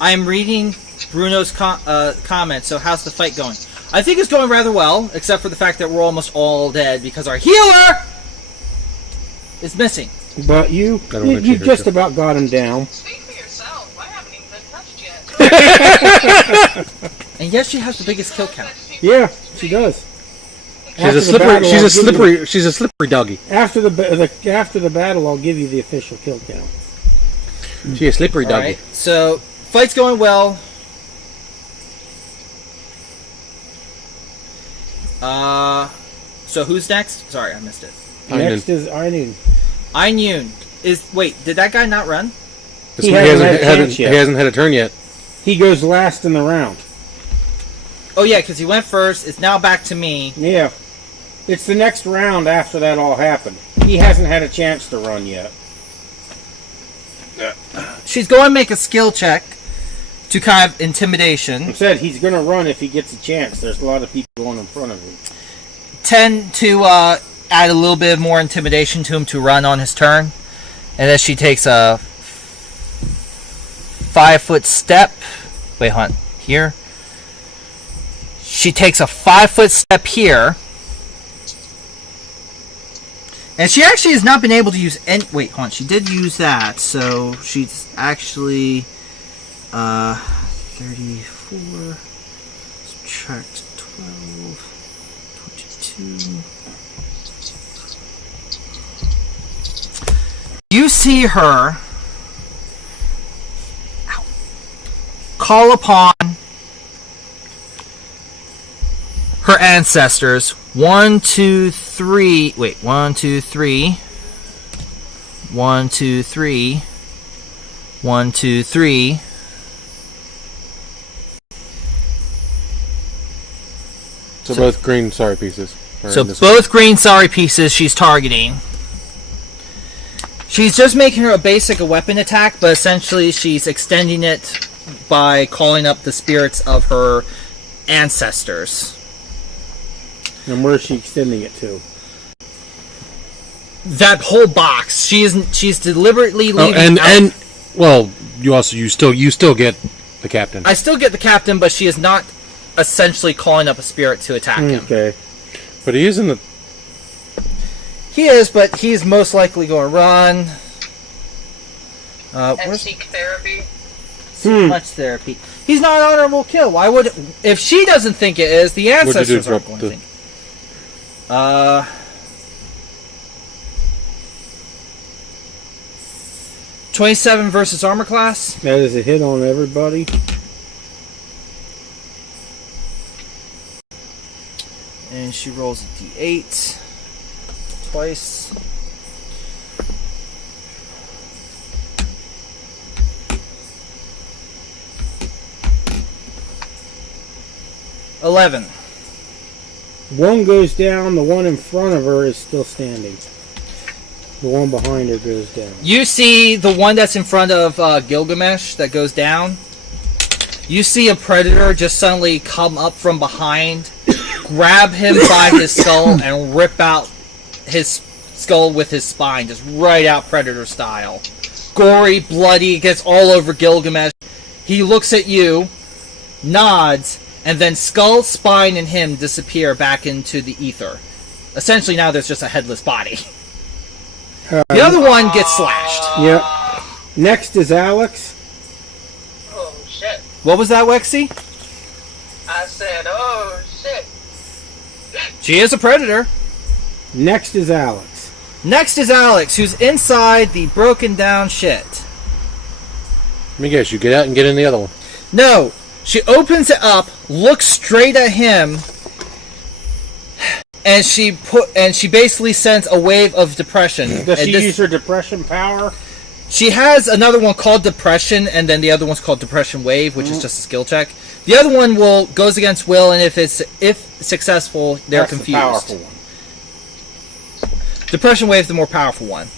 I am reading Bruno's comments, so how's the fight going? I think it's going rather well, except for the fact that we're almost all dead because our healer is missing. But you just about got him down. Speak for yourself. I haven't even been touched yet. And yes, she has the biggest kill count. Yeah, she does. She's a slippery doggy. After the battle, I'll give you the official kill count. She's a slippery doggy. Alright, so fight's going well. So who's next? Sorry, I missed it. Next is Einen. Inyun. Wait, did that guy not run? He hasn't had a turn yet. He goes last in the round. Oh yeah, because he went first. It's now back to me. Yeah. It's the next round after that all happened. He hasn't had a chance to run yet. She's going to make a skill check to kind of intimidation. I said he's going to run if he gets a chance. There's a lot of people going in front of him. 10 to add a little bit more intimidation to him to run on his turn. And then she takes a 5-foot step. Wait, hunt. Here. She takes a 5-foot step here. And she actually has not been able to use any... Wait, hold on. She did use that. So she's actually... 34... Subtract 12... 22... You see her... call upon... her ancestors. 1, 2, 3. Wait, 1, 2, 3. 1, 2, 3. 1, 2, 3. So both green sorry pieces. So both green sorry pieces she's targeting. She's just making her a basic weapon attack, but essentially she's extending it by calling up the spirits of her ancestors. And where is she extending it to? That whole box. She's deliberately leaving and well, you still get the captain. I still get the captain, but she is not essentially calling up a spirit to attack him. Okay. But he is in the... He is, but he's most likely going to run. And seek therapy. Much therapy. He's not an honorable kill. Why would... If she doesn't think it is, the ancestors aren't going to think. 27 versus armor class. That is a hit on everybody. And she rolls a d8 twice. $11. One goes down. The one in front of her is still standing. The one behind her goes down. You see the one that's in front of Gilgamesh that goes down. You see a predator just suddenly come up from behind, grab him by his skull, and rip out his skull with his spine, just right out predator style. Gory, bloody, gets all over Gilgamesh. He looks at you, nods, and then skull, spine, and him disappear back into the ether. Essentially now there's just a headless body. The other one gets slashed. Yep. Next is Alex. Oh, shit. What was that, Wexy? I said, oh, shit. She is a predator. Next is Alex. Next is Alex, who's inside the broken down shit. Let me guess, you get out and get in the other one. No, she opens it up, looks straight at him, and she basically sends a wave of depression. Does she use her depression power? She has another one called Depression, and then the other one's called Depression Wave, which is just a skill check. The other one goes against will, and if successful, they're confused. The powerful one. Depression Wave, the more powerful one.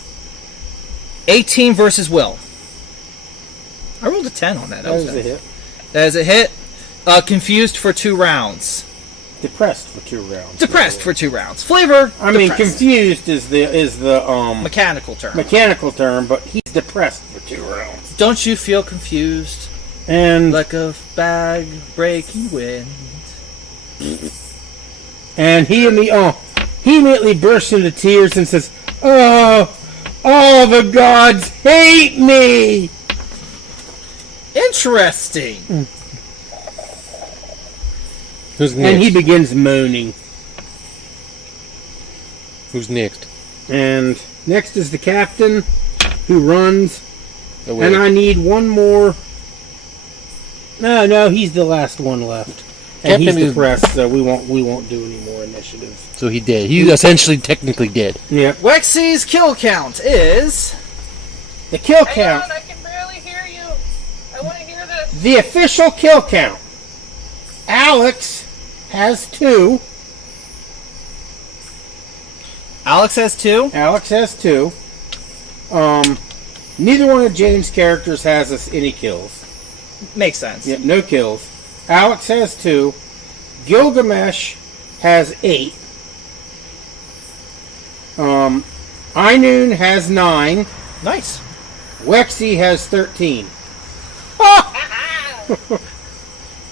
18 versus will. I rolled a 10 on that. That is a hit. That is a hit. Confused for 2 rounds. Depressed for 2 rounds. Depressed for 2 rounds. Flavor. I mean, depressed. confused is the Mechanical term. mechanical term, but he's depressed for 2 rounds. Don't you feel confused? And Like a bag breaking wind. and he immediately bursts into tears and says, "Oh, all the gods hate me." Interesting. Who's next? And he begins moaning. Who's next? And next is the captain, who runs. Away. And I need one more. No, he's the last one left. And Captain he's is- depressed, so we won't do any more initiatives. So he did. He essentially technically did. Yep. Wexy's kill count is... The kill Hang count. on, I can barely hear The official kill count. Alex has 2. Alex has 2. Alex has 2. Neither one of Jane's characters has us any kills. Makes sense. Yep, no kills. Alex has 2. Gilgamesh has 8. Inoon has 9. Nice. Wexy has 13.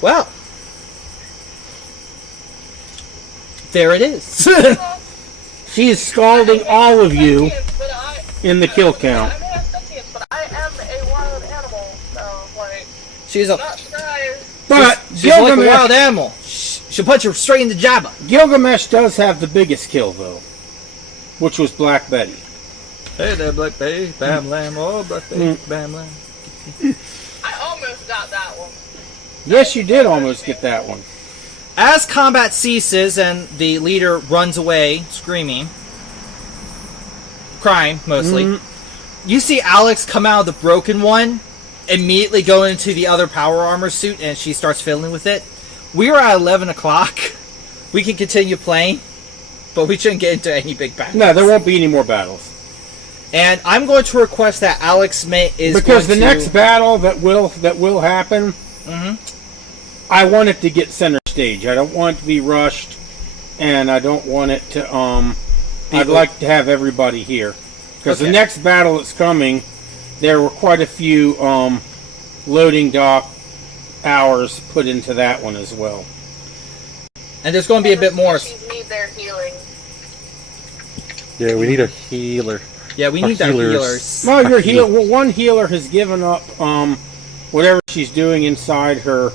Well, there it is. She is scalding all of you in the kill count. I may have sentience, but I am a wild animal, so, like, She's a not surprised. But she's like a Gilgamesh, wild animal. She'll punch her straight in the jabba. Gilgamesh does have the biggest kill, though, which was Black Betty. Hey there, Black Bay, bam lamb, oh Black Bay, bam lamb. I almost got that one. Yes, you did almost get that one. As combat ceases and the leader runs away, screaming, crying mostly, you see Alex come out of the broken one, immediately go into the other power armor suit, and she starts fiddling with it. We are at 11 o'clock. We can continue playing, but we shouldn't get into any big battles. No, there won't be any more battles. And I'm going to request that Alex is because the going to... next battle that will happen, I want it to get center stage. I don't want it to be rushed, and I don't want it to. I'd like to have everybody here because the next battle that's coming, there were quite a few loading dock hours put into that one as well. And there's going to be a bit more. Need their healing. Yeah, we need a healer. Yeah, we need our healers. Well, one healer has given up whatever she's doing inside her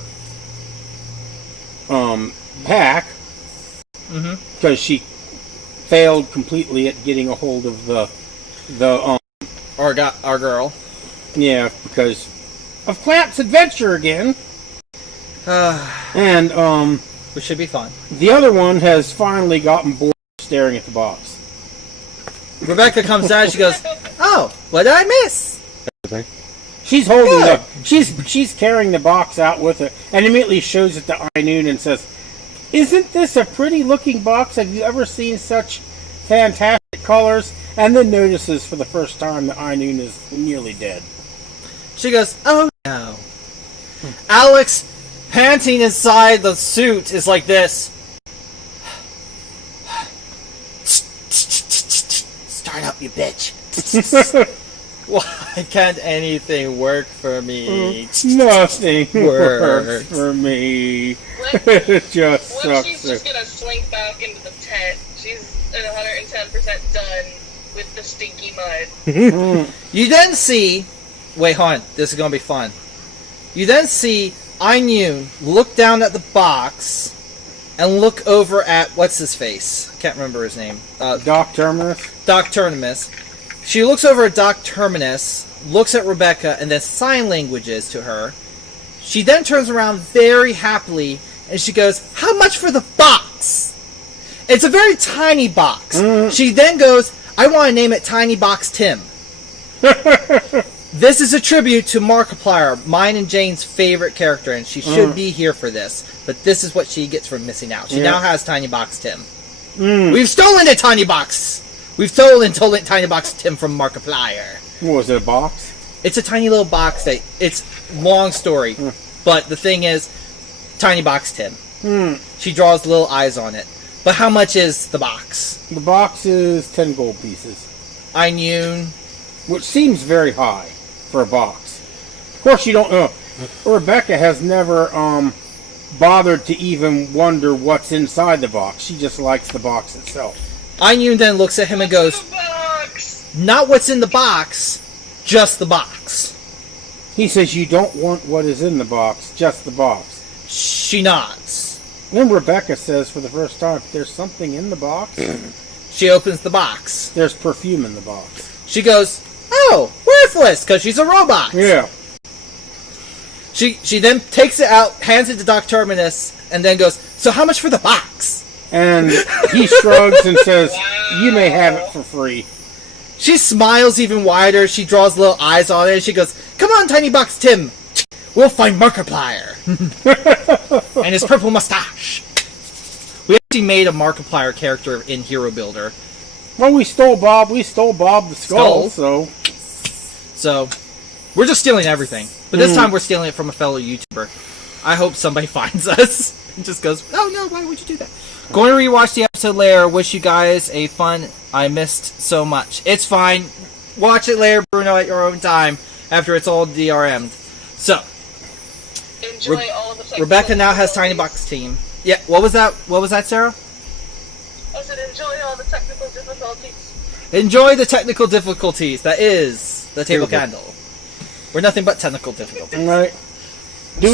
pack because she failed completely at getting a hold of our girl. Yeah, because of Clamp's adventure again. And which should be fun. The other one has finally gotten bored of staring at the box. Rebecca comes out and she goes, "Oh, what did I miss?" She's holding she's carrying the box out with her and immediately shows it to Inoon and says, "Isn't this a pretty looking box? Have you ever seen such fantastic colors?" And then notices for the first time that Inoon is nearly dead. She goes, "Oh no." Alex, panting inside the suit, is like this. Start up, you bitch. Why can't anything work for me? Nothing works for me. It just sucks. She's just gonna slink back into the tent. She's at 110% done with the stinky mud. You then see... Wait, hold on. This is gonna be fun. You then see Inoon look down at the box and look over at what's his face? I can't remember his name. Doc Terminus. Doc Terminus. She looks over at Doc Terminus, looks at Rebecca, and then sign languages to her. She then turns around very happily and she goes, "How much for the box?" It's a very tiny box. She then goes, "I want to name it Tiny Box Tim." This is a tribute to Markiplier, mine and Jane's favorite character, and she should be here for this. But this is what she gets from missing out. She now has Tiny Box Tim. We've stolen a Tiny Box! We've stolen Tiny Box Tim from Markiplier. What was it, a box? It's a tiny little box that... It's long story. But the thing is, Tiny Box Tim. She draws little eyes on it. But how much is the box? The box is 10 gold pieces. Inoon. Which seems very high for a box. Of course, you don't know. Rebecca has never bothered to even wonder what's inside the box. She just likes the box itself. Inoon then looks at him and goes, "Not what's in the box, just the box." He says, "You don't want what is in the box, just the box." She nods. Then Rebecca says for the first time, "There's something in the box?" She opens the box. There's perfume in the box. She goes, "Oh, worthless," because she's a robot. Yeah. She then takes it out, hands it to Doc Terminus, and then goes, "So how much for the box?" And he shrugs and says, "You may have it for free." She smiles even wider. She draws little eyes on it, and she goes, "Come on, Tiny Box Tim. We'll find Markiplier and his purple mustache. We actually made a Markiplier character in Hero Builder. Well, we stole Bob the Skull, so we're just stealing everything. But this time we're stealing it from a fellow YouTuber. I hope somebody finds us and just goes, oh no, why would you do that? Going to rewatch the episode later. Wish you guys a fun. I missed so much. It's fine. Watch it later, Bruno, at your own time after it's all DRM'd. So, Enjoy all of the technical Rebecca now has Tiny difficulties. Box Team. Yeah, what was that? What was that, Sarah? I said enjoy all the technical difficulties. Enjoy the technical difficulties. That is the table candle. We're nothing but technical difficulties. right. Do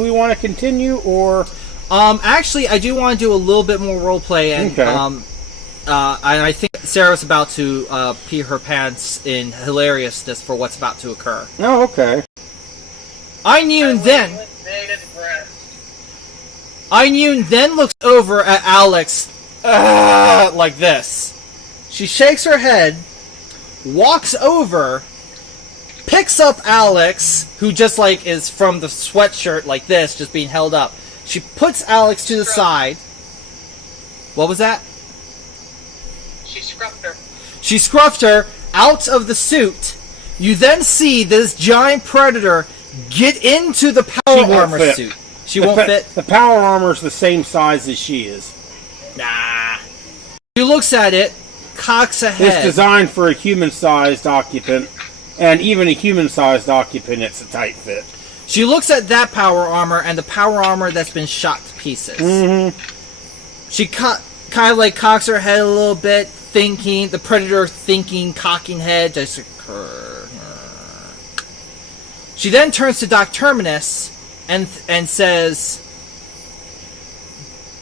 we want to continue or? Actually, I do want to do a little bit more roleplay, and Okay. I think Sarah's about to pee her pants in hilariousness for what's about to occur. Oh, okay. Inyun then looks over at Alex like this. She shakes her head, walks over, picks up Alex, who just like is from the sweatshirt like this, just being held up. She puts Alex to the side. What was that? She scruffed her. She scruffed her out of the suit. You then see this giant predator get into the power She won't armor fit. suit. She won't fit? The power armor's the same size as she is. Nah. She looks at it, cocks a It's head. designed for a human-sized occupant, and even a human-sized occupant, it's a tight fit. She looks at that power armor and the power armor that's been shot to pieces. Mm-hmm. She kind of like cocks her head a little bit, thinking, the predator thinking, cocking head, just she then turns to Doc Terminus and says,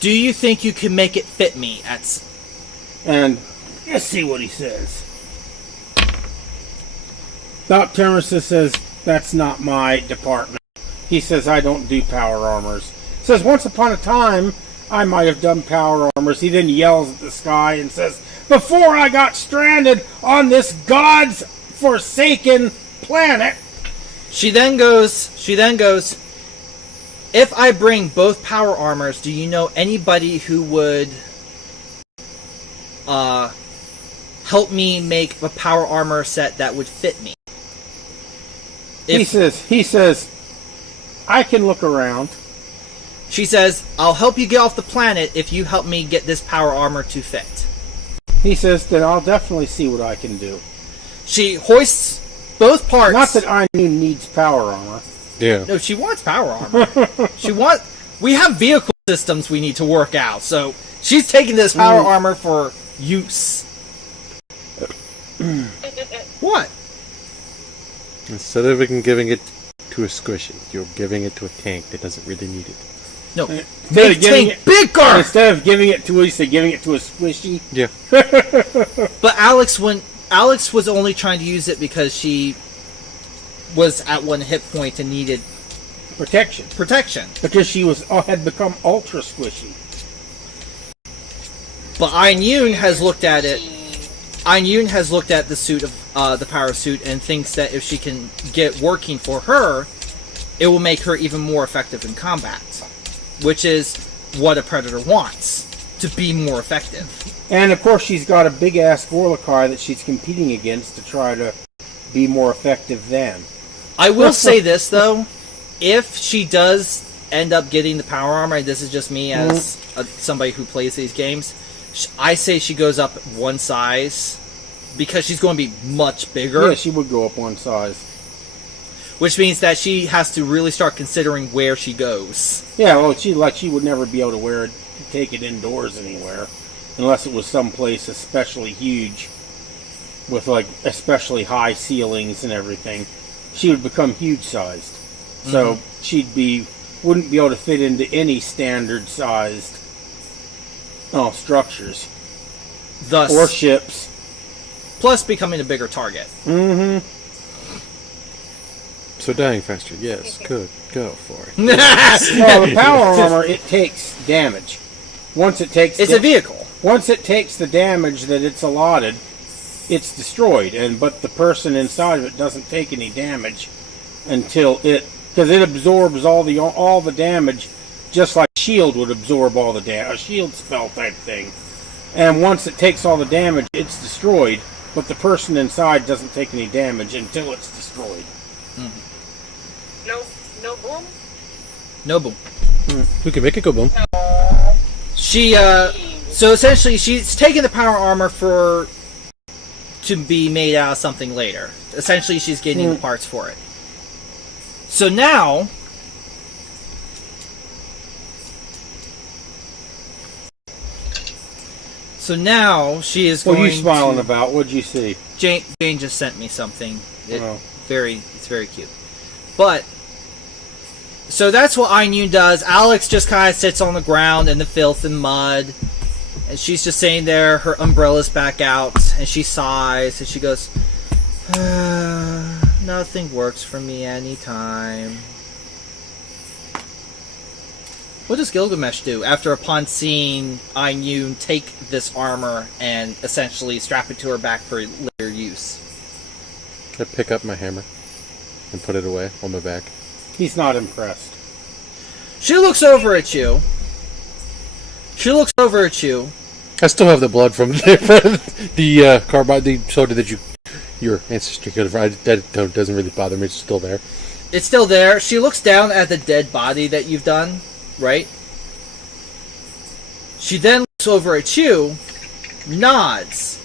do you think you can make it fit me? And let's see what he says. Doc Terminus says, that's not my department. He says, I don't do power armors. Says, once upon a time, I might have done power armors. He then yells at the sky and says, before I got stranded on this God's forsaken planet. She then goes, if I bring both power armors, do you know anybody who would help me make a power armor set that would fit me? He says, I can look around. She says, I'll help you get off the planet if you help me get this power armor to fit. He says, then I'll definitely see what I can do. She hoists both parts. Not that I needs power armor. Yeah. No, she wants power armor. We have vehicle systems we need to work out, so she's taking this power armor for use. What? Instead of giving it to a squishy, you're giving it to a tank that doesn't really need it. No. Instead of giving it, big car! Instead of giving it to a squishy. Yeah. But Alex was only trying to use it because she was at one hit point and needed Protection. Because she had become ultra squishy. But Inyun has looked at it. Inyun has looked at the suit of the power suit and thinks that if she can get working for her, it will make her even more effective in combat, which is what a predator wants, to be more effective. And of course, she's got a big ass Gorlakai that she's competing against to try to be more effective than. I will say this though, if she does end up getting the power armor, and this is just me as somebody who plays these games, I say she goes up one size because she's going to be much bigger. Yeah, she would go up one size. Which means that she has to really start considering where she goes. Yeah, well, she would never be able to wear it, take it indoors anywhere, unless it was someplace especially huge, with like especially high ceilings and everything. She would become huge sized, so wouldn't be able to fit into any standard sized structures, Thus, or ships. Plus becoming a bigger target. Mm-hmm. So dying faster, yes, good. Go for it. Well, the power armor, it takes damage. Once it takes... It's a vehicle. Once it takes the damage that it's allotted, it's destroyed. But the person inside of it doesn't take any damage until it because it absorbs all the damage, just like shield would absorb all the damage, a shield spell type thing. And once it takes all the damage, it's destroyed, but the person inside doesn't take any damage until it's destroyed. No boom? No boom. We can make it go boom. She, so essentially she's taking the power armor to be made out of something later. Essentially she's getting the parts for it. So now, she is going to... What are you smiling about? What'd you see? Jane just sent me something. It's very cute. But, so that's what Ainun does. Alex just kind of sits on the ground in the filth and mud. And she's just sitting there, her umbrella's back out, and she sighs, and she goes, nothing works for me anytime. What does Gilgamesh do upon seeing Ainun take this armor and essentially strap it to her back for later use? I pick up my hammer and put it away on my back. He's not impressed. She looks over at you. I still have the blood from the carbide, the soda that your ancestry could have. That doesn't really bother me. It's still there. It's still there. She looks down at the dead body that you've done, right? She then looks over at you, nods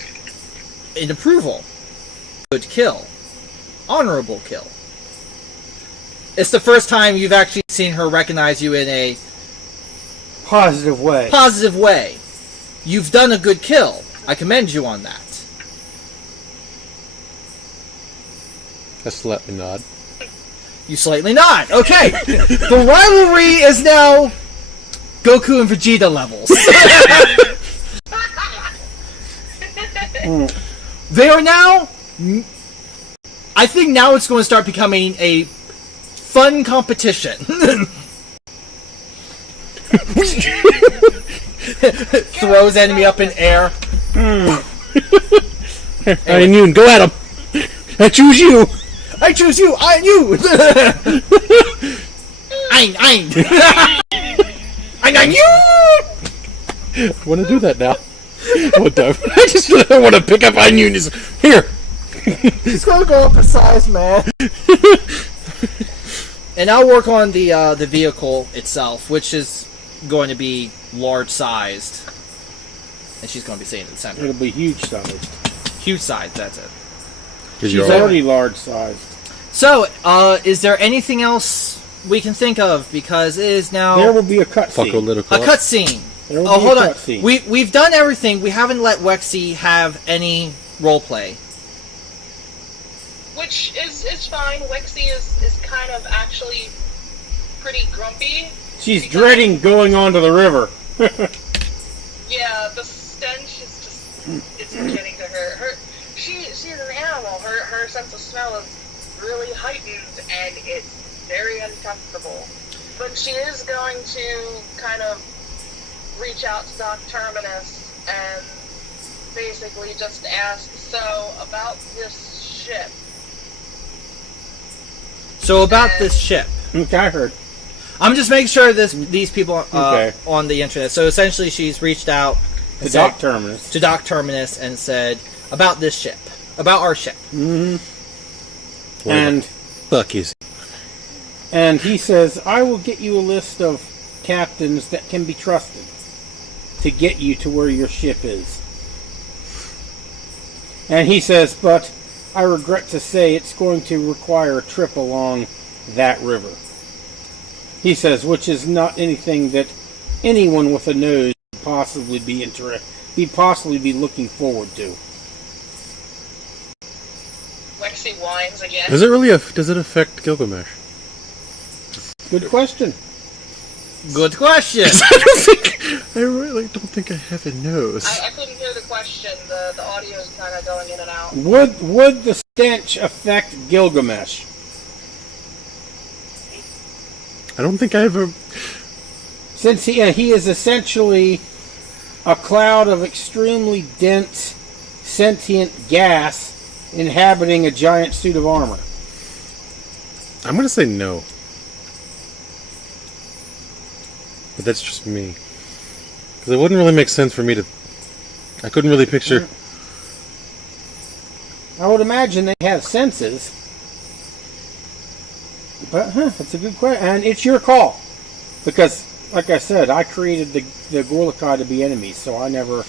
in approval. Good kill. Honorable kill. It's the first time you've actually seen her recognize you in a positive way. You've done a good kill. I commend you on that. I slightly nod. You slightly nod. Okay. The rivalry is now Goku and Vegeta levels. They are now... I think now it's going to start becoming a fun competition. Throws enemy up in air. Ainun, go at him! I choose you! I choose you! you! Ein! Ein, you! I want to do that now. I just want to pick up Ainun. Here! He's gonna go up a size, man. And I'll work on the vehicle itself, which is going to be large sized, and she's going to be sitting in the center. It'll be huge sized. Huge size. That's it. She's already large sized. So, is there anything else we can think of? Because it is now there will be a cutscene. A cutscene. Oh, hold on. We've done everything. We haven't let Wexy have any roleplay. Which is fine. Wexy is kind of actually pretty grumpy. She's dreading going onto the river. Yeah, the stench is just, it's getting to her. She's an animal. Her sense of smell is really heightened, and it's very uncomfortable. But she is going to kind of reach out to Doc Terminus and basically just ask, so, about this ship. So about this ship. Okay, I heard. I'm just making sure these people on the internet. So essentially, she's reached out to Doc Terminus and said about this ship, about our ship. Mm-hmm. And fuck is. And he says, "I will get you a list of captains that can be trusted to get you to where your ship is." And he says, "But I regret to say it's going to require a trip along that river." He says, which is not anything that anyone with a nose could possibly be looking forward to. Wexy whines again. Does it affect Gilgamesh? Good question. Good question. I really don't think I have a nose. I couldn't hear the question. The audio is kind of going in and out. Would the stench affect Gilgamesh? I don't think I have a... Since he is essentially a cloud of extremely dense, sentient gas inhabiting a giant suit of armor. I'm going to say no. but that's just me. Because it wouldn't really make sense for me to... I couldn't really picture... I would imagine they have senses. But, that's a good question. And it's your call. Because, like I said, I created the Gorlakai to be enemies, so I never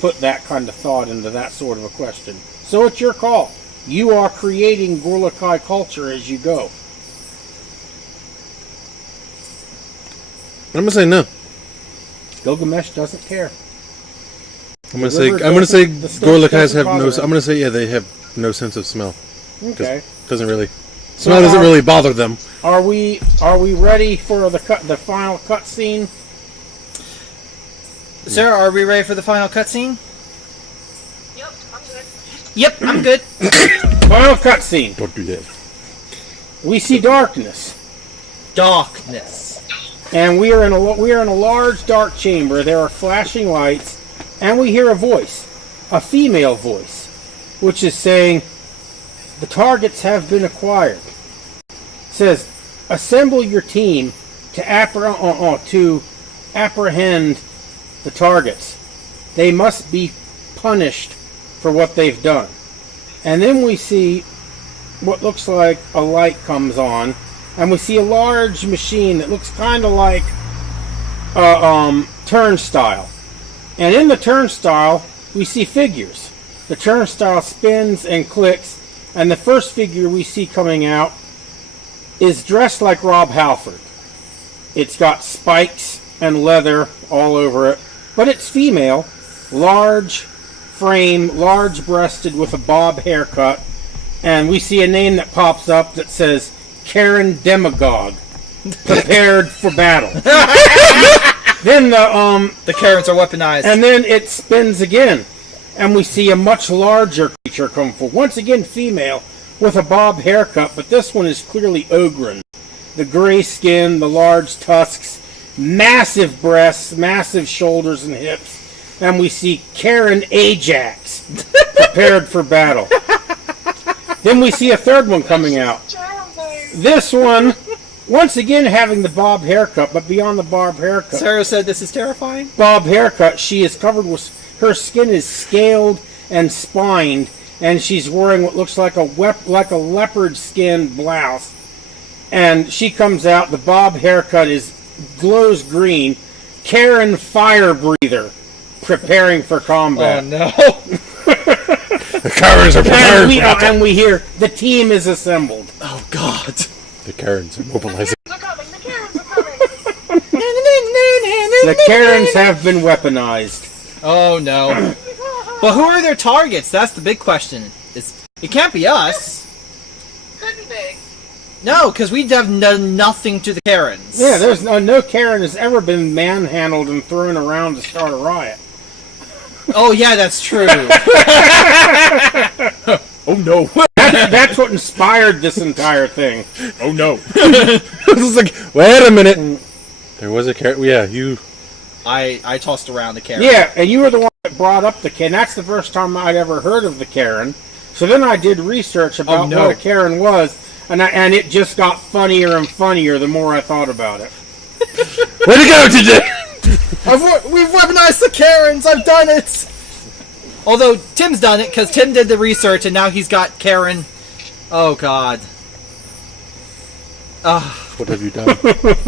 put that kind of thought into that sort of a question. So it's your call. You are creating Gorlakai culture as you go. I'm gonna say no. Gilgamesh doesn't care. I'm gonna say Gorlakais have no... I'm gonna say, yeah, they have no sense of smell. Okay. Doesn't really... Smell doesn't really bother them. Are we ready for the final cutscene? Sarah, are we ready for the final cutscene? Yep, I'm good. Yep, I'm good. Final cutscene. Don't do that. We see darkness, Darkness. and we are in a large dark chamber. There are flashing lights, and we hear a voice, a female voice, which is saying, "The targets have been acquired." It says, "Assemble your team to apprehend the targets. They must be punished for what they've done." And then we see what looks like a light comes on, and we see a large machine that looks kind of like a turnstile. And in the turnstile, we see figures. The turnstile spins and clicks, and the first figure we see coming out is dressed like Rob Halford. It's got spikes and leather all over it, but it's female, large frame, large breasted with a bob haircut, and we see a name that pops up that says Karen Demagogue, prepared for battle. Then The Karens are weaponized. and then it spins again, and we see a much larger creature come forward. Once again, female with a bob haircut, but this one is clearly Ogren. The gray skin, the large tusks, massive breasts, massive shoulders and hips, and we see Karen Ajax, prepared for battle. Then we see a third one coming out. This one, once again having the bob haircut, but beyond the bob haircut. Sarah said this is terrifying. Bob haircut, she is covered with, her skin is scaled and spined, and she's wearing what looks like a leopard skin blouse. And she comes out, the bob haircut glows green. Karen Fire Breather, preparing for combat. Oh no. The Karens are prepared. And we hear the team is assembled. Oh god. The Karens are mobilizing. The Karens are coming! The Karens have been weaponized. Oh no. But who are their targets? That's the big question. It can't be us. Couldn't be. No, because we have done nothing to the Karens. Yeah, there's no Karen has ever been manhandled and thrown around to start a riot. Oh yeah, that's true. Oh no. That's what inspired this entire thing. Oh no. This is like, wait a minute. There was a Karen. Yeah, you. I tossed around the Karen. Yeah, and you were the one that brought up the Karen. That's the first time I'd ever heard of the Karen. So then I did research about what a Karen was, and it just got funnier and funnier the more I thought about it. Way to go, TJ! We've weaponized the Karens. I've done it. Although Tim's done it because Tim did the research and now he's got Karen. Oh god. What have you done?